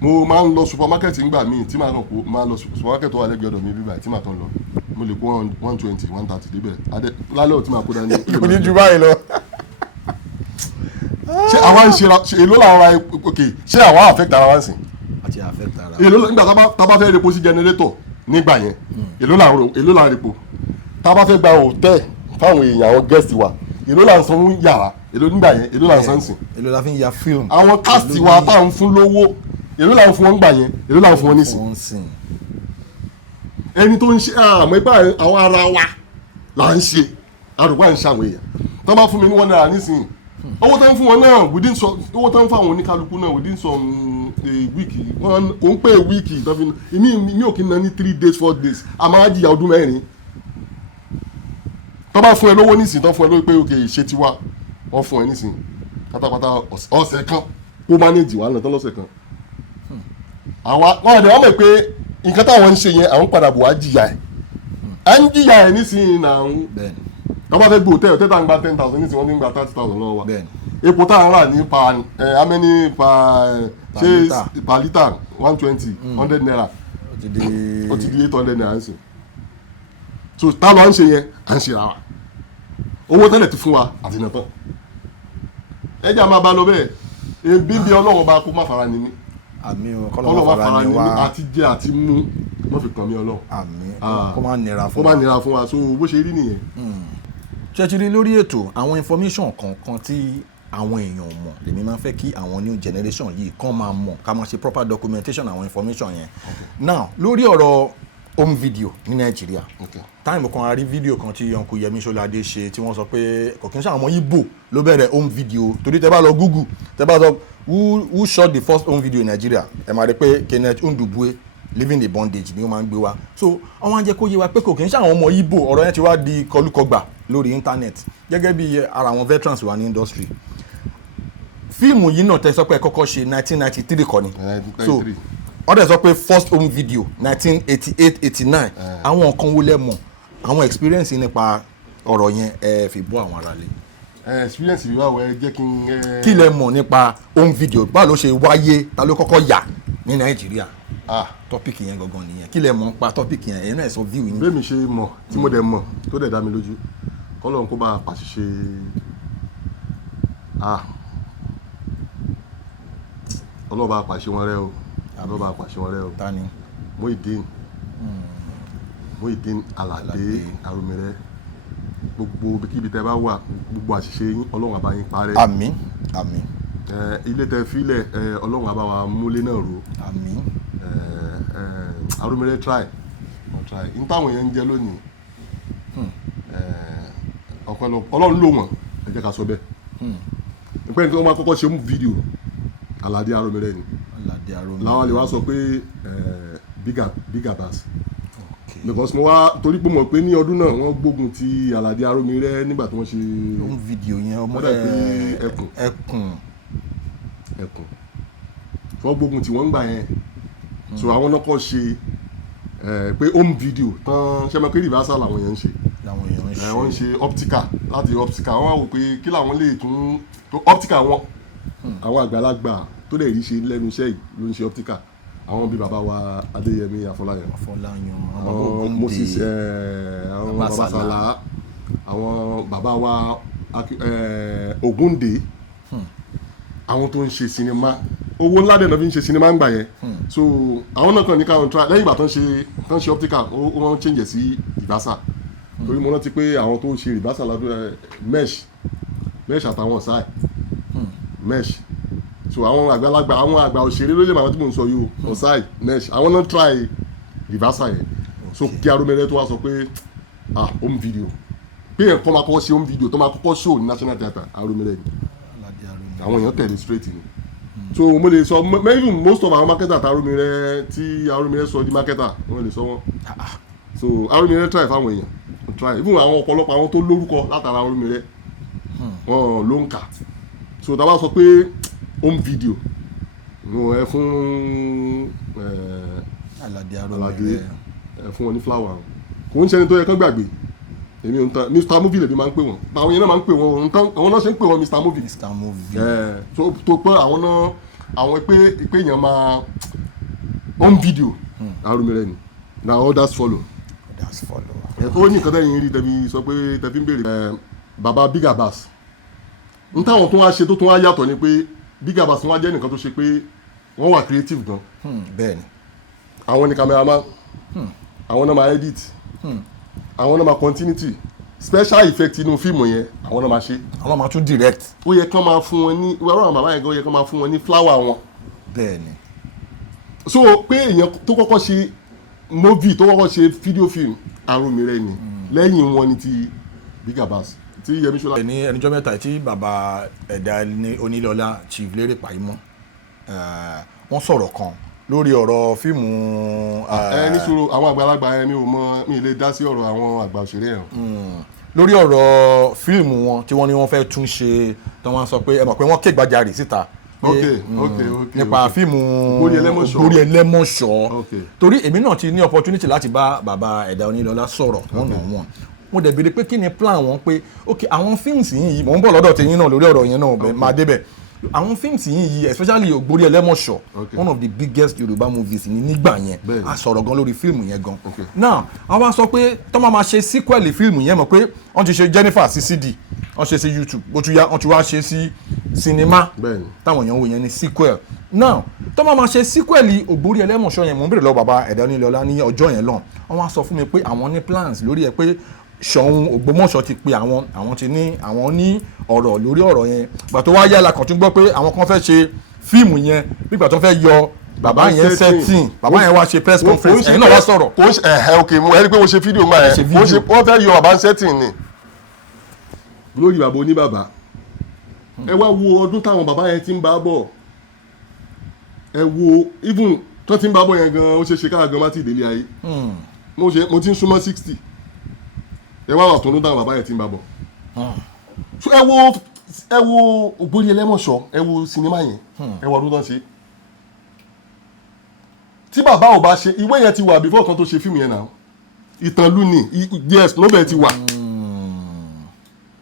mo máa ń lọ supermarket ńgbà míì tí màá kàn kó máa lọ supermarket tó wà lẹ́gbẹ̀ẹ́ ọ̀dọ̀ mi bíbá tí màá tán lọ mo lè kó 120 130 débẹ̀ lálẹ́ òtí màá kó dání. kò ní ju báyìí lọ. ṣé àwa ń ṣe èló làwọn ra ok ṣé àwa affect ara wa ń sìn. àti affect ara. èló nígbà tá a bá fẹ́ repo sí generator nígbà yẹn èló là ń repo tá a bá fẹ́ gba hòtẹ́ẹ̀ fáwọn èèyàn àwọn guest wa èló là ń san fún yàrá èló nígbà yẹn èló là ń san sìn. èló la fi ń ya film. àwọn cast wa tá à ń fún lówó èló là ń fún wọn gbà yẹn èló là ń fún wọn nísìn. ẹni tó ń ṣe àmọ́ ipá àwọn ara wa là ń ṣe àrùkọ à ń ṣàwọn èèyàn tó bá fún mi ní wọn náírà nísìn owó tó ń fún wọn náà owó tó ń fún àwọn oníkálukú náà within some week wọn kò ń pè week mi ò kí n ná ní 3 days 4 days a máa jìyà ọdún mẹ́rin tó bá fún ẹ lówó nísìn tó fún ẹ lówó pé òkè ìṣe tiwa wọ́n fún ẹ nísìn pátápátá ọ̀sẹ̀ kan kó manage wà lọ́tọ́ lọ́sẹ̀ kan àwa wọn àdé wọn mọ̀ pé nǹkan táwọn ń ṣe yẹn àwọn padà bò wá jìyà ẹ̀ à ń jìyà ẹ̀ nísìn náà tó bá fẹ́ gbé hòtẹ́ẹ̀lì tẹ́tà ń gba 10,000 nísìn wọ́n ti ń gba 30,000 lọ́wọ́ wa epo tá à ń rà ní per litre 120 100 naira ó ti di 800 naira nísìn so táwọn à ń ṣe yẹn à ń ṣe ra wa owó tẹ́lẹ̀ ti fún wa àti ìnà tán ẹjẹ́ a máa bá lọ bẹ́ẹ̀ ebi bí ọlọ́run bá kó má fara ni mí àmín kọ́lọ́wọ́ fara ni wá àti jẹ àti mú wọ́n fi kàn mí ọlọ́run àmín kó má nira fún wa so bó ṣe rí nìyẹn. ṣẹ́tìrí lórí ètò àwọn information kankan tí àwọn èèyàn mọ̀ lèmi máa ń fẹ́ kí àwọn new generation yìí kàn máa mọ̀ ká máa ṣe proper documentation àwọn information yẹn. Now lórí ọ̀rọ̀ home video ní Nàìjíríà táìmù kan a rí fídíò kan tí Uncle Yẹmí Ṣọ́ládé ṣe tí wọ́n sọ pé kò kí n ṣe àwọn Igbo ló bẹ̀rẹ̀ home video torí tẹ́ bá lọ Google tẹ́ bá sọ who shot the first home video in Nigeria ẹ máa rí pé Kenneth Ndubwe living the bondage ni ó máa ń gbé wa so àwọn jẹ́ kó yé wa pé kò kí n ṣe àwọn ọmọ Igbo ọ̀rọ̀ yẹn ti wá di kọlùkọgbà lórí internet gẹ́gẹ́ bí ara àwọn veterans wà ní industry fíìmù yìí náà tẹ́ sọ pé kọ́kọ́ ṣe 1993 kọ́ ni so wọ́n dẹ̀ sọ pé first home video 1988-89 àwọn nǹkan wo lẹ mọ̀ àwọn experience nípa ọ̀rọ̀ yẹn ẹ fi bọ́ àwọn aráalé. experience mi wá wọ ẹ jẹ́ kí n. kí lẹ mọ̀ nípa home video báwo ló ṣe wáyé ta ló kọ́kọ́ yà ní Nàìjíríà tọ́pìkì yẹn gangan nìyẹn kí lẹ mọ̀ nípa tọ́pìkì yẹn ẹ̀yin náà sọ view yín. bẹ́ẹ̀ mi ṣe mọ̀ tí mo dẹ̀ mọ̀ tó dẹ̀ dá mi lójú kọ́lọ́run kó bá a pàṣẹ ọlọ́run bá a pàṣẹ wọn rẹ o ọlọ́run bá a pàṣẹ wọn rẹ o. ta ni. Muyideen Alade Aromire gbogbo kíbi tẹ bá wà gbogbo àṣìṣe yín ọlọ́run á bá yín parẹ́. àmín àmín. ilé tẹ filẹ̀ ọlọ́run á bá wa múlé náà ro. àmín. Aromire try n táwọn yẹn ń jẹ lónìí ọlọ́run ló wọ̀n ẹ jẹ́ ká sọ bẹ́ẹ̀ nípa ẹni tí wọ́n máa kọ́kọ́ ṣe mú fídíò Alade Aromire ni làwọn àlè wa sọ pé Big Abbas because mo wá torí pé mo mọ̀ pé ní ọdún náà wọ́n gbógun ti Alade Aromire nígbà tí wọ́n ṣe home video yẹn ọmọ ẹkùn wọ́n gbógun tí wọ́n ń gbà yẹn so àwọn náà kọ́ ṣe pé home video tán ṣe mọ̀ pé reversal làwọn yẹn ń ṣe wọ́n ń ṣe optical láti optical wọ́n wá wò pé kí làwọn lè tún optical wọn àwọn àgbàlagbà tó lè rí ṣe lẹ́nu iṣẹ́ yìí ló ń ṣe optical àwọn bíi bàbá wa Adéyẹmí Afọláyan àwọn Moses àwọn Baba Sala àwọn bàbá wa Ògúndé àwọn tó ń ṣe sinimá owó ńlá dẹ̀ náà fi ń ṣe sinimá ń gbà yẹn so àwọn náà kàn ní káwọn try lẹ́yìn ìgbà tó ń ṣe optical wọ́n change sí Rivasa torí mo rántí pé àwọn tó ń ṣe Rivasa ládùúgbò mesh àtàwọn sáì mesh so àwọn àgbàlagbà àwọn àgbà òṣèré ló lè máa tí mò ń sọ yìí o ọ̀sáì mesh àwọn náà try Rivasa yẹn so kí Aromire tó wá sọ pé home video pé yẹn kọ́ máa kọ́kọ́ ṣe home video tó máa kọ́kọ́ show ní National Theatre Aromire ni àwọn èèyàn tẹ̀lé straight ni so mo lè sọ maybe most of àwọn marketer tí Aromire sọ di marketer wọ́n lè sọ wọ́n so Aromire try fáwọn èèyàn try even àwọn ọ̀pọ̀lọpọ̀ àwọn tó lórúkọ látara Aromire wọn ló ń kà so tá a bá sọ pé home video ẹ fún Alade Aromire ẹ fún wọn ní flower kò ń ṣẹni tó yẹ kán gbàgbé èmi ò ń tan Mr Movie lèmi máa ń pè wọn àwọn yẹn náà máa ń pè wọn àwọn náà ṣe ń pè wọn Mr Movie tó pé àwọn náà àwọn pé èèyàn máa home video Aromire ni na others follow ó ní nǹkan tẹ́yìn rí tẹ́bí sọ pé tẹ́bí ń béèrè baba Big Abbas n táwọn tó wá ṣe tó wá yàtọ̀ ni pé Big Abbas wá jẹ́ nìkan tó ṣe pé wọ́n wà creative gan bẹ́ẹ̀ni àwọn ni cameraman àwọn náà máa edit àwọn náà máa continuity special effect inú fíìmù yẹn àwọn náà máa ṣe àwọn máa tún direct ó yẹ kán máa fún wọn ní wẹ́rọ àwọn bàbá yẹn gan ó yẹ kán máa fún wọn ní flower wọn bẹ́ẹ̀ni so pé èèyàn tó kọ́kọ́ ṣe movie tó kọ́kọ́ ṣe video film Aromire ni lẹ́yìn wọn ni ti Big Abbas tí Yẹmí Ṣọlá. ní ẹnìjọ́ mẹ́ta tí bàbá Ẹ̀dà Onílọ́lá Chief Lérè Pàímọ́ wọ́n sọ̀rọ̀ kan lórí ọ̀rọ̀ fíìmù. ní sùúrù àwọn àgbàlagbà mi ò mọ mi lè dá sí ọ̀rọ̀ àwọn àgbà òṣèré ẹ̀. lórí ọ̀rọ̀ fíìmù wọn tí wọ́n ní wọ́n fẹ́ tún ṣe tí wọ́n sọ pé ẹ mọ̀ pé wọ́n ké gbàjarè síta. nípa fíìmù Ògbórí Ẹlẹ́mọ̀ṣọ́ torí èmi náà ti ní opportunity láti bá bàbá Ẹ̀dà Onílọ́lá sọ̀rọ̀ one-on-one mo dẹ̀ béèrè pé kí ni plan wọn pé ok àwọn films yìí mò ń bọ̀ lọ́dọ̀ tẹ̀yìn náà lórí ọ̀rọ̀ yẹn náà máa débẹ̀ àwọn films yìí especially Ògbórí Ẹlẹ́mọ̀ṣọ́ one of the biggest Yorùbá movies ní nígbà yẹn a sọ̀rọ̀ gan lórí fíìmù yẹn gan now wọ́n wá sọ pé tó máa ṣe sequel fíìmù yẹn mọ̀ pé wọ́n ti ṣe Jennifer sí CD wọ́n ṣe sí YouTube bó tún yá wọ́n ti wá ṣe sí sinimá táwọn èèyàn wò yẹn ní sequel now tó máa ṣe sequel Ògbórí Ẹlẹ́mọ̀ṣọ́ yẹn mò ń bèrè lọ́wọ́ bàbá Ẹ̀dà Onílọ́lá ní ọjọ́ yẹn lọ́n wọ́n wá sọ fún mi pé àwọn ní plans lórí ẹ̀ pé Ṣọ̀ún Ògbómọ̀ṣọ́ ti pe àwọn ti ní àwọn ní ọ̀rọ̀ lórí ọ̀rọ̀ yẹn ìgbà tó wá yá la kàn tún gbọ́ pé àwọn kan fẹ́ ṣe fíìmù yẹn nígbà tó fẹ́ yọ bàbá yẹn setting bàbá yẹn wá ṣe press conference ẹ̀yin náà wá sọ̀rọ̀. kò ṣe ok mo ẹni pé mo ṣe fídíò máa yẹn wọ́n fẹ́ yọ bàbá setting ni lórí bàbá oníbàbá ẹ wá wo ọdún táwọn bàbá yẹn ti ń bá bọ̀ ẹ wo even tó ti ń bá bọ̀ yẹn gan ó ṣe ṣe káà gan má ti délé ayé mo ti ń súnmọ́ 60 ẹ wá wà tó ń táwọn bàbá yẹn ti ń bá bọ̀ ẹ wo Ògbóni Ẹlẹ́mọ̀ṣọ́ ẹ wo sinimá yẹn ẹ wo ọdún tó ń ṣe tí bàbá ò bá ṣe ìwé yẹn ti wà before kan tó ṣe fíìmù yẹn náà ìtànlú ni yes nobel ti wà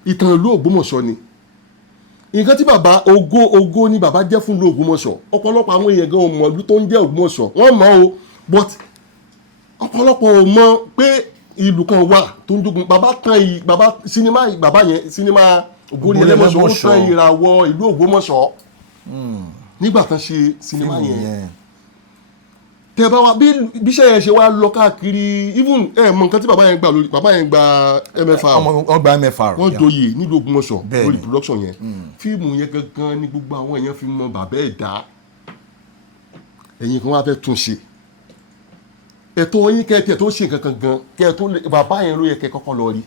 ìtànlú Ògbómọ̀ṣọ́ ni nǹkan tí bàbá ògo ni bàbá jẹ́ fún ìlú Ògbómọ̀ṣọ́ ọ̀pọ̀lọpọ̀ àwọn èèyàn gan ò mọ̀ ìlú tó ń jẹ́ Ògbómọ̀ṣọ́ wọ́n mọ̀ o but ọ̀pọ̀lọpọ̀ ò mọ̀ pé ìlú kan wà tó ń jogun bàbá tan bàbá sinimá Ògbóni Ẹlẹ́mọ̀ṣọ́ ó tan ìràwọ̀ ìlú Ògbómọ̀ṣọ́ nígbà tán ṣe sinimá yẹn tẹ bá wa bí iṣẹ́ yẹn ṣe wá lọ káàkiri even mọ nǹkan tí bàbá yẹn gbà lórí bàbá yẹn gba MFR wọ́n gba MFR wọ́n joyè nílùú Ògbómọ̀ṣọ́ lórí production yẹn fíìmù yẹn gangan ní gbogbo àwọn èèyàn fi mọ bàbá ẹ̀ dá ẹ̀yin kan wá fẹ́ tún ṣe ẹ̀tọ́ yín kẹ́ẹ̀tẹ̀ tó ṣe nǹkan gan kẹ́ẹ̀tọ́ bàbá yẹn ló yẹ kẹ́ kọ́kọ́ lọ rí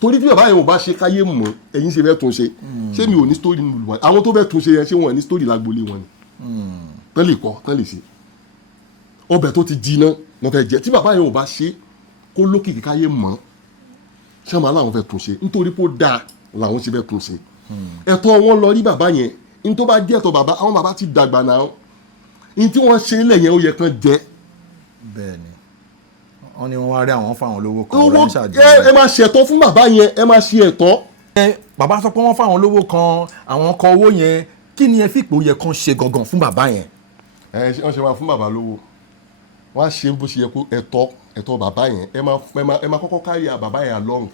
torí bí bàbá yẹn ò bá ṣe káyé mọ̀ ẹ̀yin ṣe fẹ́ tún ṣe ṣé mi ò ní story nínú wa àwọn tó fẹ́ tún ṣe yẹn ṣé wọn ní story lágbolé wọn ni tán lè kọ́ tán lè ṣe ọbẹ̀ tó ti jiná wọn fẹ́ jẹ tí bàbá yẹn ò bá ṣe kó lókìkí káyé mọ̀ ṣé màá làwọn fẹ́ tún ṣe nítorí pé ó dáa làwọn ṣe fẹ́ tún ṣe ẹ̀tọ́ wọn lọ rí bàbá yẹn ní tó bá jẹ́ ẹ̀tọ́ bàbá àwọn bàbá ti dàgbà náà ní tí wọ́n ṣe nílẹ̀ yẹn ó yẹ kán jẹ. bẹ́ẹ̀ni wọ́n ní wọ́n wá rí àwọn fáwọn olówó kan owó ẹ máa ṣẹ̀tọ́ fún bàbá yẹn ẹ máa ṣe ẹ̀tọ́. bàbá sọ pé wọ́n fáwọn olówó kan àwọn kọ owó yẹn kí ni ẹ fi pé ó yẹ kán ṣe gangan fún bàbá yẹn. wọ́n ṣe máa fún bàbá lówó wọ́n á ṣe bó ṣe yẹ kó ẹ̀tọ́ bàbá yẹn ẹ máa kọ́kọ́ kárí bàbá yẹn along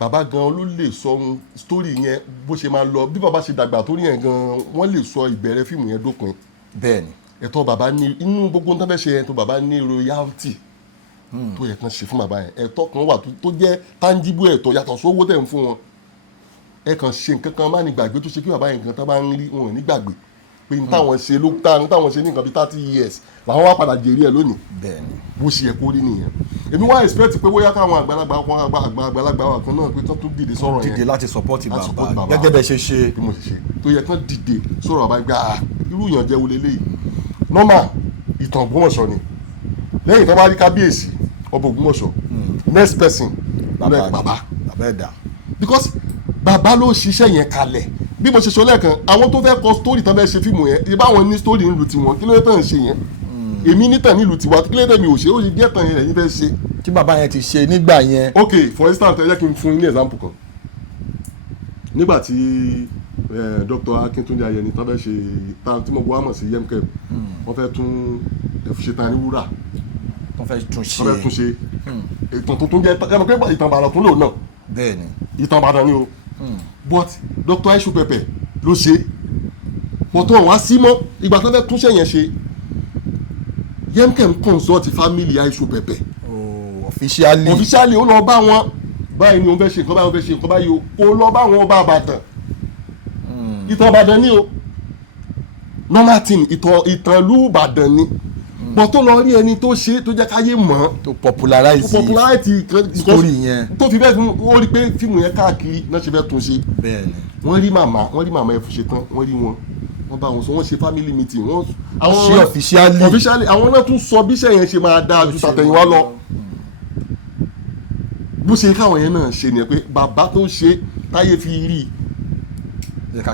bàbá gan ló lè sọ story yẹn bó ṣe máa lọ bí bàbá ṣe dàgbà tó yẹn gan wọ́n lè sọ ìbẹ̀rẹ̀ fíìmù yẹn dópin. bẹ́ẹ̀ni ẹ̀tọ́ bàbá ní inú gbogbo nǹkan fẹ́ ṣe yẹn tó bàbá ní royalty tó yẹ kán ṣe fún bàbá yẹn ẹ̀tọ́ kan wà tó jẹ́ tangible ẹ̀tọ́ yàtọ̀ sówó tẹ̀ ń fún wọn ẹ kàn ṣe nǹkan kan má ní gbàgbé tó ṣe kí bàbá yẹn kan tá bá ń rí wọn ò ní gbàgbé pé n táwọn ṣe ní nǹkan bíi 30 years làwọn wá padà jèrè ẹ lónìí bó ṣe yẹ kó rí nìyẹn èmi wá expect pé bóyá káwọn àgbàlagbà wa kan náà pé tán tún dìde sọ̀rọ̀ yẹn dìde láti support bàbá gẹ́gẹ́ bẹ́ẹ̀ ṣe ṣe bí mo ṣe ṣe tó yẹ kán dìde sọ̀rọ̀ bàbá gbà irú ìyànjẹ wo leléyìí normal ìtàn Ògbómọ̀ṣọ́ ni lẹ́yìn tó bá rí kábíyèsí ọba Ògbómọ̀ṣọ́ next person bàbá ẹ̀dá because bàbá ló ṣiṣẹ́ yẹn kalẹ̀ bí mo ṣe sọ lẹ́ẹ̀kan àwọn tó fẹ́ kọ story tán fẹ́ ṣe fíìmù yẹn ibà wọn ní story nílùú tiwọn kí ló dé tán ṣe yẹn èmi nítàn nílùú tiwa kí ló dé mi ò ṣe ó ṣe díẹ̀ tán yẹn lẹ́yìn fẹ́ ṣe. tí bàbá yẹn ti ṣe nígbà yẹn. ok for instance ẹ jẹ́ kí n fún yín ní example kan nígbà tí Dr. Akíntúndé Ayẹni tán fẹ́ ṣe tí mo gbọ́ àmọ̀ sí yemkem wọ́n fẹ́ tún ṣetán ní wúrà wọ́n fẹ́ tún ṣe ìtàn tuntun jẹ́ ẹ mọ̀ pé ìtàn Ìbàdàn tún lò náà bẹ́ẹ̀ni ìtàn Ìbàdàn ni o but Dr. Aishu Pepe ló ṣe pọ̀tọ́ wá sí mọ́ ìgbà tó fẹ́ túnṣe yẹn ṣe yemkem consult family Aishu Pepe officially ó lọ bá wọn báyìí ni òun fẹ́ ṣe nǹkan báyìí òun fẹ́ ṣe nǹkan báyìí ó lọ bá wọn bá Ìbàdàn ìtàn Ìbàdàn ni o normal thing ìtàn ìlú Ìbàdàn ni bọ̀ tó lọ rí ẹni tó ṣe tó jẹ́ káyé mọ̀ tó popularize story yẹn tó fi bẹ́ẹ̀ fún ó rí pé fíìmù yẹn káàkiri náà ṣe fẹ́ tún ṣe bẹ́ẹ̀ni wọ́n rí màmá ẹ̀ fún ṣe tán wọ́n rí wọn bá wọn sọ wọ́n ṣe family meeting wọ́n ṣe officially àwọn náà tún sọ bí iṣẹ́ yẹn ṣe máa dáa ju tàtẹ̀yìnwá lọ bó ṣe káwọn yẹn náà ṣe nìyẹn pé bàbá tó ṣe táyé fi rí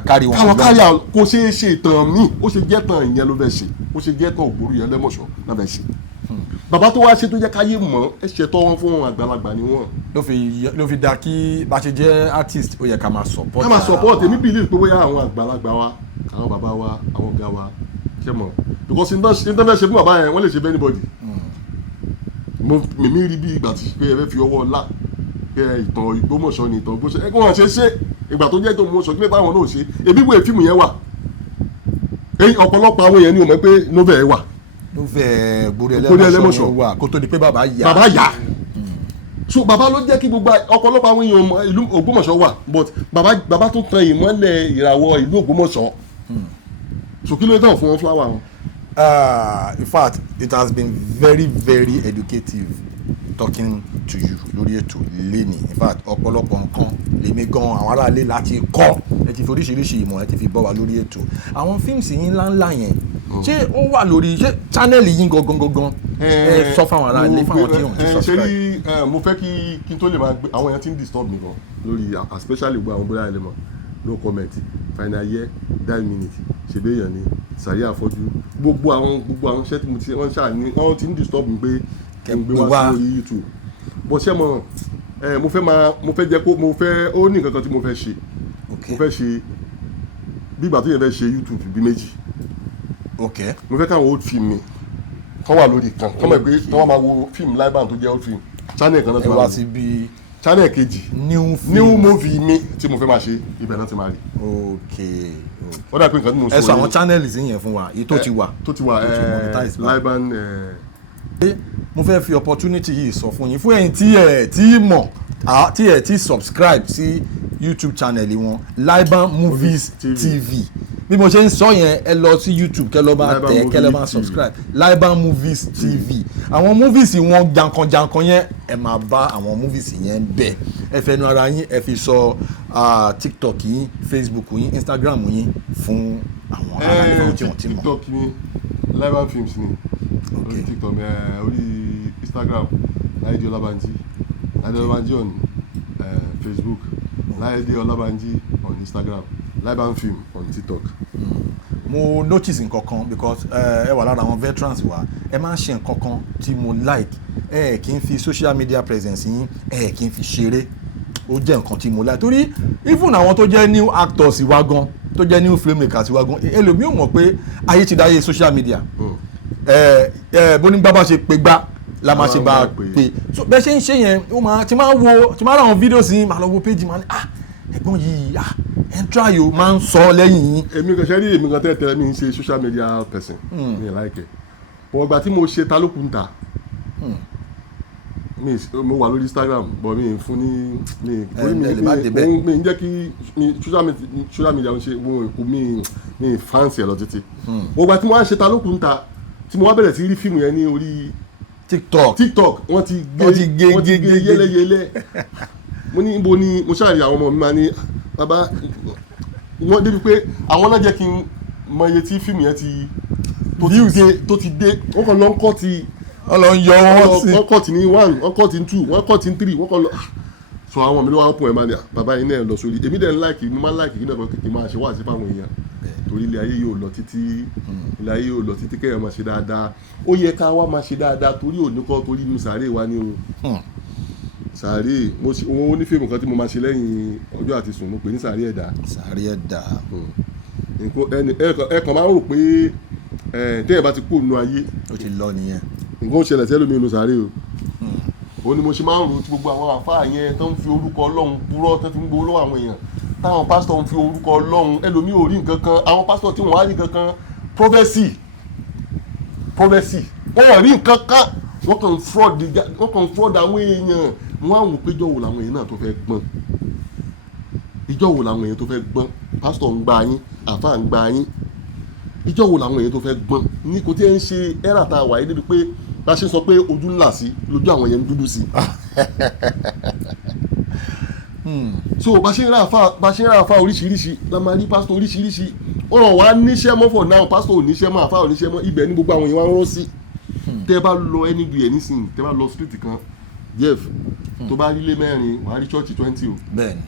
kárí àwọn kò ṣe é ṣe ìtàn míì ó ṣe jẹ́ tàn ìyẹn ló fẹ́ ṣe ó ṣe jẹ́ tàn Ògbóni Ẹlẹ́mọ̀ṣọ́ náà fẹ́ ṣe bàbá tó wá ṣe tó jẹ́ káyé mọ̀ ẹ ṣètò wọn fún àgbàlagbà ni wọn. ló fi da kí bá ṣe jẹ́ artist ó yẹ ká máa support. èmi believe pé bóyá àwọn àgbàlagbà wa àwọn bàbá wa àwọn ọ̀gá wa ṣe mọ̀ because internet ṣe fún bàbá yẹn wọ́n lè ṣe fún anybody. mímí rí bí ìgbà tí pé ẹ fẹ́ fi ọwọ́ ńlá pé ìtàn Ògbómọ̀ṣọ́ ni ìtàn Ògbómọ̀ṣọ́ ẹ kí wọ́n ṣe ìgbà tó jẹ́ ìtàn Ògbómọ̀ṣọ́ kí lè táwọn náà ṣe ebi wo fíìmù yẹn wà ọ̀pọ̀lọpọ̀ àwọn èèyàn ni ò mọ̀ pé novel wà Ògbóni Ẹlẹ́mọ̀ṣọ́ wà kó tó di pé bàbá yá so bàbá ló jẹ́ kí gbogbo ọ̀pọ̀lọpọ̀ àwọn èèyàn ìlú Ògbómọ̀ṣọ́ wà but bàbá tó tan ìmọ́lẹ̀ ìràwọ̀ ìlú Ògbómọ̀ṣọ́ so kí ló tán fún wọn fúláwà wọn. In fact it has been very very educative talking to you lórí ètò lẹ́ni in fact ọ̀pọ̀lọpọ̀ nǹkan lèmi gan àwọn aráalé láti kọ́ ẹ ti fi oríṣiríṣi ìmọ̀ ẹ ti fi bọ́ wa lórí ètò àwọn fíìmù yín ńláńlá yẹn ṣé ó wà lórí ṣé channel yín gangan ẹ sọ fáwọn aráalé fáwọn tí wọ́n ti subscribe. ṣe rí mo fẹ́ kí n tó lè máa gbé àwọn èèyàn tí ń disturb mi gan lórí especially gbogbo àwọn bóyá ẹlẹ́mọ̀ no comment final year 9 minutes ṣèbí èèyàn ni sàrí àfọ́jú gbogbo àwọn iṣẹ́ tí mo ti wọ́n ṣáà ní wọ́n ti ń disturb mi pé kí n gbé wá sí orí YouTube bó ṣe mọ̀ mo fẹ́ jẹ́ kó ó ní nǹkan kan tí mo fẹ́ ṣe mo fẹ́ ṣe bí ìgbà tó yẹ fẹ́ ṣe YouTube bí méjì mo fẹ́ káwọn old film mi kán wà lórí kan kán mọ̀ pé kán wà máa wo film live band tó jẹ́ old film channel kan náà ti máa rí channel kejì new movie mi tí mo fẹ́ máa ṣe ibẹ̀ náà ti máa rí. ó dà pé nǹkan tí mo sọ ẹ sọ àwọn channels yẹn fún wa èyí tó ti wà live band. mo fẹ́ fi opportunity yìí sọ fún yín fún ẹ̀yin tí ẹ̀ tí subscribe sí YouTube channel wọn Laiban Movies TV bí mo ṣe ń sọ yẹn ẹ lọ sí YouTube kẹ́ lọ máa tẹ̀ kẹ́ lọ máa subscribe Laiban Movies TV àwọn movies wọn jankan yẹn ẹ máa bá àwọn movies yẹn bẹ̀ ẹ fẹnu ara yín ẹ fi sọ TikTok yín Facebook yín Instagram yín fún àwọn aráàlú tí wọ́n ti mọ̀. TikTok mi Laiban Films ni orí TikTok mi orí Instagram Láìdé Ọlábánjí on Facebook Láìdé Ọlábánjí on Instagram Laiban Film on TikTok. mo notice nǹkankan because ẹ wà lára àwọn veterans wa ẹ máa ń ṣe nǹkankan tí mo like ẹ kì í fi social media presence yín ẹ kì í fi ṣeré ó jẹ́ nǹkan tí mo like torí even àwọn tó jẹ́ new actors wa gan tó jẹ́ new filmmakers wa gan ẹlòmíì ò mọ̀ pé ayé ti dáyé social media bónígbà bá ṣe pé gbá la máa ṣe bá a pé so bẹ́ẹ̀ ṣe ń ṣe yẹn ó máa ti máa ra àwọn fídíòs yín máa lọ wo péjì máa ní ẹ̀gbọ́n yìí ẹ̀ńtrà yóò máa ń sọ lẹ́yìn yín. èmi kan ṣe rí èmi kan tẹ́tẹ́ mi ń ṣe social media person mi like it but ìgbà tí mo ṣe ta ló kún ta mo wà lórí Instagram but mi fún ní mi ń jẹ́ kí social media ń ṣe mi fancy ẹ̀ lọ títí ìgbà tí mo wá ṣe ta ló kún ta tí mo wá bẹ̀rẹ̀ sí rí fíìmù yẹn ní orí TikTok wọ́n ti gé yẹ́lẹ́yẹ́lẹ́ mo ní ibo ni mo ṣàrí àwọn ọmọ mi máa ní bàbá wọ́n débi pé àwọn náà jẹ́ kí n mọ iye tí fíìmù yẹn tó ti dé wọ́n kàn lọ ń kọ́ ti wọ́n kọ́ ti ní 1 wọ́n kọ́ ti ní 2 wọ́n kọ́ ti ní 3 wọ́n kọ́ lọ so àwọn mi ló wá pọ̀ ẹ̀ máa ní bàbá yìí náà lọ sórí èmi dẹ̀ ń láìkì mo máa ń láìkì kí náà kí n máa ṣe wá sí fáwọn èèyàn torí ilé ayé yóò lọ títí kéèyàn máa ṣe dáadáa ó yẹ ká wá máa ṣe dáadáa torí òní kọ́ torí inú sàárè wa ní o sàárè wọn ó ní fíìmù kan tí mo máa ṣe lẹ́yìn ọjọ́ àti sùn mo pè ní sàárè ẹ̀dá. ẹ̀kan máa ń rò pé téèyàn bá ti kú nínú ayé ó ti lọ nìyẹn nǹkan ó ṣẹlẹ̀ sẹ́lómi inú sàárè o ó ní mo ṣe máa ń rò tí gbogbo àwọn àfáà yẹn tó ń fi orúkọ Ọlọ́run purọ́ tó fi ń gbowó lọ́wọ́ àwọn èèyàn táwọn pásítọ̀ ń fi orúkọ Ọlọ́run ẹlòmíì ò rí nǹkan kan àwọn pásítọ̀ tí wọ́n á rí nǹkan kan prophecy wọ́n ò rí nǹkan kan wọ́n kàn fraud àwọn èèyàn wọ́n á wò pé ìjọ́ wo làwọn èèyàn náà tó fẹ́ gbọ́n ìjọ́ wo làwọn èèyàn tó fẹ́ gbọ́n pásítọ̀ ń gba yín àfáà ń gba yín ìjọ́ wo làwọn èèyàn tó fẹ́ gbọ́n ní kò tí ẹ ń ṣe ẹ̀rà tá a wà yìí débi pé bá a ṣe sọ pé ojú ńlá sí lójú àwọn yẹn ń dúdú sí so bá ṣe ń ra àfa oríṣiríṣi la máa rí pásítọ̀ oríṣiríṣi ọ̀rọ̀ wa níṣẹ́ mọ́ for now pásítọ̀ oníṣẹ́ mọ́ àfa oníṣẹ́ mọ́ ibẹ̀ ní gbogbo àwọn èèyàn wa ń rọ́ sí tẹ́ bá lọ anywhere nísìnyí tẹ́ bá lọ street kan Jeff tó bá rí ilé mẹ́rin wàá rí church 20 o bẹ́ẹ̀ni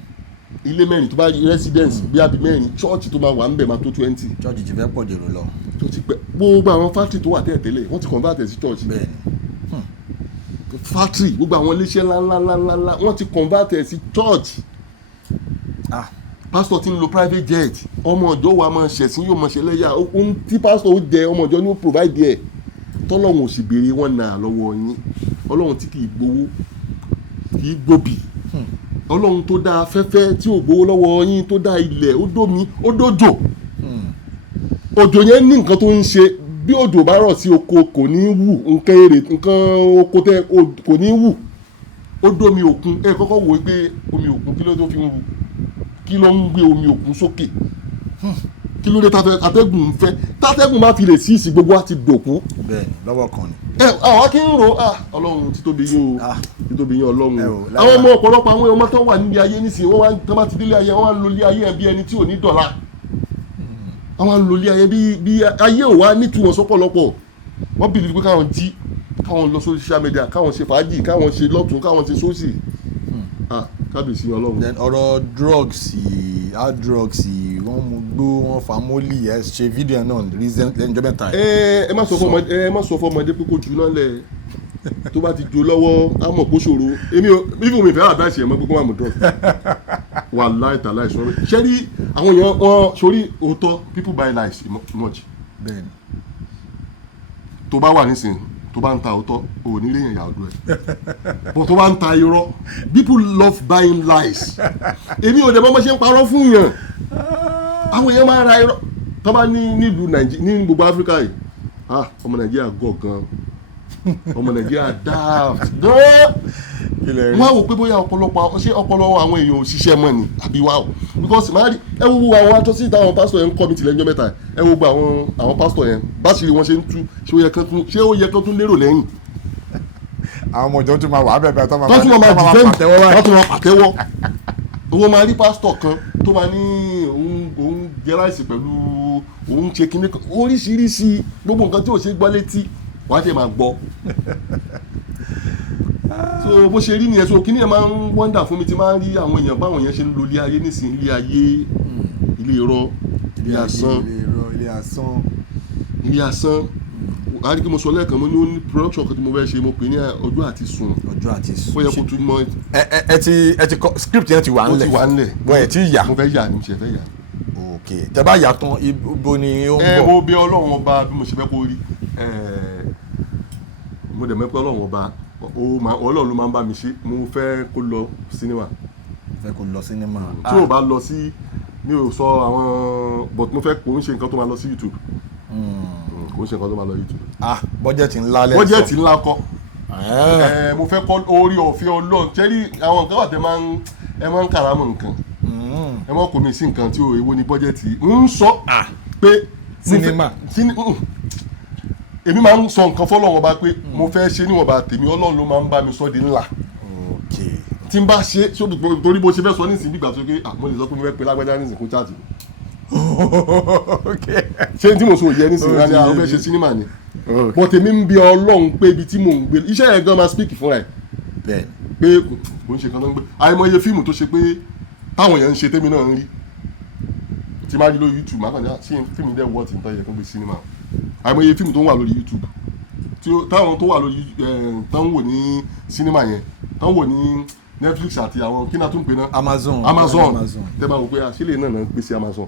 ilé mẹ́rin tó bá rí residence bí abi mẹ́rin church tó máa wà ń bẹ̀ máa tó 20 church ti fẹ́ pọ̀ jèrò lọ tó ti pẹ́ gbogbo àwọn factory tó wà tẹ́lẹ̀ wọ́n ti convert sí church bẹ́ẹ̀ni factory gbogbo àwọn iléeṣẹ́ ńláńláńláńlá wọ́n ti convert sí church pastor ti ń lo private jet ọmọ ọjọ́ wa máa ṣẹ̀sìn yóò máa ṣẹlẹ́yà ohun tí pastor ó jẹ ọmọ ọjọ́ ni ó provide ẹ̀ tọ́lọ́run ò sì béèrè wọn náà lọ́wọ́ yín ọlọ́run tí kì í gbowó kì í gbòbì ọlọ́run tó dá afẹ́fẹ́ tí ò gbowó lọ́wọ́ yín tó dá ilẹ̀ ó dómi ó dójò òjò yẹn ní nǹkan tó ń ṣe bí òjò bá rọ̀ sí oko kò ní wù nǹkan èrè nǹkan oko tẹ kò ní wù ó dómi òkun ẹ kọ́kọ́ wò ó pé omi òkun kí ló tó fi ń ru kí ló ń gbé omi òkun sókè kí ló dé atẹ́gùn ń fẹ́ tátẹ́gùn má fi lè sí ìsìn gbogbo àti dòkú. bẹ́ẹ̀ni lọ́wọ́ kan ni. àwọn kí ń ro ọlọ́run títóbi yín o títóbi yín ọlọ́run o àwọn ọmọ ọ̀pọ̀lọpọ̀ àwọn ọmọ tó wà níbi ayé nísìnyí wọ́n wá tó bá ti délé ayé wọ́n wá ń lo ilé ayé bí ẹni tí ò ní dọ̀la àwọn ń lo ilé ayé bí ayé ò wá nítumọ̀ sọ́pọ̀lọpọ̀ wọ́n bìlì pé káwọn jí káwọn lọ sórí social media káwọn ṣe fàájì káwọn ṣe lọ́tún káwọn ṣe sósì kábíyèsí ọlọ́run. then ọ̀rọ̀ drugs hard drugs wọ́n mú gbó wọ́n fa mọ́lì ẹ̀ ṣe fídíò náà lẹ́njọ́ mẹ́ta. ẹ má sọ fọmọdé pé kó jù náà lẹ̀ tó bá ti jó lọ́wọ́ á mọ̀ kó ṣòro èmi ò bí fún mi fẹ́ àdáṣe ẹ̀ mọ́ gbogbo àmọ́ drugs wà láìta láìsọ rẹ̀ ṣé rí àwọn èèyàn wọn sórí òótọ́ people buy lies much. bẹ́ẹ̀ni. tó bá wà nísìnyí tó bá ń ta òótọ́ ò ní lè yàn yà ọdún ẹ̀ but tó bá ń ta irọ́ people love buying lies èmi ò dẹ̀ mọ́ ṣe ń parọ́ fún yàn àwọn èèyàn máa ra irọ́ tó bá nílùú nàìjíríà ní gbogbo áfíríkà yìí ọmọ nàìjíríà gọ̀ gan ọmọ nàìjíríà dáa gan wọ́n á wò pé bóyá ọpọlọ àwọn èèyàn ò ṣiṣẹ́ mọ́ ni àbí wá o because máa rí ẹ wo àwọn atọ́sí táwọn pásítọ̀ yẹn ń kọ́ mi tìlẹ̀ ńjọ́ mẹ́ta ẹ wo gba àwọn pásítọ̀ yẹn báṣìírí wọn ṣe ń tú ṣé ó yẹ kán tún lérò lẹ́yìn. àwọn ọmọ ìjọ tún máa wà á bẹ̀rẹ̀ tó máa pàtẹ́wọ́ owó máa rí pásítọ̀ kan tó máa ní òun jẹ ráìsì pẹ̀lú òun ṣe kinní kan oríṣiríṣi gbogbo nǹkan tí ò ṣe gbọ́ létí wàá tẹ̀ máa gbọ́ so bó ṣe rí nìyẹn so kíní yẹn máa ń wọ́ndà fún mi tí máa ń rí àwọn èèyàn báwọn èèyàn ṣe ń lo ilé ayé nísìnyí ilé ayé ilé irọ́ ilé asán ilé asán àrí kí mo sọ lẹ́ẹ̀kan mo ní ó ní production kan tí mo fẹ́ ṣe mo pè ní ọjọ́ àti sùn ó yẹ kó tún mọ. ẹ ti kọ script yẹn ti wà ńlẹ̀ ó ti wà ńlẹ̀ bọ́ ẹ ti yà mo fẹ́ yà ni mo ṣe fẹ́ yà. ok tẹ bá yà tán ibo ni ó ń bọ̀. mo bí ọlọ́run ọba bí mo ṣe fẹ́ kó rí mo dẹ̀ mẹ́pẹ́ ọlọ́run ọba ọlọ́run ló máa ń bá mi ṣe mo fẹ́ kó lọ sinimá. tí o bá lọ sí mi ò sọ àwọn but mo fẹ́ kó ń ṣe nǹkan tó máa lọ sí YouTube kó ń ṣe nǹkan tó máa lọ YouTube. bọ́jẹ̀tì ńlá lẹ́sọ̀ bọ́jẹ̀tì ńlá kọ́ mo fẹ́ kọ́ orí ọ̀fẹ́ ọlọ́run tẹ́lí àwọn nǹkan wà tẹ́ máa ń kàrámọ̀ nǹkan ẹ máa kó mi sí nǹkan tí èwo ni bọ́jẹ̀tì ń sọ pé sinimá èmi máa ń sọ nǹkan fọlọ́wọ́n bá pé mo fẹ́ ṣe níwọ̀nba tèmi ọlọ́run ló máa ń bá mi sọ di ńlá tí n bá ṣe torí bó ṣe fẹ́ sọ nísìnyí bí gbà tó pé mo lè sọ pé mo fẹ́ pe lágbájá nísìnyí kó chaàtì ṣé tí mo sọ yẹ nísìnyí rárá àwọn fẹ́ ṣe sinimá ni but èmi ń bi ọlọ́run pé ibi tí mò ń gbé iṣẹ́ yẹn gan máa speak fúnra ẹ̀ pé kò ń ṣe kan náà ń gbé àìmọye fíìmù tó ṣe pé táwọn èèyàn ń ṣe tèmi náà ń rí tí máa rí lórí YouTube máa kàn ní ṣé fíìmù dẹ́ wọ́ọ̀tì ń tọ́ yẹ kó gbé sinimá àìmọye fíìmù tó ń wà lórí YouTube táwọn tó wà lórí tán wò ní sinimá yẹn tán wò ní Netflix àti àwọn kí náà tún pè náà Amazon tẹ́ bá wò pé àṣìlè náà gbé sí Amazon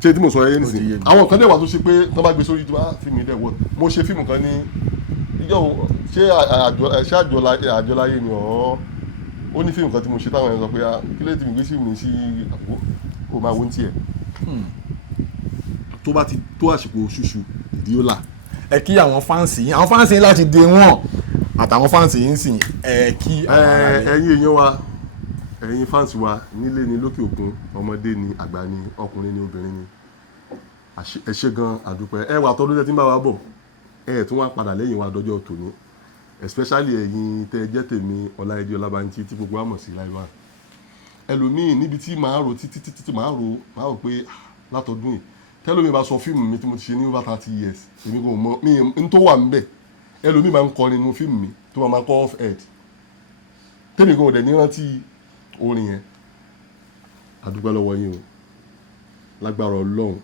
ṣé tí mo sọ yẹn nísìnyí àwọn kan dẹ̀ wà tó ṣe pé tán bá gbé sórí YouTube fíìmù dẹ̀ wọ́ọ̀tì mo ṣe fíìmù kan ní ṣé àjọláyé ni ó ní fíìmù kan tí mo ṣe táwọn yẹn sọ pé kí ló ti mi gbé fíìmù sí àpò ó máa wọ́n tiẹ̀ tó bá ti tó àsìkò ṣùṣù ìdí ó là. ẹ kí àwọn fáǹsì yín láti dé wọn àtàwọn fáǹsì yín sì ẹ kí àwọn ará rẹ. ẹ̀yin èèyàn wa ẹ̀yin fáǹsì wa nílé ni lókè òkun ọmọdé ni àgbà ni ọkùnrin ni obìnrin ni ẹ ṣé gan àdúpẹ́ ẹ wà tọdún tẹ tí ń bá wa bọ̀ ẹ tún wá padà lẹ́yìn wa dọjọ́ tòní especially ẹ̀yin tẹ jẹ́ tèmi Ọláìdé Ọlábànjí tí gbogbo wa mọ̀ sí láìwá ẹlòmíì níbi tí màá rò títí màá rò pé látọdún yìí tẹ́lómi bá sọ fíìmù mi tí mo ti ṣe ní over 30 years èmi kò mọ mi n tó wà nbẹ ẹlòmí máa ń kọ nínú fíìmù mi tó máa kọ off head tẹ́mi kò dẹ̀ ní rántí orin yẹn àdúgbò lọ́wọ́ yín o lágbára Ọlọ́run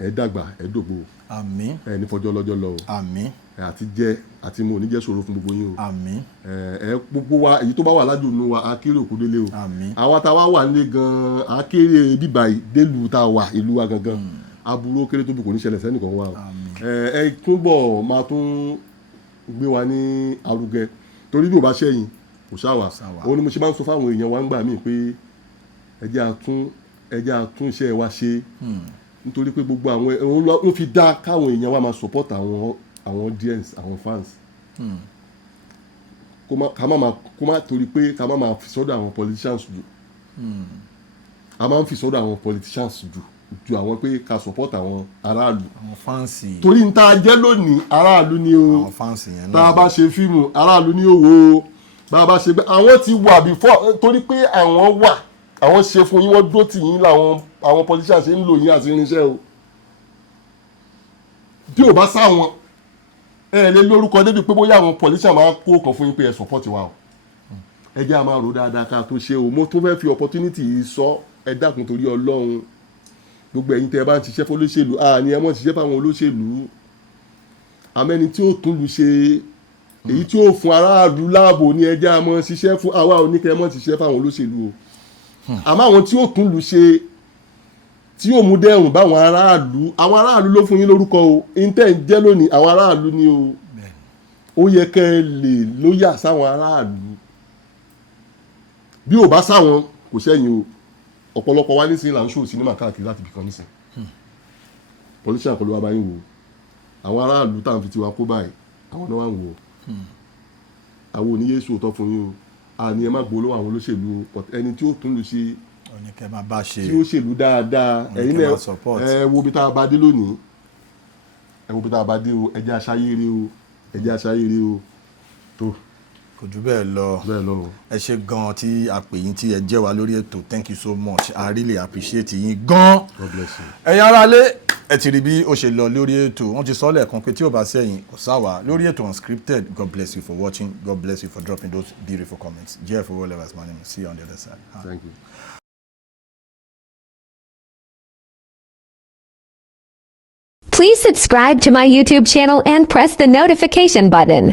ẹ dàgbà ẹ dògbò àmín ẹ ní fọjọ́ lọ́jọ́ lọ o àmín àti jẹ àti mo ò ní jẹ́ ṣòro fún gbogbo yín o àmín ẹ gbogbo wa èyí tó bá wà lájò nínú wa akéré òkú délé o àmín àwa tá a wá wà nílé gan akéré bíbá délùú tá a wà ìlú wa gangan aburú kéré tóbi kò ní ṣẹlẹ̀ sẹ́nìkan wa ẹ túbọ̀ máa tún gbé wa ní arugẹ torí bí o bá ṣẹ́yìn kò ṣáwà òun ni mo ṣe máa ń sọ fáwọn èèyàn wa ń gbà mí pé ẹ jẹ́ àtún iṣẹ́ wa ṣe nítorí pé gbogbo àwọn òun ló fi dá káwọn èèyàn wa máa support àwọn audience àwọn fans kó má torí pé ká má máa fi sọ́dọ̀ àwọn politicians jù a máa ń fi sọ́dọ̀ àwọn politicians ju àwọn pé ká support àwọn aráàlú. àwọn fáǹsì. torí n ta jẹ́ lónìí aráàlú ni o. àwọn fáǹsì yẹn náà. tá a bá ṣe fíìmù aráàlú ni òwò o bá a bá ṣe bẹ́ẹ̀ àwọn ti wà before torí pé àwọn wà àwọn ṣe fún yín wọ́n dó tì yín làwọn àwọn politicians ṣe ń lò yín àti irinṣẹ́ o. bí ò bá sáwọn ẹ lè lórúkọ débi pé bóyá àwọn politicians máa kó kan fún yín pé ẹ support wa o. ẹ jẹ́ a máa rò dáadáa ká tó ṣe o mo tó fẹ́ fi opportunity yìí sọ ẹ dákun torí Ọlọ́run gbogbo ẹ̀yin tẹ́ ẹ bá ń ṣiṣẹ́ fún olóṣèlú ni ẹ mọ̀ ṣiṣẹ́ fáwọn olóṣèlú àmẹ́ni tí ó tún lù ṣe èyí tí ó fún aráàlú láàbò ní ẹjẹ́ a mọ̀ ṣiṣẹ́ fún àwa oníkẹ́ mọ̀ ṣiṣẹ́ fáwọn olóṣèlú o àmọ́ àwọn tí ó tún lù ṣe tí ó mú dẹ́rùn báwọn aráàlú àwọn aráàlú ló fún yín lórúkọ o intẹ́ ń jẹ́ lónìí àwọn aráàlú ni o ó yẹ kẹ́ ẹ lè lóyà sáwọn aráàlú bí ò bá sáwọn kò sẹ́yìn o ọ̀pọ̀lọpọ̀ wa nísìnyí là ń ṣòwò sinimá káàkiri láti bìkan nísìnyí politician kọ́ ló wá báyìí wò àwọn aráàlú tá à ń fi tiwa kó báyìí àwọn náà wà ń wò àwọn oníyé sòótọ́ fún yín o àní ẹ má gbóló àwọn olóṣèlú o ẹni tí ó tún lù sí oníkẹ́ máa bá ṣe tí ó ṣèlú dáadáa ẹ̀yin náà ẹ wo bí tá a bá dé lónìí ẹ wo bí tá a bá dé o ẹ jẹ́ aṣáyére o ẹ jẹ́ aṣáyére o tó kò jù bẹ́ẹ̀ lọ ẹ ṣe gan tí a pè yín tí ẹ jẹ́ wa lórí ètò thank you so much I really appreciate yín gan. God bless you. ẹ̀yin aráalé ẹ ti rí bí ó ṣe lọ lórí ètò wọ́n ti sọ lẹ́ẹ̀kan pé tí ò bá sẹ́yìn kò sáwà lórí ètò Unscripted. God bless you for watching. God bless you for dropping those beautiful comments. Jeff Owólewà is my name. See you on the other side. Thank you. Please subscribe to my YouTube channel and press the notification button.